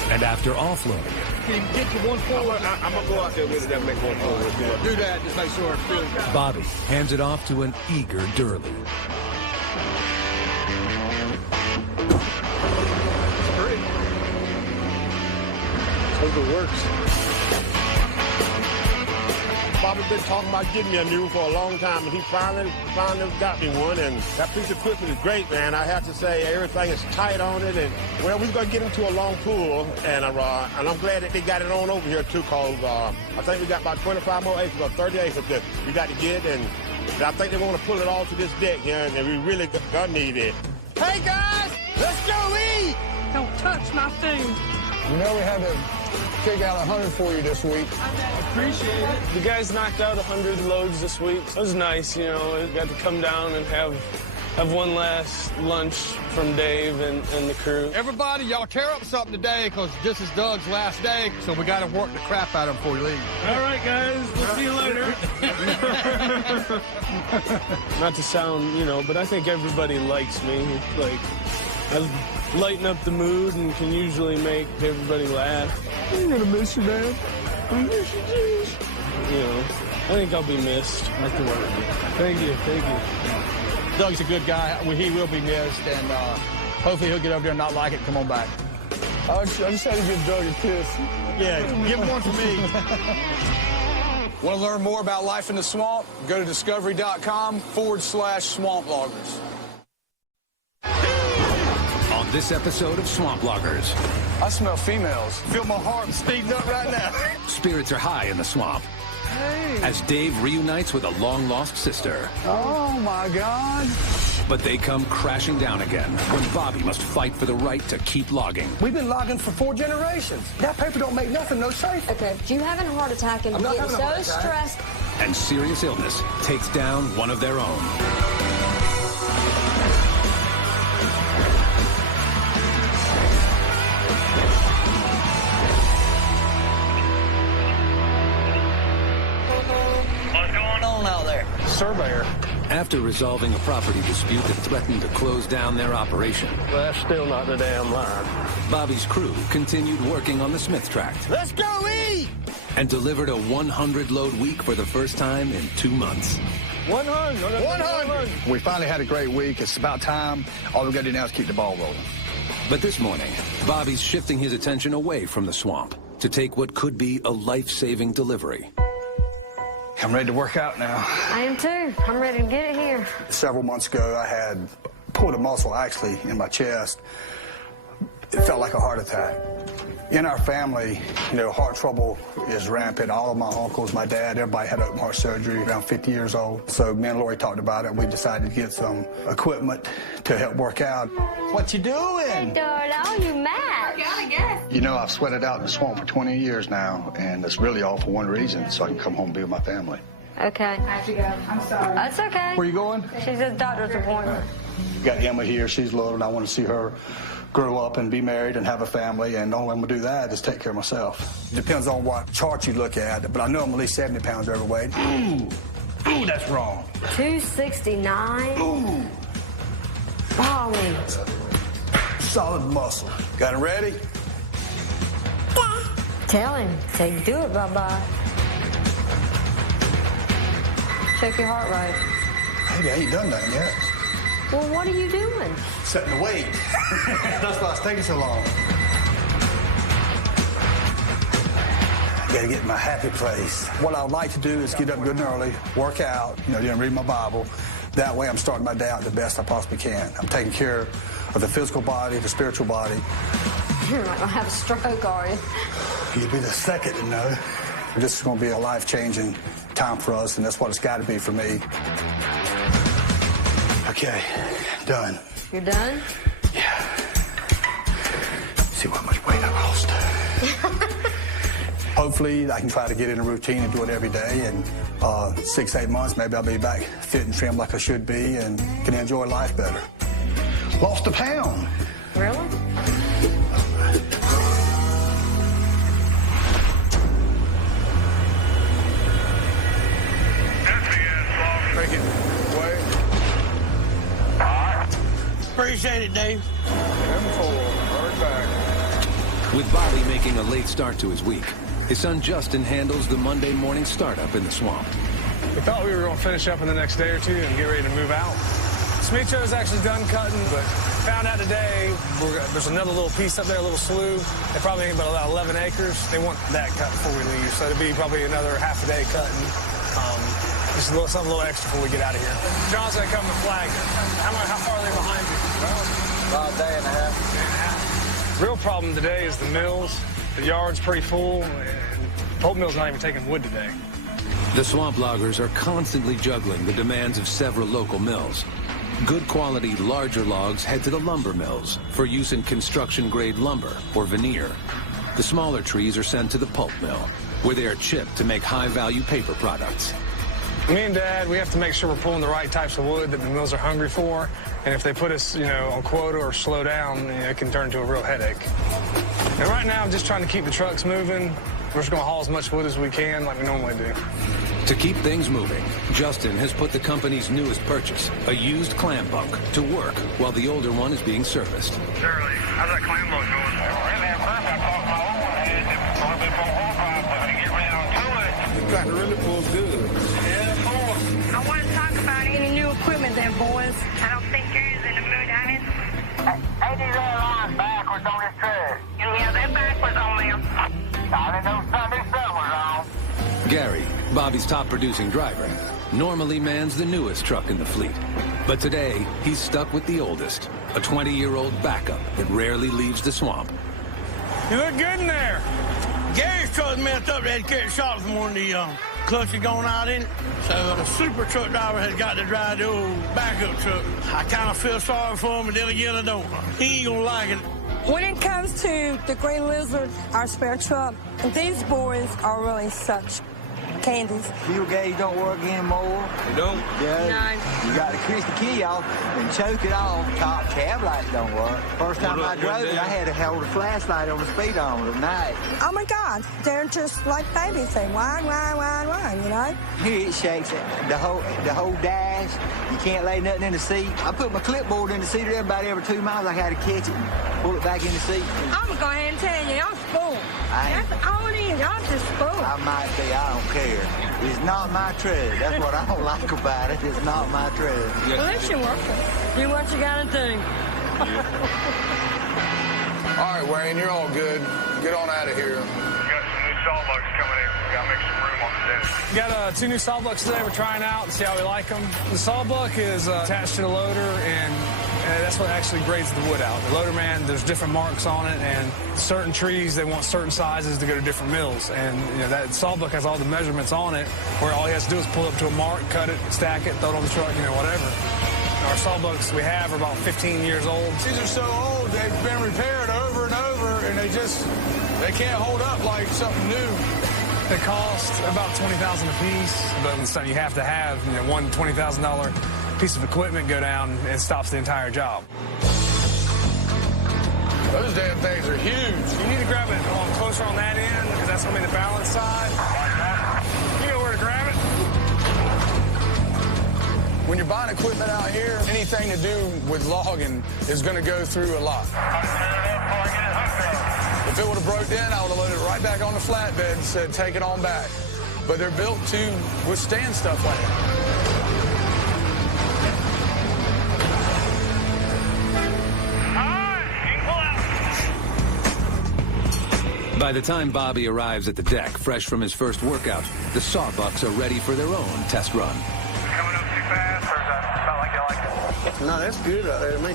And after offloading it, Can you get to 1-4? I'm going to go out there with it and make 1-4. Do that, just make sure it's feels good. Bobby hands it off to an eager Durley. Hope it works. Bobby's been talking about getting me a new one for a long time, and he finally got me one, and that piece of equipment is great, man. I have to say, everything is tight on it, and, well, we're going to get into a long pool, and I'm glad that they got it on over here, too, because I think we got about 25 more acres or 30 acres that we got to get, and I think they want to pull it all to this deck here, and we really gonna need it. Hey, guys, let's go eat! Don't touch my food. You know we had to kick out 100 for you this week. Appreciate it. The guys knocked out 100 loads this week. It was nice, I got to come down and have one last lunch from Dave and the crew. Everybody, y'all tear up something today, because this is Doug's last day, so we got to work the crap out of him before we leave. All right, guys. We'll see you later. Not to sound, but I think everybody likes me. I lighten up the mood and can usually make everybody laugh. I'm going to miss you, man. I miss you, jeez. I think I'll be missed. Thank you. Doug's a good guy. He will be missed, and hopefully he'll get over there and not like it and come on back. I just had to give Doug a kiss. Yeah, give him one for me. Want to learn more about life in the swamp? Go to discovery.com/swamploggers. On this episode of Swamp Loggers, I smell females. Feel my heart speeding up right now. spirits are high in the swamp Hey. as Dave reunites with a long-lost sister. Oh, my God. But they come crashing down again when Bobby must fight for the right to keep logging. We've been logging for 4 generations. That paper don't make nothing no safe. Okay, if you having a heart attack and I'm not getting having a so heart attack. stressed and serious illness takes down one of their own. What's going on out there? Surveyor. After resolving a property dispute that threatened to close down their operation, Well, that's still not the damn line. Bobby's crew continued working on the Smith tract Let's go eat! and delivered a 100-load week for the first time in 2 months. 100. 100. We finally had a great week. It's about time. All we got to do now is keep the ball rolling. But this morning, Bobby's shifting his attention away from the swamp to take what could be a life-saving delivery. I'm ready to work out now. I am too. I'm ready to get it here. Several months ago, I had pulled a muscle actually in my chest. It felt like a heart attack. In our family, you know, heart trouble is rampant. All of my uncles, my dad, everybody had open heart surgery around 50 years old. So me and Lori talked about it. We decided to get some equipment to help work out. What you doing? Hey, Darla, you mad? I guess. You know, I've sweated out in the swamp for 20 years now, and it's really all for one reason, so I can come home and be with my family. Okay. I have to go. I'm sorry. That's okay. Where you going? She's at the doctor's appointment. Got Emma here. She's little, and I want to see her grow up and be married and have a family, and the only way I'm going to do that is take care of myself. Depends on what chart you look at, but I know I'm at least 70 pounds overweight. Ooh, that's wrong. 269. Ooh. Bobby. Solid muscle. Got it ready? Tell him. Say, do it, bye-bye. Check your heart rate. Maybe I ain't done nothing yet. Well, what are you doing? Setting the weight. That's why it's taking so long. Gotta get in my happy place. What I would like to do is get up good and early, work out, then read my Bible. That way I'm starting my day out the best I possibly can. I'm taking care of the physical body, the spiritual body. You're not gonna have a stroke, are you? You'll be the second to know. This is gonna be a life-changing time for us, and that's what it's gotta be for me. Okay, done. You're done? Yeah. See how much weight I lost. Hopefully, I can try to get in a routine and do it every day. And 6, 8 months, maybe I'll be back fit and trim like I should be and can enjoy life better. Lost a pound. Really? Take it away. Appreciate it, Dave. Right back. With Bobby making a late start to his week, his son Justin handles the Monday morning startup in the swamp. We thought we were going to finish up in the next day or two and get ready to move out. Smicho's actually done cutting, but found out today there's another little piece up there, a little slough. They probably ain't about 11 acres. They want that cut before we leave, so it'll be probably another half a day cutting. Just something a little extra before we get out of here. John's going to come and flag it. How far are they behind you? Well, about a day and a half. Real problem today is the mills. The yard's pretty full, and pulp mill's not even taking wood today. The swamp loggers are constantly juggling the demands of several local mills. Good quality, larger logs head to the lumber mills for use in construction-grade lumber or veneer. The smaller trees are sent to the pulp mill, where they are chipped to make high-value paper products. Me and Dad, we have to make sure we're pulling the right types of wood that the mills are hungry for. And if they put us, on quota or slow down, it can turn into a real headache. And right now, I'm just trying to keep the trucks moving. We're just going to haul as much wood as we can like we normally do. To keep things moving, Justin has put the company's newest purchase, a used clam bunk, to work while the older one is being serviced. Shirley, how's that clam bunk going? You got to really pull good. I want to talk about any new equipment there, boys. I don't think you're in the mood, honey. Ain't these lines backwards on this truck? Yeah, they're backwards on them. I didn't know Sunday sun was on. Gary, Bobby's top-producing driver, normally mans the newest truck in the fleet. But today, he's stuck with the oldest, a 20-year-old backup that rarely leaves the swamp. You look good in there. Gary's truck messed up. They had to carry shots from one of the clutches going out in it. So the super truck driver has got to drive the old backup truck. I kind of feel sorry for him, but then again, I don't. He ain't going to like it. When it comes to the Green Lizard, our spare truck, these boys are really such candies. Fuel gauge don't work anymore. You don't? Yeah. No. You got to twist the key off and choke it off. Top cab lights don't work. First time I drove it, I had to hold a flashlight on the speedometer at night. Oh my God, they're just like babies. They whine, you know? Here it shakes it. The whole dash. You can't lay nothing in the seat. I put my clipboard in the seat of everybody every 2 miles. I had to catch it and pull it back in the seat. I'm going to go ahead and tell you, y'all spoiled. That's all it is. Y'all just spoiled. I might be. I don't care. It's not my trade. That's what I don't like about it. It's not my trade. Well, it should work. Do what you got to do. All right, Wayne, you're all good. Get on out of here. We got some new sawbucks coming in. We got to make some room on the desk. We got 2 new sawbucks today. We're trying out and see how we like them. The sawbuck is attached to the loader, and that's what actually grades the wood out. The loader man, there's different marks on it, and certain trees, they want certain sizes to go to different mills. And that sawbuck has all the measurements on it, where all he has to do is pull up to a mark, cut it, stack it, throw it on the truck, whatever. Our sawbucks we have are about 15 years old. These are so old, they've been repaired over and over, and they can't hold up like something new. They cost about $20,000 a piece, but so you have to have one $20,000 piece of equipment go down, and stops the entire job. Those damn things are huge. You need to grab it closer on that end, because that's going to be the balance side. You know where to grab it. When you're buying equipment out here, anything to do with logging is going to go through a lot. If it would have broke down, I would have loaded it right back on the flatbed and said, take it on back. But they're built to withstand stuff like that. By the time Bobby arrives at the deck, fresh from his first workout, the sawbucks are ready for their own test run. Coming up too fast, or is that about like they like it? No, that's good out there to me.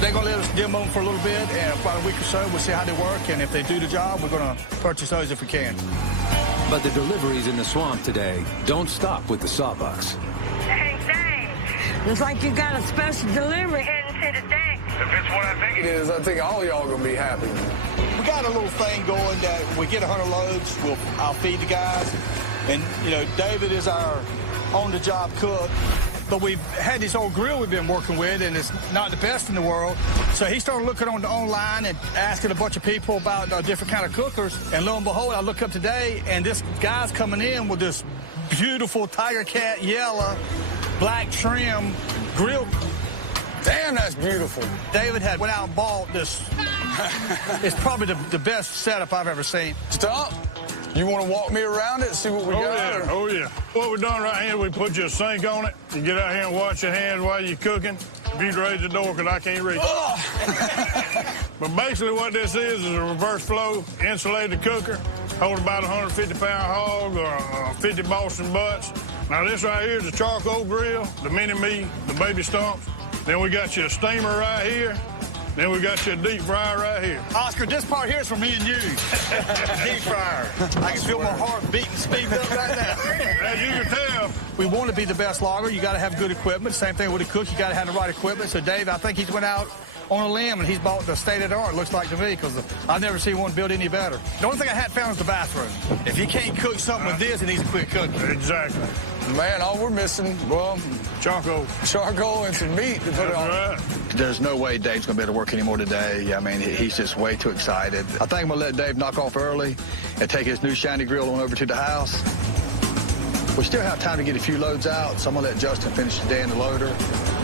They're going to let us demo them for a little bit, and about a week or so, we'll see how they work, and if they do the job, we're going to purchase those if we can. But the deliveries in the swamp today don't stop with the sawbucks. Hey, Dave. Looks like you got a special delivery. Heading to the deck. If it's what I think It is. I think all y'all going to be happy. We got a little thing going that we get 100 loads, I'll feed the guys. And, David is our on-the-job cook. But we've had this old grill we've been working with, and it's not the best in the world. So he started looking online and asking a bunch of people about different kind of cookers. And lo and behold, I look up today, and this guy's coming in with this beautiful Tiger Cat yellow, black trim grill. Damn, that's beautiful. David went out and bought this. It's probably the best setup I've ever seen. Stump, you want to walk me around it and see what we got? Yeah. Oh, yeah. What we've done right here, we put you a sink on it. You get out here and wash your hands while you're cooking. If you'd raise the door, because I can't reach it. But basically what this is a reverse flow insulated cooker. Hold about a 150-pound hog or 50 Boston butts. Now this right here is a charcoal grill, the mini-me, the baby stumps. Then we got you a steamer right here. Then we got you a deep fryer right here. Oscar, this part here is for me and you. Deep fryer. I can feel my heart beating, speeding up right now. As you can tell, we want to be the best logger. You got to have good equipment. Same thing with a cook. You got to have the right equipment. So Dave, I think he's went out on a limb and he's bought the state-of-the-art, looks like to me, because I've never seen one built any better. The only thing I had found is the bathroom. If you can't cook something with this, it needs a quick cooking. Exactly. Man, all we're missing, well, charcoal and some meat to put it on. Right. There's no way Dave's going to be able to work anymore today. I mean, he's just way too excited. I think I'm going to let Dave knock off early and take his new shiny grill on over to the house. We still have time to get a few loads out, so I'm going to let Justin finish the day in the loader.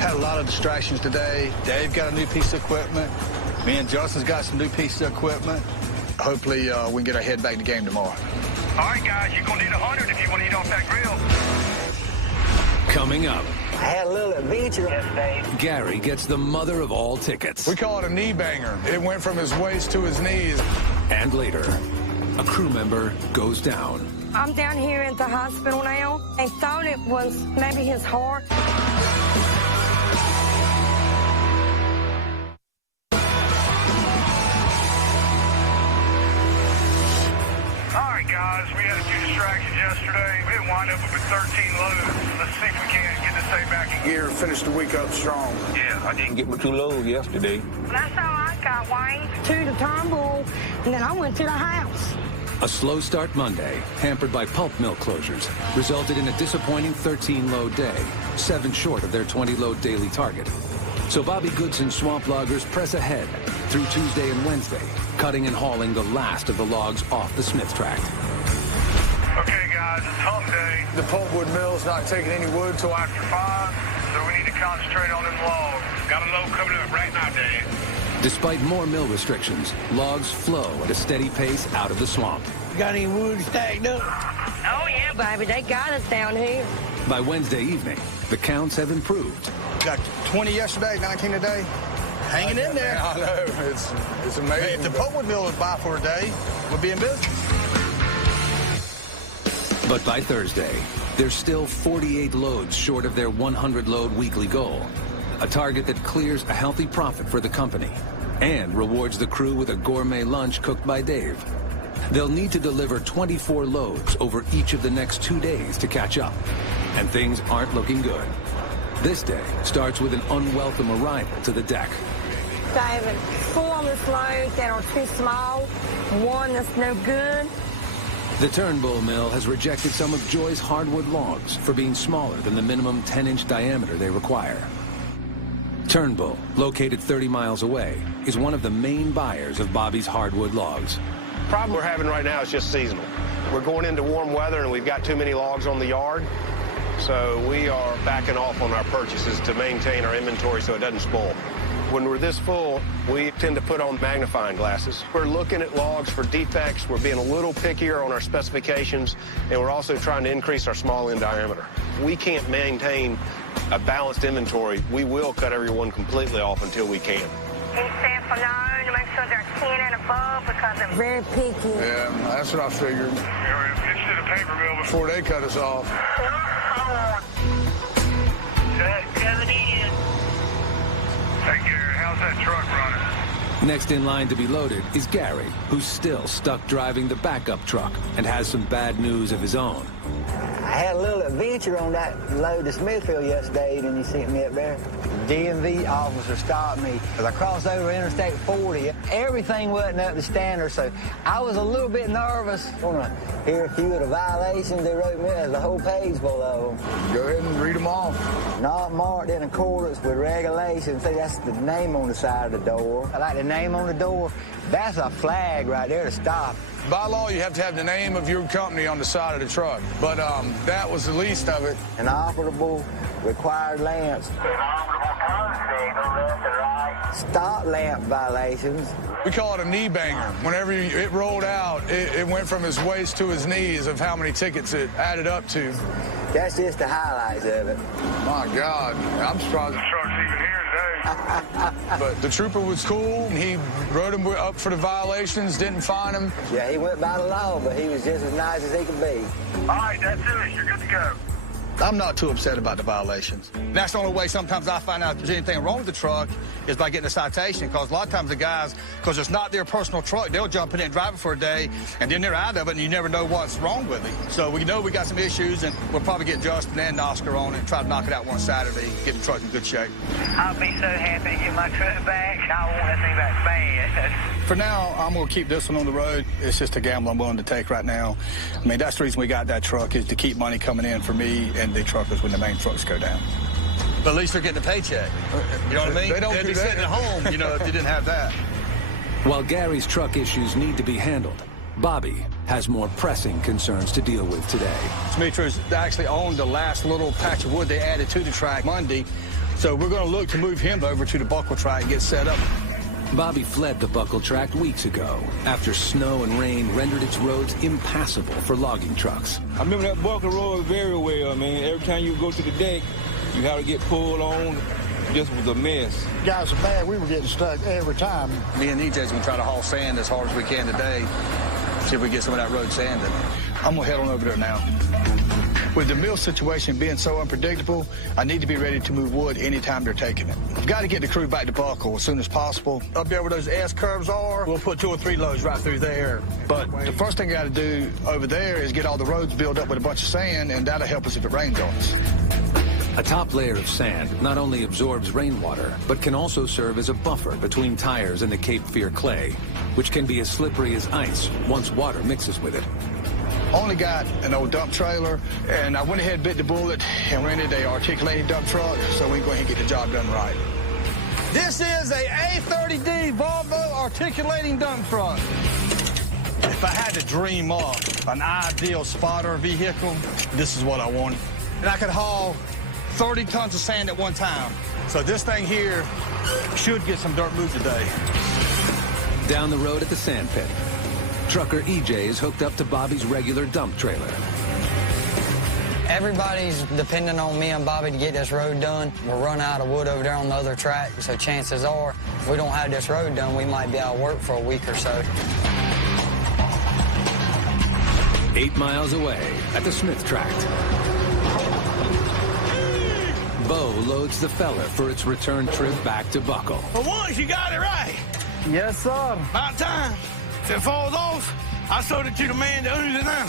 Had a lot of distractions today. Dave got a new piece of equipment. Me and Justin's got some new pieces of equipment. Hopefully, we can get our head back to the game tomorrow. All right, guys, you're going to need 100 if you want to eat off that grill. Coming up. I had a little adventure. Yes, Dave. Gary gets the mother of all tickets. We call it a knee banger. It went from his waist to his knees. And later, a crew member goes down. I'm down here at the hospital now. They thought it was maybe his heart. All right, guys, we had a few distractions yesterday. We didn't wind up with 13 loads. Let's see if we can get this thing back in gear, finish the week up strong. Yeah, I didn't get my 2 loads yesterday. That's all I got, Wayne. To the tumble, and then I went to the house. A slow start Monday, hampered by pulp mill closures, resulted in a disappointing 13-load day, 7 short of their 20-load daily target. So Bobby Goodson's swamp loggers press ahead through Tuesday and Wednesday, cutting and hauling the last of the logs off the Smith tract. Okay, guys, it's hump day. The pulpwood mill's not taking any wood till after 5, so we need to concentrate on them logs. Got a load coming up right now, Dave. Despite more mill restrictions, logs flow at a steady pace out of the swamp. Got any wood stacked up? Oh, yeah, baby, they got us down here. By Wednesday evening, the counts have improved. Got 20 yesterday, 19 today. Hanging in there. I know. It's amazing. Hey, if the pulpwood mill was by for a day, we'd be in business. But by Thursday, they're still 48 loads short of their 100-load weekly goal, a target that clears a healthy profit for the company and rewards the crew with a gourmet lunch cooked by Dave. They'll need to deliver 24 loads over each of the next 2 days to catch up, and things aren't looking good. This day starts with an unwelcome arrival to the deck. David, 4 loads that are too small, 1 that's no good. The Turnbull mill has rejected some of Joy's hardwood logs for being smaller than the minimum 10-inch diameter they require. Turnbull, located 30 miles away, is one of the main buyers of Bobby's hardwood logs. The problem we're having right now is just seasonal. We're going into warm weather and we've got too many logs on the yard, so we are backing off on our purchases to maintain our inventory so it doesn't spoil. When we're this full, we tend to put on magnifying glasses. We're looking at logs for defects. We're being a little pickier on our specifications, and we're also trying to increase our small end diameter. If we can't maintain a balanced inventory, we will cut everyone completely off until we can. He said for now to make sure they're 10 and above because they're very picky. Yeah, that's what I figured. Yeah, we're pitched to the paper mill before they cut us off. Coming in. Hey, Gary, how's that truck running? Next in line to be loaded is Gary, who's still stuck driving the backup truck and has some bad news of his own. I had a little adventure on that load to Smithfield yesterday, and he sent me up there. DMV officer stopped me as I crossed over Interstate 40. Everything wasn't up to standard, so I was a little bit nervous. I want to hear a few of the violations they wrote me. There's a whole page full of them. Go ahead and read them off. Not marked in accordance with regulations. See, that's the name on the side of the door. I like the name on the door. That's a flag right there to stop. By law, you have to have the name of your company on the side of the truck, but that was the least of it. Inoperable required lamps. Stop lamp violations. We call it a knee banger. Whenever it rolled out, it went from his waist to his knees of how many tickets it added up to. That's just the highlights of it. My God, I'm surprised the truck's even here today. But the trooper was cool. He wrote him up for the violations, didn't fine him. Yeah, he went by the law, but he was just as nice as he could be. All right, that's it. You're good to go. I'm not too upset about the violations. That's the only way sometimes I find out if there's anything wrong with the truck is by getting a citation, because a lot of times the guys, because it's not their personal truck, they'll jump in and drive it for a day, and then they're out of it, and you never know what's wrong with it. So we know we got some issues, and we'll probably get Justin and Oscar on it and try to knock it out one Saturday, get the truck in good shape. I'll be so happy to get my truck back. I want that thing back bad. For now, I'm going to keep this one on the road. It's just a gamble I'm willing to take right now. I mean, that's the reason we got that truck, is to keep money coming in for me and the truckers when the main trucks go down. But at least they're getting a paycheck. You know what I mean? They'd be sitting at home, you know, if they didn't have that. While Gary's truck issues need to be handled, Bobby has more pressing concerns to deal with today. Demetrius actually owned the last little patch of wood they added to the track Monday, so we're going to look to move him over to the buckle track and get set up. Bobby fled the buckle track weeks ago after snow and rain rendered its roads impassable for logging trucks. I remember that buckle road very well, man. Every time you go to the deck, you had to get pulled on. This was a mess. Guys, so bad we were getting stuck every time. Me and EJ's going to try to haul sand as hard as we can today, see if we get some of that road sanded. I'm going to head on over there now. With the mill situation being so unpredictable, I need to be ready to move wood anytime they're taking it. I've got to get the crew back to Buckle as soon as possible. Up there where those S-curves are, we'll put 2 or 3 loads right through there. But the first thing I got to do over there is get all the roads built up with a bunch of sand, and that'll help us if it rains on us. A top layer of sand not only absorbs rainwater, but can also serve as a buffer between tires and the Cape Fear clay. which can be as slippery as ice once water mixes with it. Only got an old dump trailer, and I went ahead and bit the bullet and rented a articulating dump truck, so we can go ahead and get the job done right. This is a A30D Volvo articulating dump truck. If I had to dream up an ideal spotter vehicle, this is what I wanted. And I could haul 30 tons of sand at one time. So this thing here should get some dirt moved today. Down the road at the sand pit, trucker EJ is hooked up to Bobby's regular dump trailer. Everybody's depending on me and Bobby to get this road done. We're running out of wood over there on the other track, so chances are, if we don't have this road done, we might be out of work for a week or so. 8 miles away at the Smith tract, Bo loads the feller for its return trip back to Buckle. For once, you got it right. Yes, sir. About time. If it falls off, I sold it to the man that owns it now.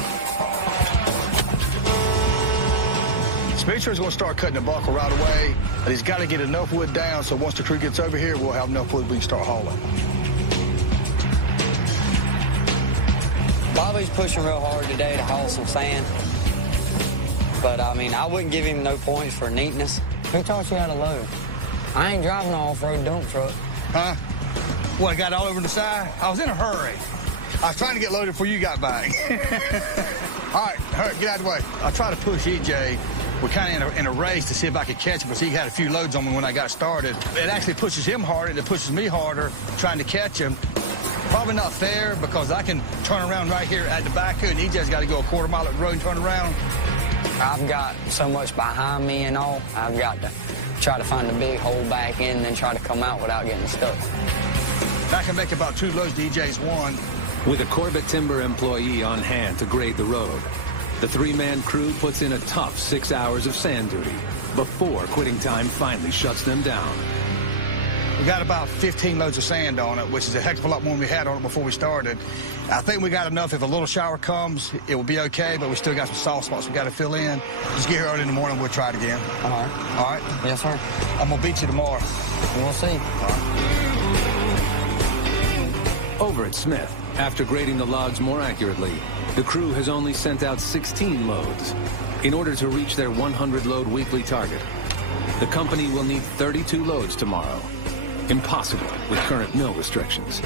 Spencer's going to start cutting the buckle right away, but he's got to get enough wood down so once the crew gets over here, we'll have enough wood we can start hauling. Bobby's pushing real hard today to haul some sand. But, I mean, I wouldn't give him no points for neatness. Who taught you how to load? I ain't driving an off-road dump truck. Huh? What, I got all over the side? I was in a hurry. I was trying to get loaded before you got back. All right, hurry, get out of the way. I tried to push EJ. We're kind of in a race to see if I could catch him because he had a few loads on me when I got started. It actually pushes him harder, and it pushes me harder trying to catch him. Probably not fair because I can turn around right here at the back and EJ's got to go a quarter mile up the road and turn around. I've got so much behind me and all, I've got to try to find a big hole back in and then try to come out without getting stuck. I can make about 2 loads to EJ's 1. With a Corbett Timber employee on hand to grade the road, the 3-man crew puts in a tough 6 hours of sand duty before quitting time finally shuts them down. We got about 15 loads of sand on it, which is a heck of a lot more than we had on it before we started. I think we got enough. If a little shower comes, it will be okay, but we still got some soft spots we got to fill in. Just get here early in the morning, we'll try it again. All right. All right? Yes, sir. I'm going to beat you tomorrow. We'll see. All right. Over at Smith, after grading the logs more accurately, the crew has only sent out 16 loads in order to reach their 100-load weekly target. The company will need 32 loads tomorrow. Impossible with current mill restrictions.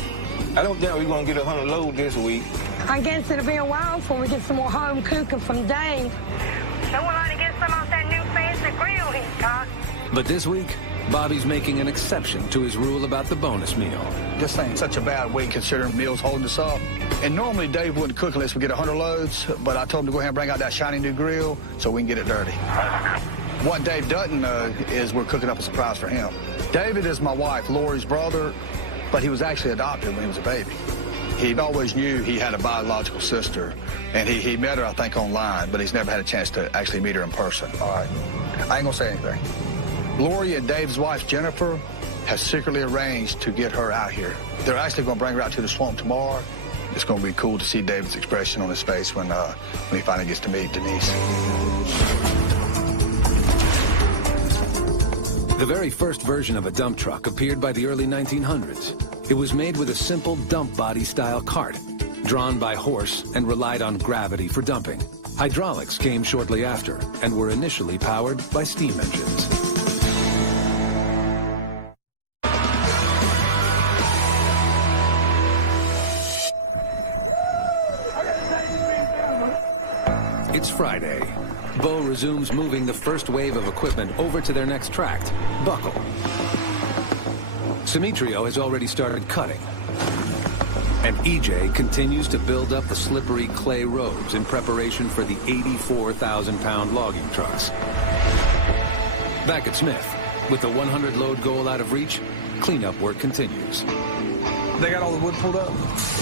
I don't think we're going to get 100 loads this week. I guess it'll be a while before we get some more home cooking from Dave. So we'll have to get some off that new fancy grill he's got. But this week, Bobby's making an exception to his rule about the bonus meal. This ain't such a bad week considering Mill's holding us up. And normally Dave wouldn't cook unless we get 100 loads, but I told him to go ahead and bring out that shiny new grill so we can get it dirty. What Dave doesn't know is we're cooking up a surprise for him. David is my wife, Lori's brother, but he was actually adopted when he was a baby. He always knew he had a biological sister, and he met her, I think, online, but he's never had a chance to actually meet her in person, all right? I ain't gonna say anything. Lori and Dave's wife, Jennifer, has secretly arranged to get her out here. They're actually gonna bring her out to the swamp tomorrow. It's gonna be cool to see David's expression on his face when he finally gets to meet Denise. The very first version of a dump truck appeared by the early 1900s. It was made with a simple dump body style cart, drawn by horse and relied on gravity for dumping. Hydraulics came shortly after and were initially powered by steam engines. It's Friday. Bo resumes moving the first wave of equipment over to their next tract, Buckle. Simitrio has already started cutting. And EJ continues to build up the slippery clay roads in preparation for the 84,000-pound logging trucks. Back at Smith, with the 100-load goal out of reach, cleanup work continues. They got all the wood pulled up?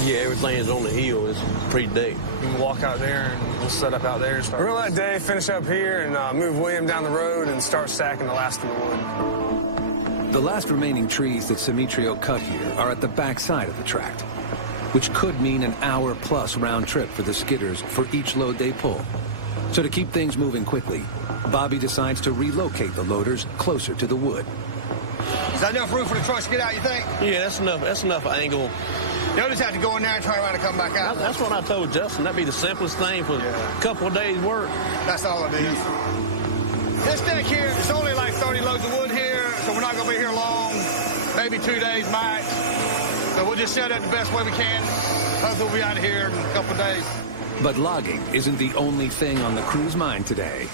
Yeah, everything is on the hill. It's pretty deep. We can walk out there and we'll set up out there and start. We're gonna let Dave finish up here and move William down the road and start stacking the last of the wood. The last remaining trees that Simitrio cut here are at the back side of the tract, which could mean an hour-plus round trip for the skidders for each load they pull. So to keep things moving quickly, Bobby decides to relocate the loaders closer to the wood. Is that enough room for the trucks to get out, you think? Yeah, that's enough angle They'll just have to go in there and turn around and come back out. That's what I told Justin. That'd be the simplest thing for a couple of days' work. That's all it is. This deck here, it's only like 30 loads of wood here, so we're not going to be here long. Maybe 2 days max. So we'll just set it the best way we can. Hopefully we'll be out of here in a couple of days. But logging isn't the only thing on the crew's mind today.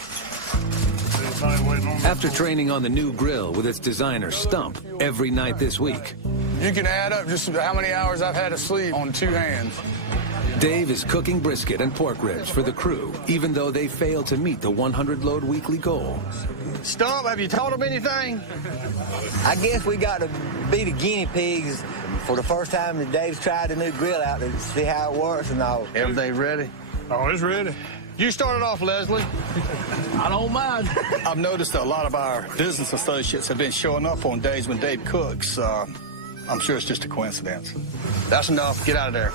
After training on the new grill with its designer Stump every night this week, You can add up just how many hours I've had of sleep on 2 hands. Dave is cooking brisket and pork ribs for the crew, even though they failed to meet the 100-load weekly goal. Stump, have you taught them anything? I guess we got to be the guinea pigs for the first time that Dave's tried the new grill out to see how it works and all. Everything's ready? Oh, it's ready. You started off, Leslie. I don't mind. I've noticed that a lot of our business associates have been showing up on days when Dave cooks. I'm sure it's just a coincidence. That's enough. Get out of there.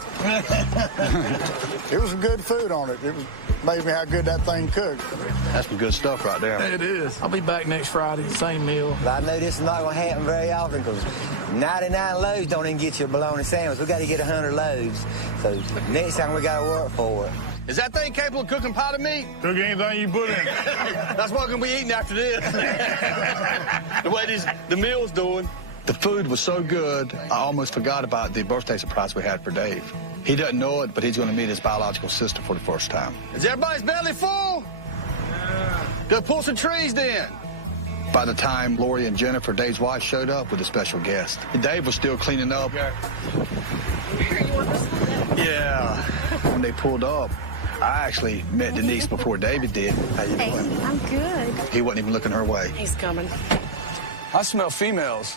It was some good food on it. It was amazing how good that thing cooked. That's some good stuff right there. It is. I'll be back next Friday, same meal. But I know this is not going to happen very often because 99 loads don't even get you a bologna sandwich. We got to get 100 loads. So next time we got to work for it. Is that thing capable of cooking potted meat? Cook anything you put in it. That's what we're going to be eating after this. The way the meal's doing. The food was so good, I almost forgot about the birthday surprise we had for Dave. He doesn't know it, but he's going to meet his biological sister for the first time. Is everybody's belly full? Yeah. Go pull some trees then. By the time Lori and Jennifer, Dave's wife, showed up with a special guest, Dave was still cleaning up. Yeah. When they pulled up, I actually met Denise before David did. How you doing? I'm good. He wasn't even looking her way. He's coming. I smell females.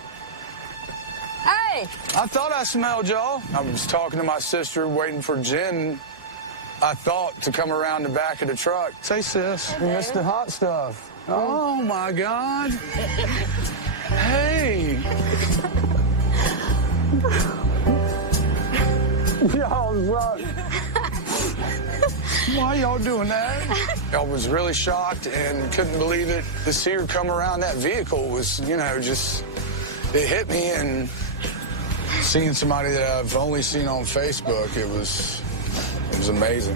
Hey! I thought I smelled y'all. I was talking to my sister, waiting for Jen, I thought, to come around the back of the truck. Say, sis, you missed the hot stuff. Oh, my God. Hey. Y'all rock. Why y'all doing that? I was really shocked and couldn't believe it. To see her come around that vehicle was, just, it hit me. And seeing somebody that I've only seen on Facebook, it was amazing.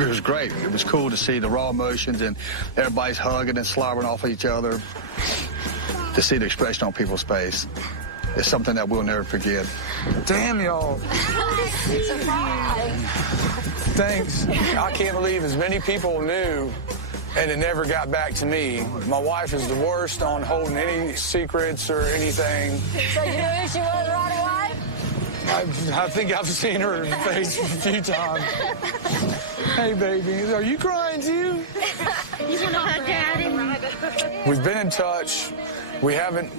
It was great. It was cool to see the raw emotions and everybody's hugging and slobbering off each other. To see the expression on people's face. It's something that we'll never forget. Damn, y'all. Surprise. Thanks. I can't believe as many people knew and it never got back to me. My wife is the worst on holding any secrets or anything. So you knew who she was right away? I think I've seen her face a few times. Hey, baby, are you crying too? You're not Daddy. We've been in touch. We haven't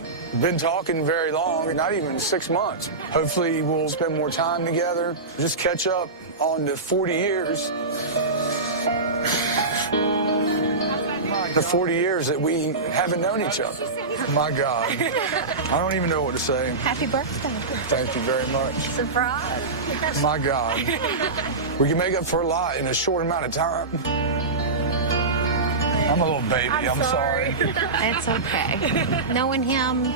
been talking very long, not even 6 months. Hopefully we'll spend more time together, just catch up on the 40 years. The 40 years that we haven't known each other. My God. I don't even know what to say. Happy birthday. Thank you very much. Surprise. My God. We can make up for a lot in a short amount of time. I'm a little baby. I'm sorry. It's okay. Knowing him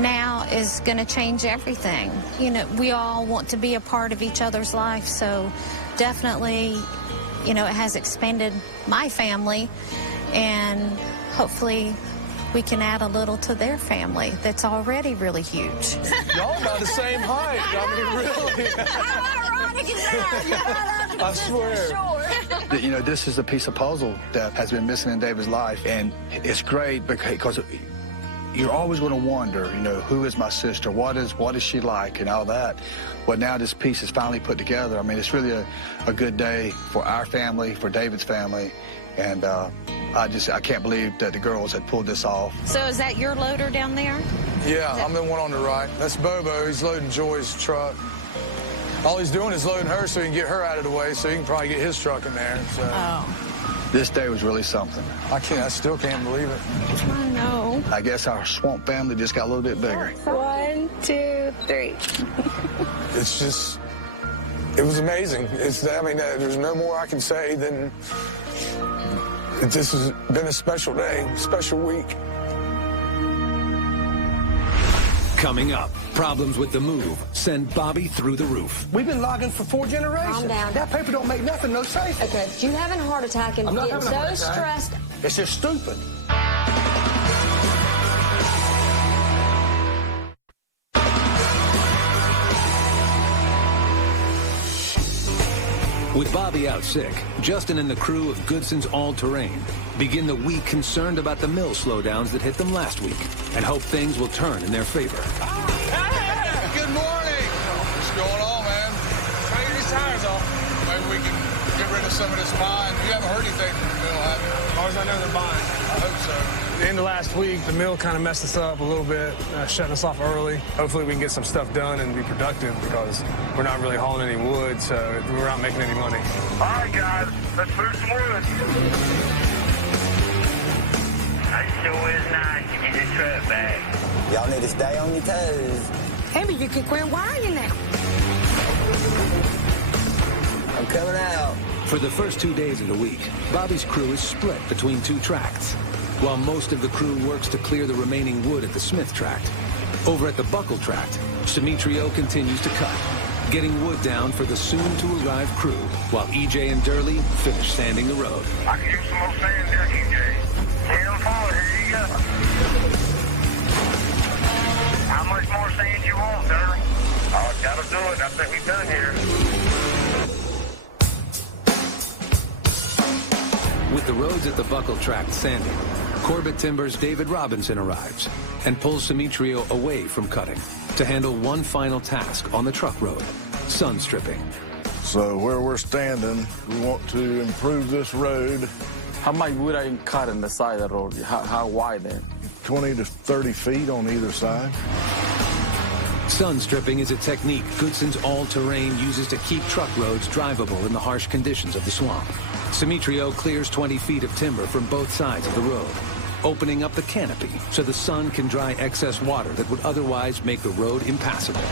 now is going to change everything. We all want to be a part of each other's life, so definitely, it has expanded my family, and hopefully we can add a little to their family that's already really huge. Y'all about the same height. I mean, really. How ironic is that? I swear. Sure. This is a piece of puzzle that has been missing in David's life, and it's great because you're always going to wonder, who is my sister? What is she like, and all that. Well, now this piece is finally put together. I mean, it's really a good day for our family, for David's family, and I can't believe that the girls had pulled this off. So is that your loader down there? Yeah, I'm the one on the right. That's Bobo. He's loading Joy's truck. All he's doing is loading her so he can get her out of the way so he can probably get his truck in there. So. Oh. This day was really something. I still can't believe it. I know. I guess our swamp family just got a little bit bigger. 1, 2, 3. It's just, it was amazing. There's no more I can say than this has been a special day, special week. Coming up, problems with the move send Bobby through the roof. We've been logging for 4 generations. Calm down. That paper don't make nothing no safe. Okay, you having a heart attack and I'm not getting having a heart so attack. stressed. It's just stupid. With Bobby out sick, Justin and the crew of Goodson's All-Terrain begin the week concerned about the mill slowdowns that hit them last week and hope things will turn in their favor. Good morning. What's going on, man? Trying to get these tires off. Maybe we can get rid of some of this mine. You haven't heard anything from the mill, have you? As far as I know, they're buying. I hope so. At the end of last week, the mill kind of messed us up a little bit, shutting us off early. Hopefully we can get some stuff done and be productive because we're not really hauling any wood, so we're not making any money. All right, guys, let's move some wood. It sure is nice to get your truck back. Y'all need to stay on your toes. Maybe you can quit whining now. I'm coming out. For the first 2 days of the week, Bobby's crew is split between 2 tracts, while most of the crew works to clear the remaining wood at the Smith tract. Over at the Buckle tract, Demetrio continues to cut, getting wood down for the soon-to-arrive crew, while EJ and Durley finish sanding the road. I can use some more sand there, EJ. 10 forward, here you go. How much more sand you want, Durley? Oh, gotta do it. I think we're done here. With the roads at the Buckle tract sanding, Corbett Timber's David Robinson arrives and pulls Demetrio away from cutting to handle one final task on the truck road, sun stripping. So where we're standing, we want to improve this road. How much wood are you cut on the side of the road? How wide then? 20 to 30 feet on either side. Sun stripping is a technique Goodson's All-Terrain uses to keep truck roads drivable in the harsh conditions of the swamp. Demetrio clears 20 feet of timber from both sides of the road, opening up the canopy so the sun can dry excess water that would otherwise make the road impassable. All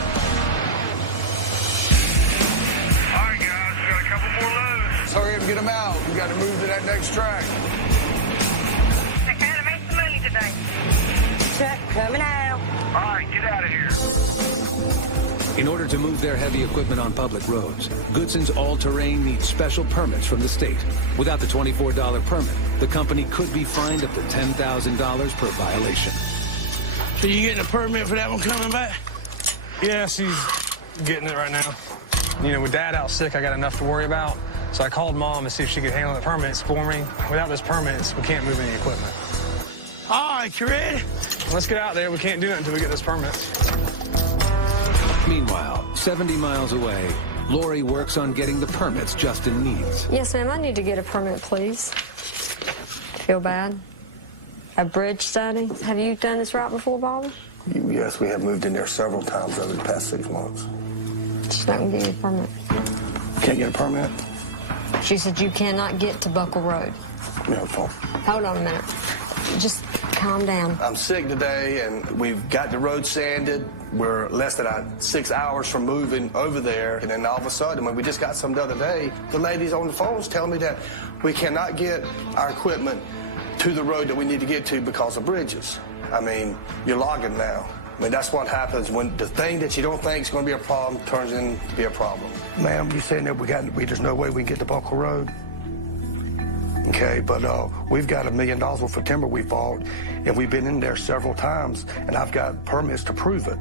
right, guys, we got a couple more loads. Let's hurry up and get them out. We got to move to that next track. I kind of made some money today. Truck coming out. All right, get out of here. In order to move their heavy equipment on public roads, Goodson's All-Terrain needs special permits from the state. Without the $24 permit, the company could be fined up to $10,000 per violation. So you getting a permit for that one coming back? Yeah, she's getting it right now. You know, with Dad out sick, I got enough to worry about. So I called Mom to see if she could handle the permits for me. Without those permits, we can't move any equipment. All right, you ready? Let's get out there. We can't do it until we get those permits. Meanwhile, 70 miles away, Lori works on getting the permits Justin needs. Yes, ma'am, I need to get a permit, please. Feel bad? A bridge study? Have you done this route before, Bobby? Yes, we have moved in there several times over the past 6 months. She's not going to give you a permit. Can't get a permit? She said you cannot get to Buckle Road. No fault. Hold on a minute. Just calm down. I'm sick today, and we've got the road sanded. We're less than 6 hours from moving over there, and then all of a sudden, when we just got some the other day, the ladies on the phones telling me that we cannot get our equipment to the road that we need to get to because of bridges. I mean, you're logging now. I mean, that's what happens when the thing that you don't think is going to be a problem turns into be a problem. Ma'am, you saying that there's no way we can get to Buckle Road? Okay, but we've got $1 million worth of timber we bought, and we've been in there several times, and I've got permits to prove it.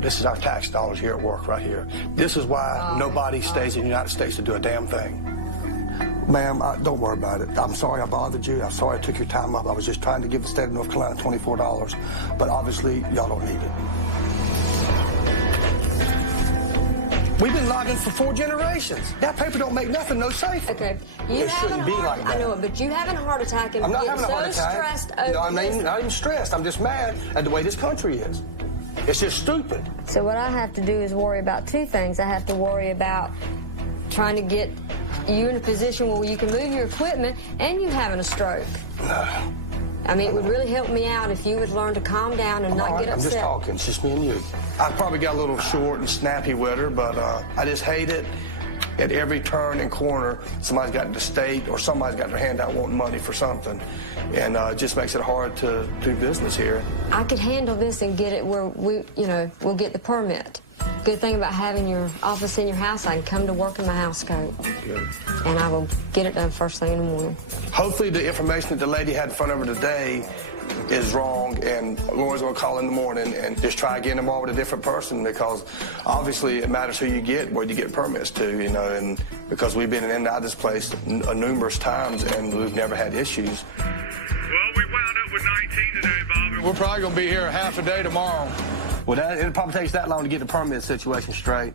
This is our tax dollars here at work right here. This is why nobody stays in the United States to do a damn thing. Ma'am, don't worry about it. I'm sorry I bothered you. I'm sorry I took your time up. I was just trying to give the state of North Carolina $24, but obviously y'all don't need it. We've been logging for 4 generations. That paper don't make nothing no safe. Okay, you it shouldn't be like that. I know it, but you having a heart attack and I'm not getting having a heart so attack. stressed over No, I'm this. not even stressed. I'm just mad at the way this country is. It's just stupid. So what I have to do is worry about 2 things. I have to worry about trying to get you in a position where you can move your equipment and you having a stroke. I mean, it would really help me out if you would learn to calm down and not get upset. I'm just talking. It's just me and you. I probably got a little short and snappy with her, but I just hate it. At every turn and corner, somebody's got the state or somebody's got their hand out wanting money for something. And it just makes it hard to do business here. I could handle this and get it where we'll get the permit. Good thing about having your office in your house, I can come to work in my house coat. Good. And I will get it done first thing in the morning. Hopefully the information that the lady had in front of her today is wrong, and Laura's going to call in the morning and just try again tomorrow with a different person, because obviously it matters who you get, where you get permits to, and because we've been in and out of this place numerous times and we've never had issues. Well, we wound up with 19 today, Bobby. We're probably going to be here half a day tomorrow. Well, it'll probably take that long to get the permit situation straight.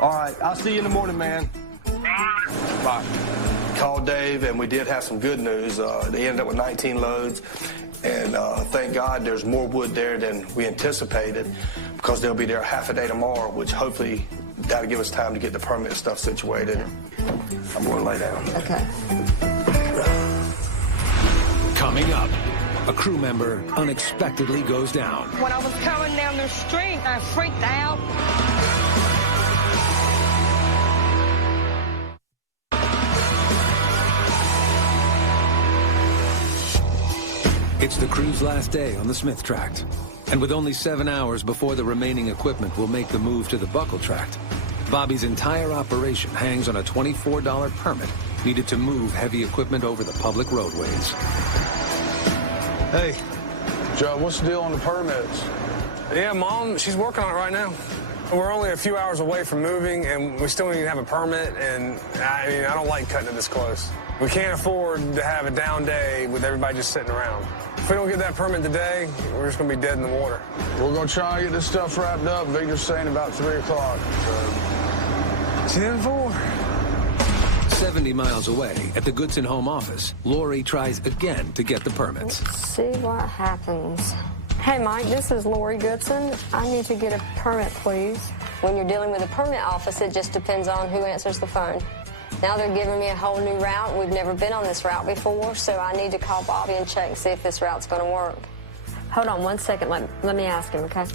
All right, I'll see you in the morning, man. Bye. Called Dave, and we did have some good news. They ended up with 19 loads, and thank God there's more wood there than we anticipated, because they'll be there half a day tomorrow, which hopefully that'll give us time to get the permit stuff situated. I'm going to lay down. Okay. Coming up, a crew member unexpectedly goes down. When I was coming down the street, I freaked out. It's the crew's last day on the Smith Tract. And with only 7 hours before the remaining equipment will make the move to the Buckle Tract, Bobby's entire operation hangs on a $24 permit needed to move heavy equipment over the public roadways. Hey, Joe, what's the deal on the permits? Yeah, Mom, she's working on it right now. We're only a few hours away from moving, and we still need to have a permit, and I don't like cutting it this close. We can't afford to have a down day with everybody just sitting around. If we don't get that permit today, we're just going to be dead in the water. We're going to try and get this stuff wrapped up. Victor's saying about 3 o'clock. So. 10-4. 70 miles away at the Goodson home office, Lori tries again to get the permits. Let's see what happens. Hey, Mike, this is Lori Goodson. I need to get a permit, please. When you're dealing with a permit office, it just depends on who answers the phone. Now they're giving me a whole new route. We've never been on this route before, so I need to call Bobby and check and see if this route's going to work. Hold on 1 second. Let me ask him, okay?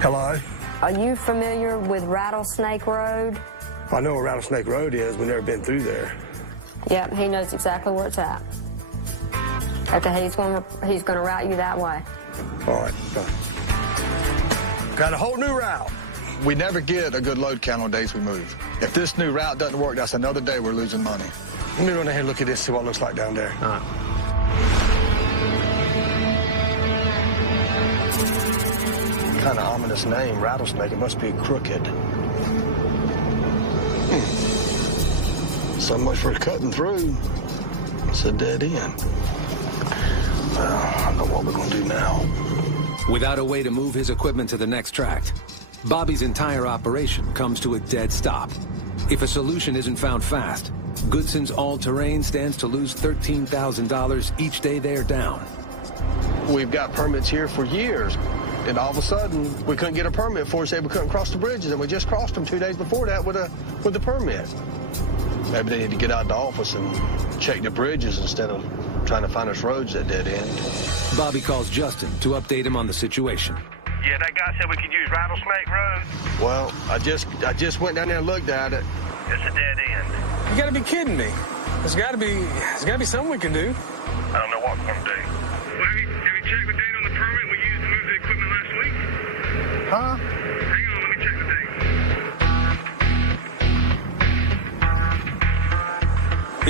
Hello? Are you familiar with Rattlesnake Road? I know where Rattlesnake Road is. We've never been through there. Yep, he knows exactly where it's at. Okay, he's going to route you that way. All right, fine. Got a whole new route. We never get a good load count on days we move. If this new route doesn't work, that's another day we're losing money. Let me run ahead and look at this, see what it looks like down there. All right. Kind of ominous name, Rattlesnake. It must be crooked. So much for cutting through. It's a dead end. Well, I know what we're going to do now. Without a way to move his equipment to the next tract, Bobby's entire operation comes to a dead stop. If a solution isn't found fast, Goodson's all-terrain stands to lose $13,000 each day they're down. We've got permits here for years, and all of a sudden, we couldn't get a permit for it, said we couldn't cross the bridges, and we just crossed them 2 days before that with the permit. Maybe they need to get out of the office and check the bridges instead of trying to find us roads that dead end. Bobby calls Justin to update him on the situation. Yeah, that guy said we could use Rattlesnake Road. Well, I just went down there and looked at it. It's a dead end. You got to be kidding me. There's got to be something we can do. I don't know what we're going to do. Well, have you checked the date on the permit we used to move the equipment last week? Huh? Hang on, let me check the date.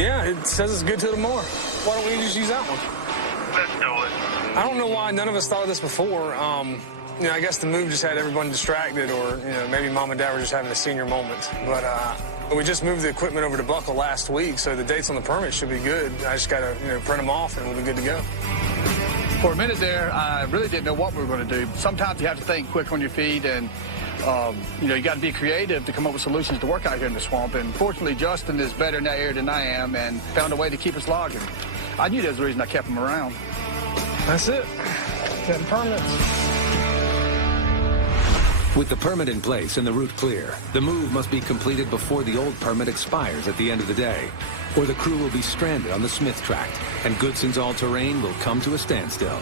Yeah, it says it's good till tomorrow. Why don't we just use that one? Let's do it. I don't know why none of us thought of this before. I guess the move just had everyone distracted, or maybe Mom and Dad were just having a senior moment. But we just moved the equipment over to Buckle last week, so the dates on the permit should be good. I just got to print them off, and we'll be good to go. For a minute there, I really didn't know what we were going to do. Sometimes you have to think quick on your feet, and you got to be creative to come up with solutions to work out here in the swamp. And fortunately, Justin is better in that area than I am, and found a way to keep us logging. I knew that was the reason I kept him around. That's it. Getting permits. With the permit in place and the route clear, the move must be completed before the old permit expires at the end of the day, or the crew will be stranded on the Smith Tract, and Goodson's all-terrain will come to a standstill.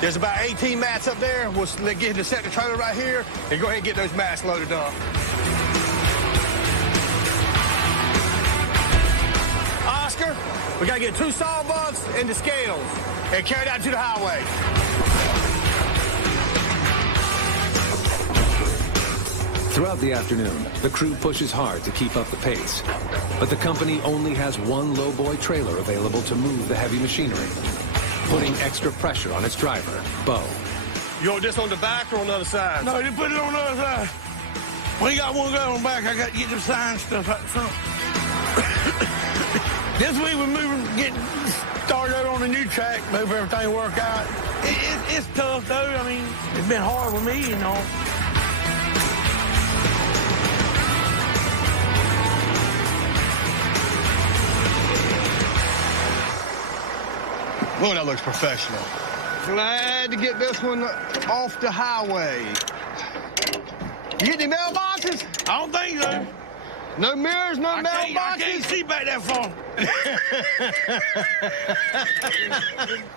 There's about 18 mats up there. We'll get to set the trailer right here and go ahead and get those mats loaded up. Oscar, we gotta get 2 sawbucks and the scales and carry that to the highway. Throughout the afternoon, the crew pushes hard to keep up the pace. But the company only has one lowboy trailer available to move the heavy machinery, putting extra pressure on its driver, Bo. You want this on the back or on the other side? No, you put it on the other side. We got one guy on the back. I got to get the sign stuff out the front. This week we're getting started out on the new track, hope everything work out. It's tough, though. I mean, it's been hard with me, you know. Oh, that looks professional. Glad to get this one off the highway. You get any mailboxes? I don't think so. No mirrors, no mailboxes? I can't see back that far.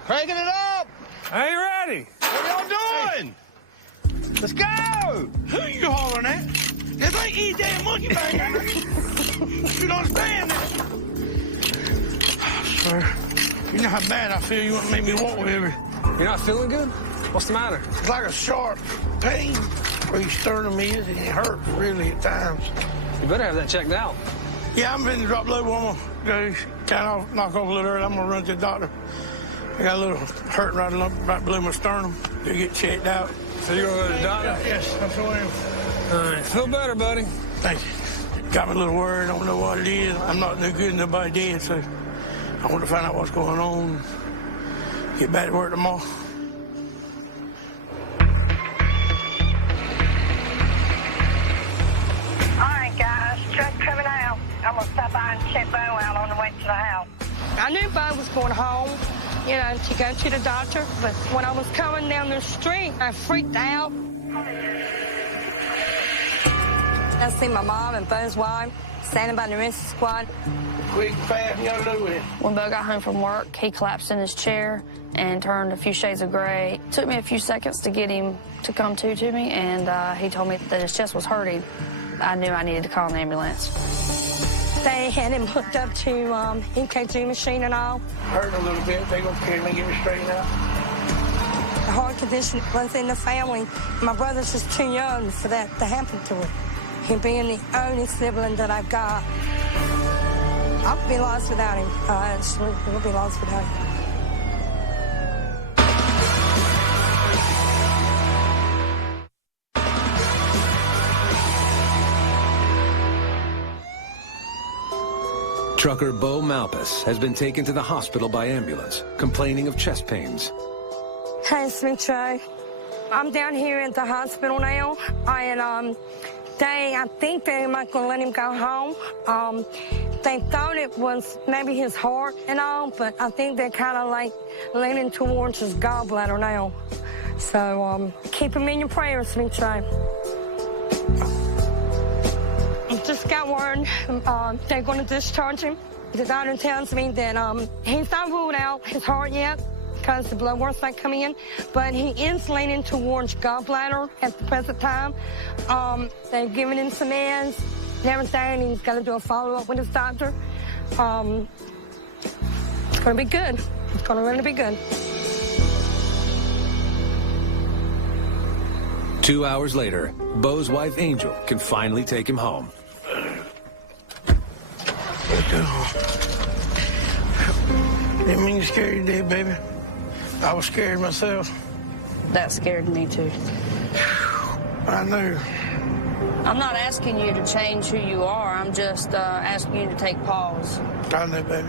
Cranking it up. I ain't ready. What are y'all doing? Let's go. Who you hollering at? This ain't eat that monkey back there. You don't understand that? Sir, you know how bad I feel. You want to make me walk with you. You're not feeling good? What's the matter? It's like a sharp pain where your sternum is, and it hurts really at times. You better have that checked out. Yeah, I'm going to drop low. I'm going to go knock off a little early. I'm going to run to the doctor. I got a little hurt right below my sternum. To get checked out. So you're going to go to the doctor? Yes, that's what I am. All right, feel better, buddy. Thank you. Got me a little worried. I don't know what it is. I'm not no good, nobody dead, so I want to find out what's going on. Get back to work tomorrow. All right, guys, truck coming out. I'm going to stop by and check Bo out on the way to the house. I knew Bo was going home, you know, to go to the doctor, but when I was coming down the street, I freaked out. I see my mom and Bo's wife standing by the rescue squad. Quick, fast, you got to do it. When Bo got home from work, he collapsed in his chair and turned a few shades of gray. It took me a few seconds to get him to come to me, and he told me that his chest was hurting. I knew I needed to call an ambulance. They had him hooked up to EKG machine and all. Hurting a little bit. They gonna carry me, get me straightened out. The heart condition was in the family. My brother's just too young for that to happen to him. Him being the only sibling that I've got. I'll be lost without him. We'll be lost without him. Trucker Bo Malpas has been taken to the hospital by ambulance, complaining of chest pains. Hey, Sweet Joe. I'm down here at the hospital now, and I think they're not going to let him go home. They thought it was maybe his heart and all, but I think they're kind of like leaning towards his gallbladder now. So keep him in your prayers, Sweet Joe. Just got word they're going to discharge him. The doctor tells me that he's not ruled out his heart yet because the blood work's not coming in, but he is leaning towards gallbladder at the present time. They've given him some meds and everything, and he's got to do a follow-up with his doctor. It's going to be good. It's going to really be good. 2 hours later, Bo's wife, Angel, can finally take him home. Didn't mean to scare you today, baby. I was scared myself. That scared me, too. I know. I'm not asking you to change who you are. I'm just asking you to take pause. I know, baby.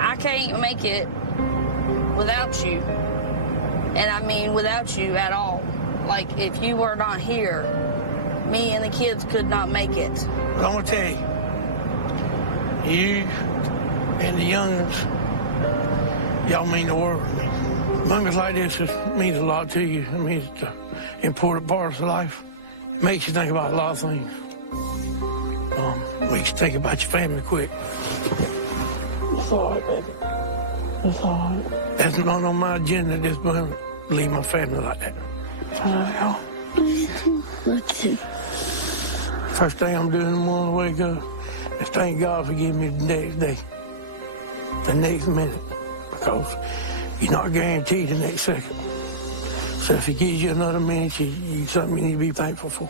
I can't make it without you. And I mean without you at all. Like, if you were not here, me and the kids could not make it. But I'm going to tell you, you and the youngins, y'all mean the world to me. Moments like this just means a lot to you. It means it's an important part of life. It makes you think about a lot of things. Makes you think about your family quick. It's all right, baby. It's all right. That's not on my agenda at this moment, leave my family like that. I love y'all. First thing I'm doing in the morning when I wake up is thank God for giving me the next day. the next minute because you're not guaranteed the next second. So if he gives you another minute, something you need to be thankful for.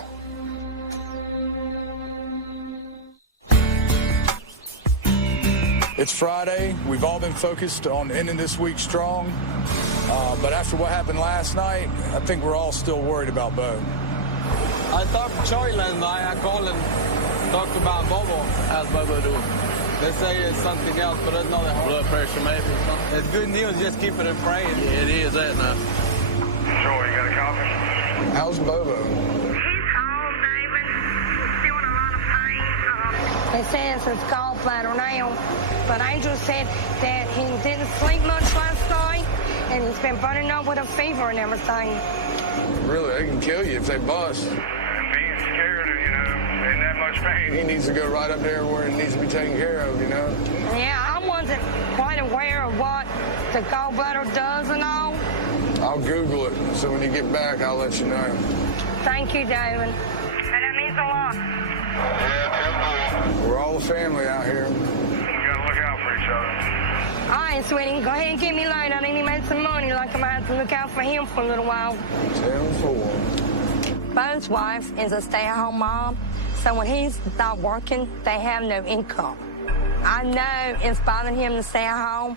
It's Friday. We've all been focused on ending this week strong. But after what happened last night, I think we're all still worried about Bo. I talked to Troy last night. I called him, talked about Bobo. How's Bobo doing? They say it's something else, but it's not that blood pressure maybe. It's good news. Just keep it in praying. Yeah, it is that now. Troy, you got a copy? How's Bobo? They say it's his gallbladder now, but Angel said that he didn't sleep much last night, and he's been burning up with a fever and everything. Really, they can kill you if they bust. Being scared of, in that much pain. He needs to go right up there where it needs to be taken care of, Yeah, I wasn't quite aware of what the gallbladder does and all. I'll Google it, so when you get back, I'll let you know. Thank you, David. That means a lot. We're all a family out here. You gotta look out for each other. All right, sweetie, go ahead and get me laid. I need to make some money, like I'm going to have to look out for him for a little while. 10-4. Bo's wife is a stay-at-home mom, so when he's not working, they have no income. I know it's bothering him to stay at home,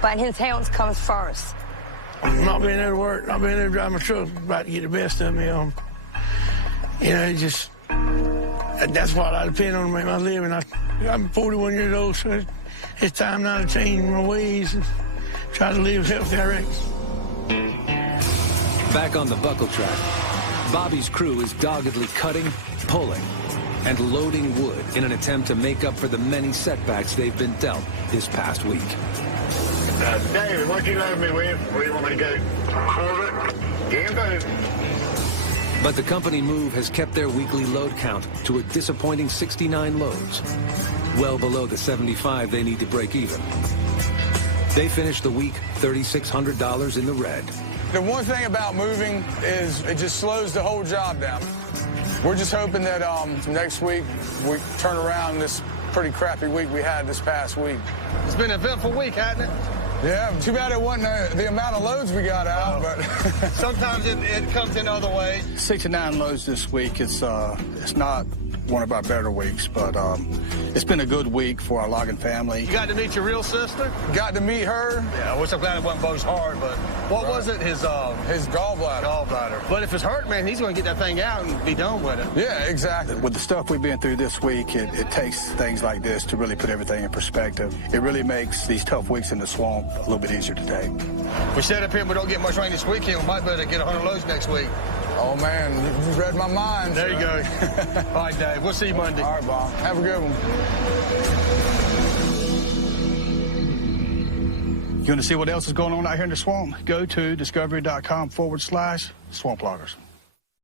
but his health comes first. Not being able to work, not being able to drive my truck, about to get the best of me. That's what I depend on to make my living. I'm 41 years old, so it's time now to change my ways and try to live healthy, I reckon. Back on the buckle track, Bobby's crew is doggedly cutting, pulling, and loading wood in an attempt to make up for the many setbacks they've been dealt this past week. David, what do you load me with? Where do you want me to go? Quarter? Game boat. But the company move has kept their weekly load count to a disappointing 69 loads, well below the 75 they need to break even. They finished the week $3,600 in the red. The one thing about moving is it just slows the whole job down. We're just hoping that next week we turn around this pretty crappy week we had this past week. It's been an eventful week, hasn't it? Yeah, too bad it wasn't the amount of loads we got out, but sometimes it comes in other ways. 69 loads this week. It's not one of our better weeks, but it's been a good week for our logging family. You got to meet your real sister? Got to meet her. Yeah, I wish I'm glad it wasn't Bo's heart, but what was it? His gallbladder. Gallbladder. But if it's hurt, man, he's going to get that thing out and be done with it. Yeah, exactly. With the stuff we've been through this week, it takes things like this to really put everything in perspective. It really makes these tough weeks in the swamp a little bit easier to take. We set up here and we don't get much rain this weekend. We might be able to get 100 loads next week. Oh, man, you read my mind. There you go. All right, Dave, we'll see you Monday. All right, Bob. Have a good one. You want to see what else is going on out here in the swamp? Go to discovery.com/swamploggers.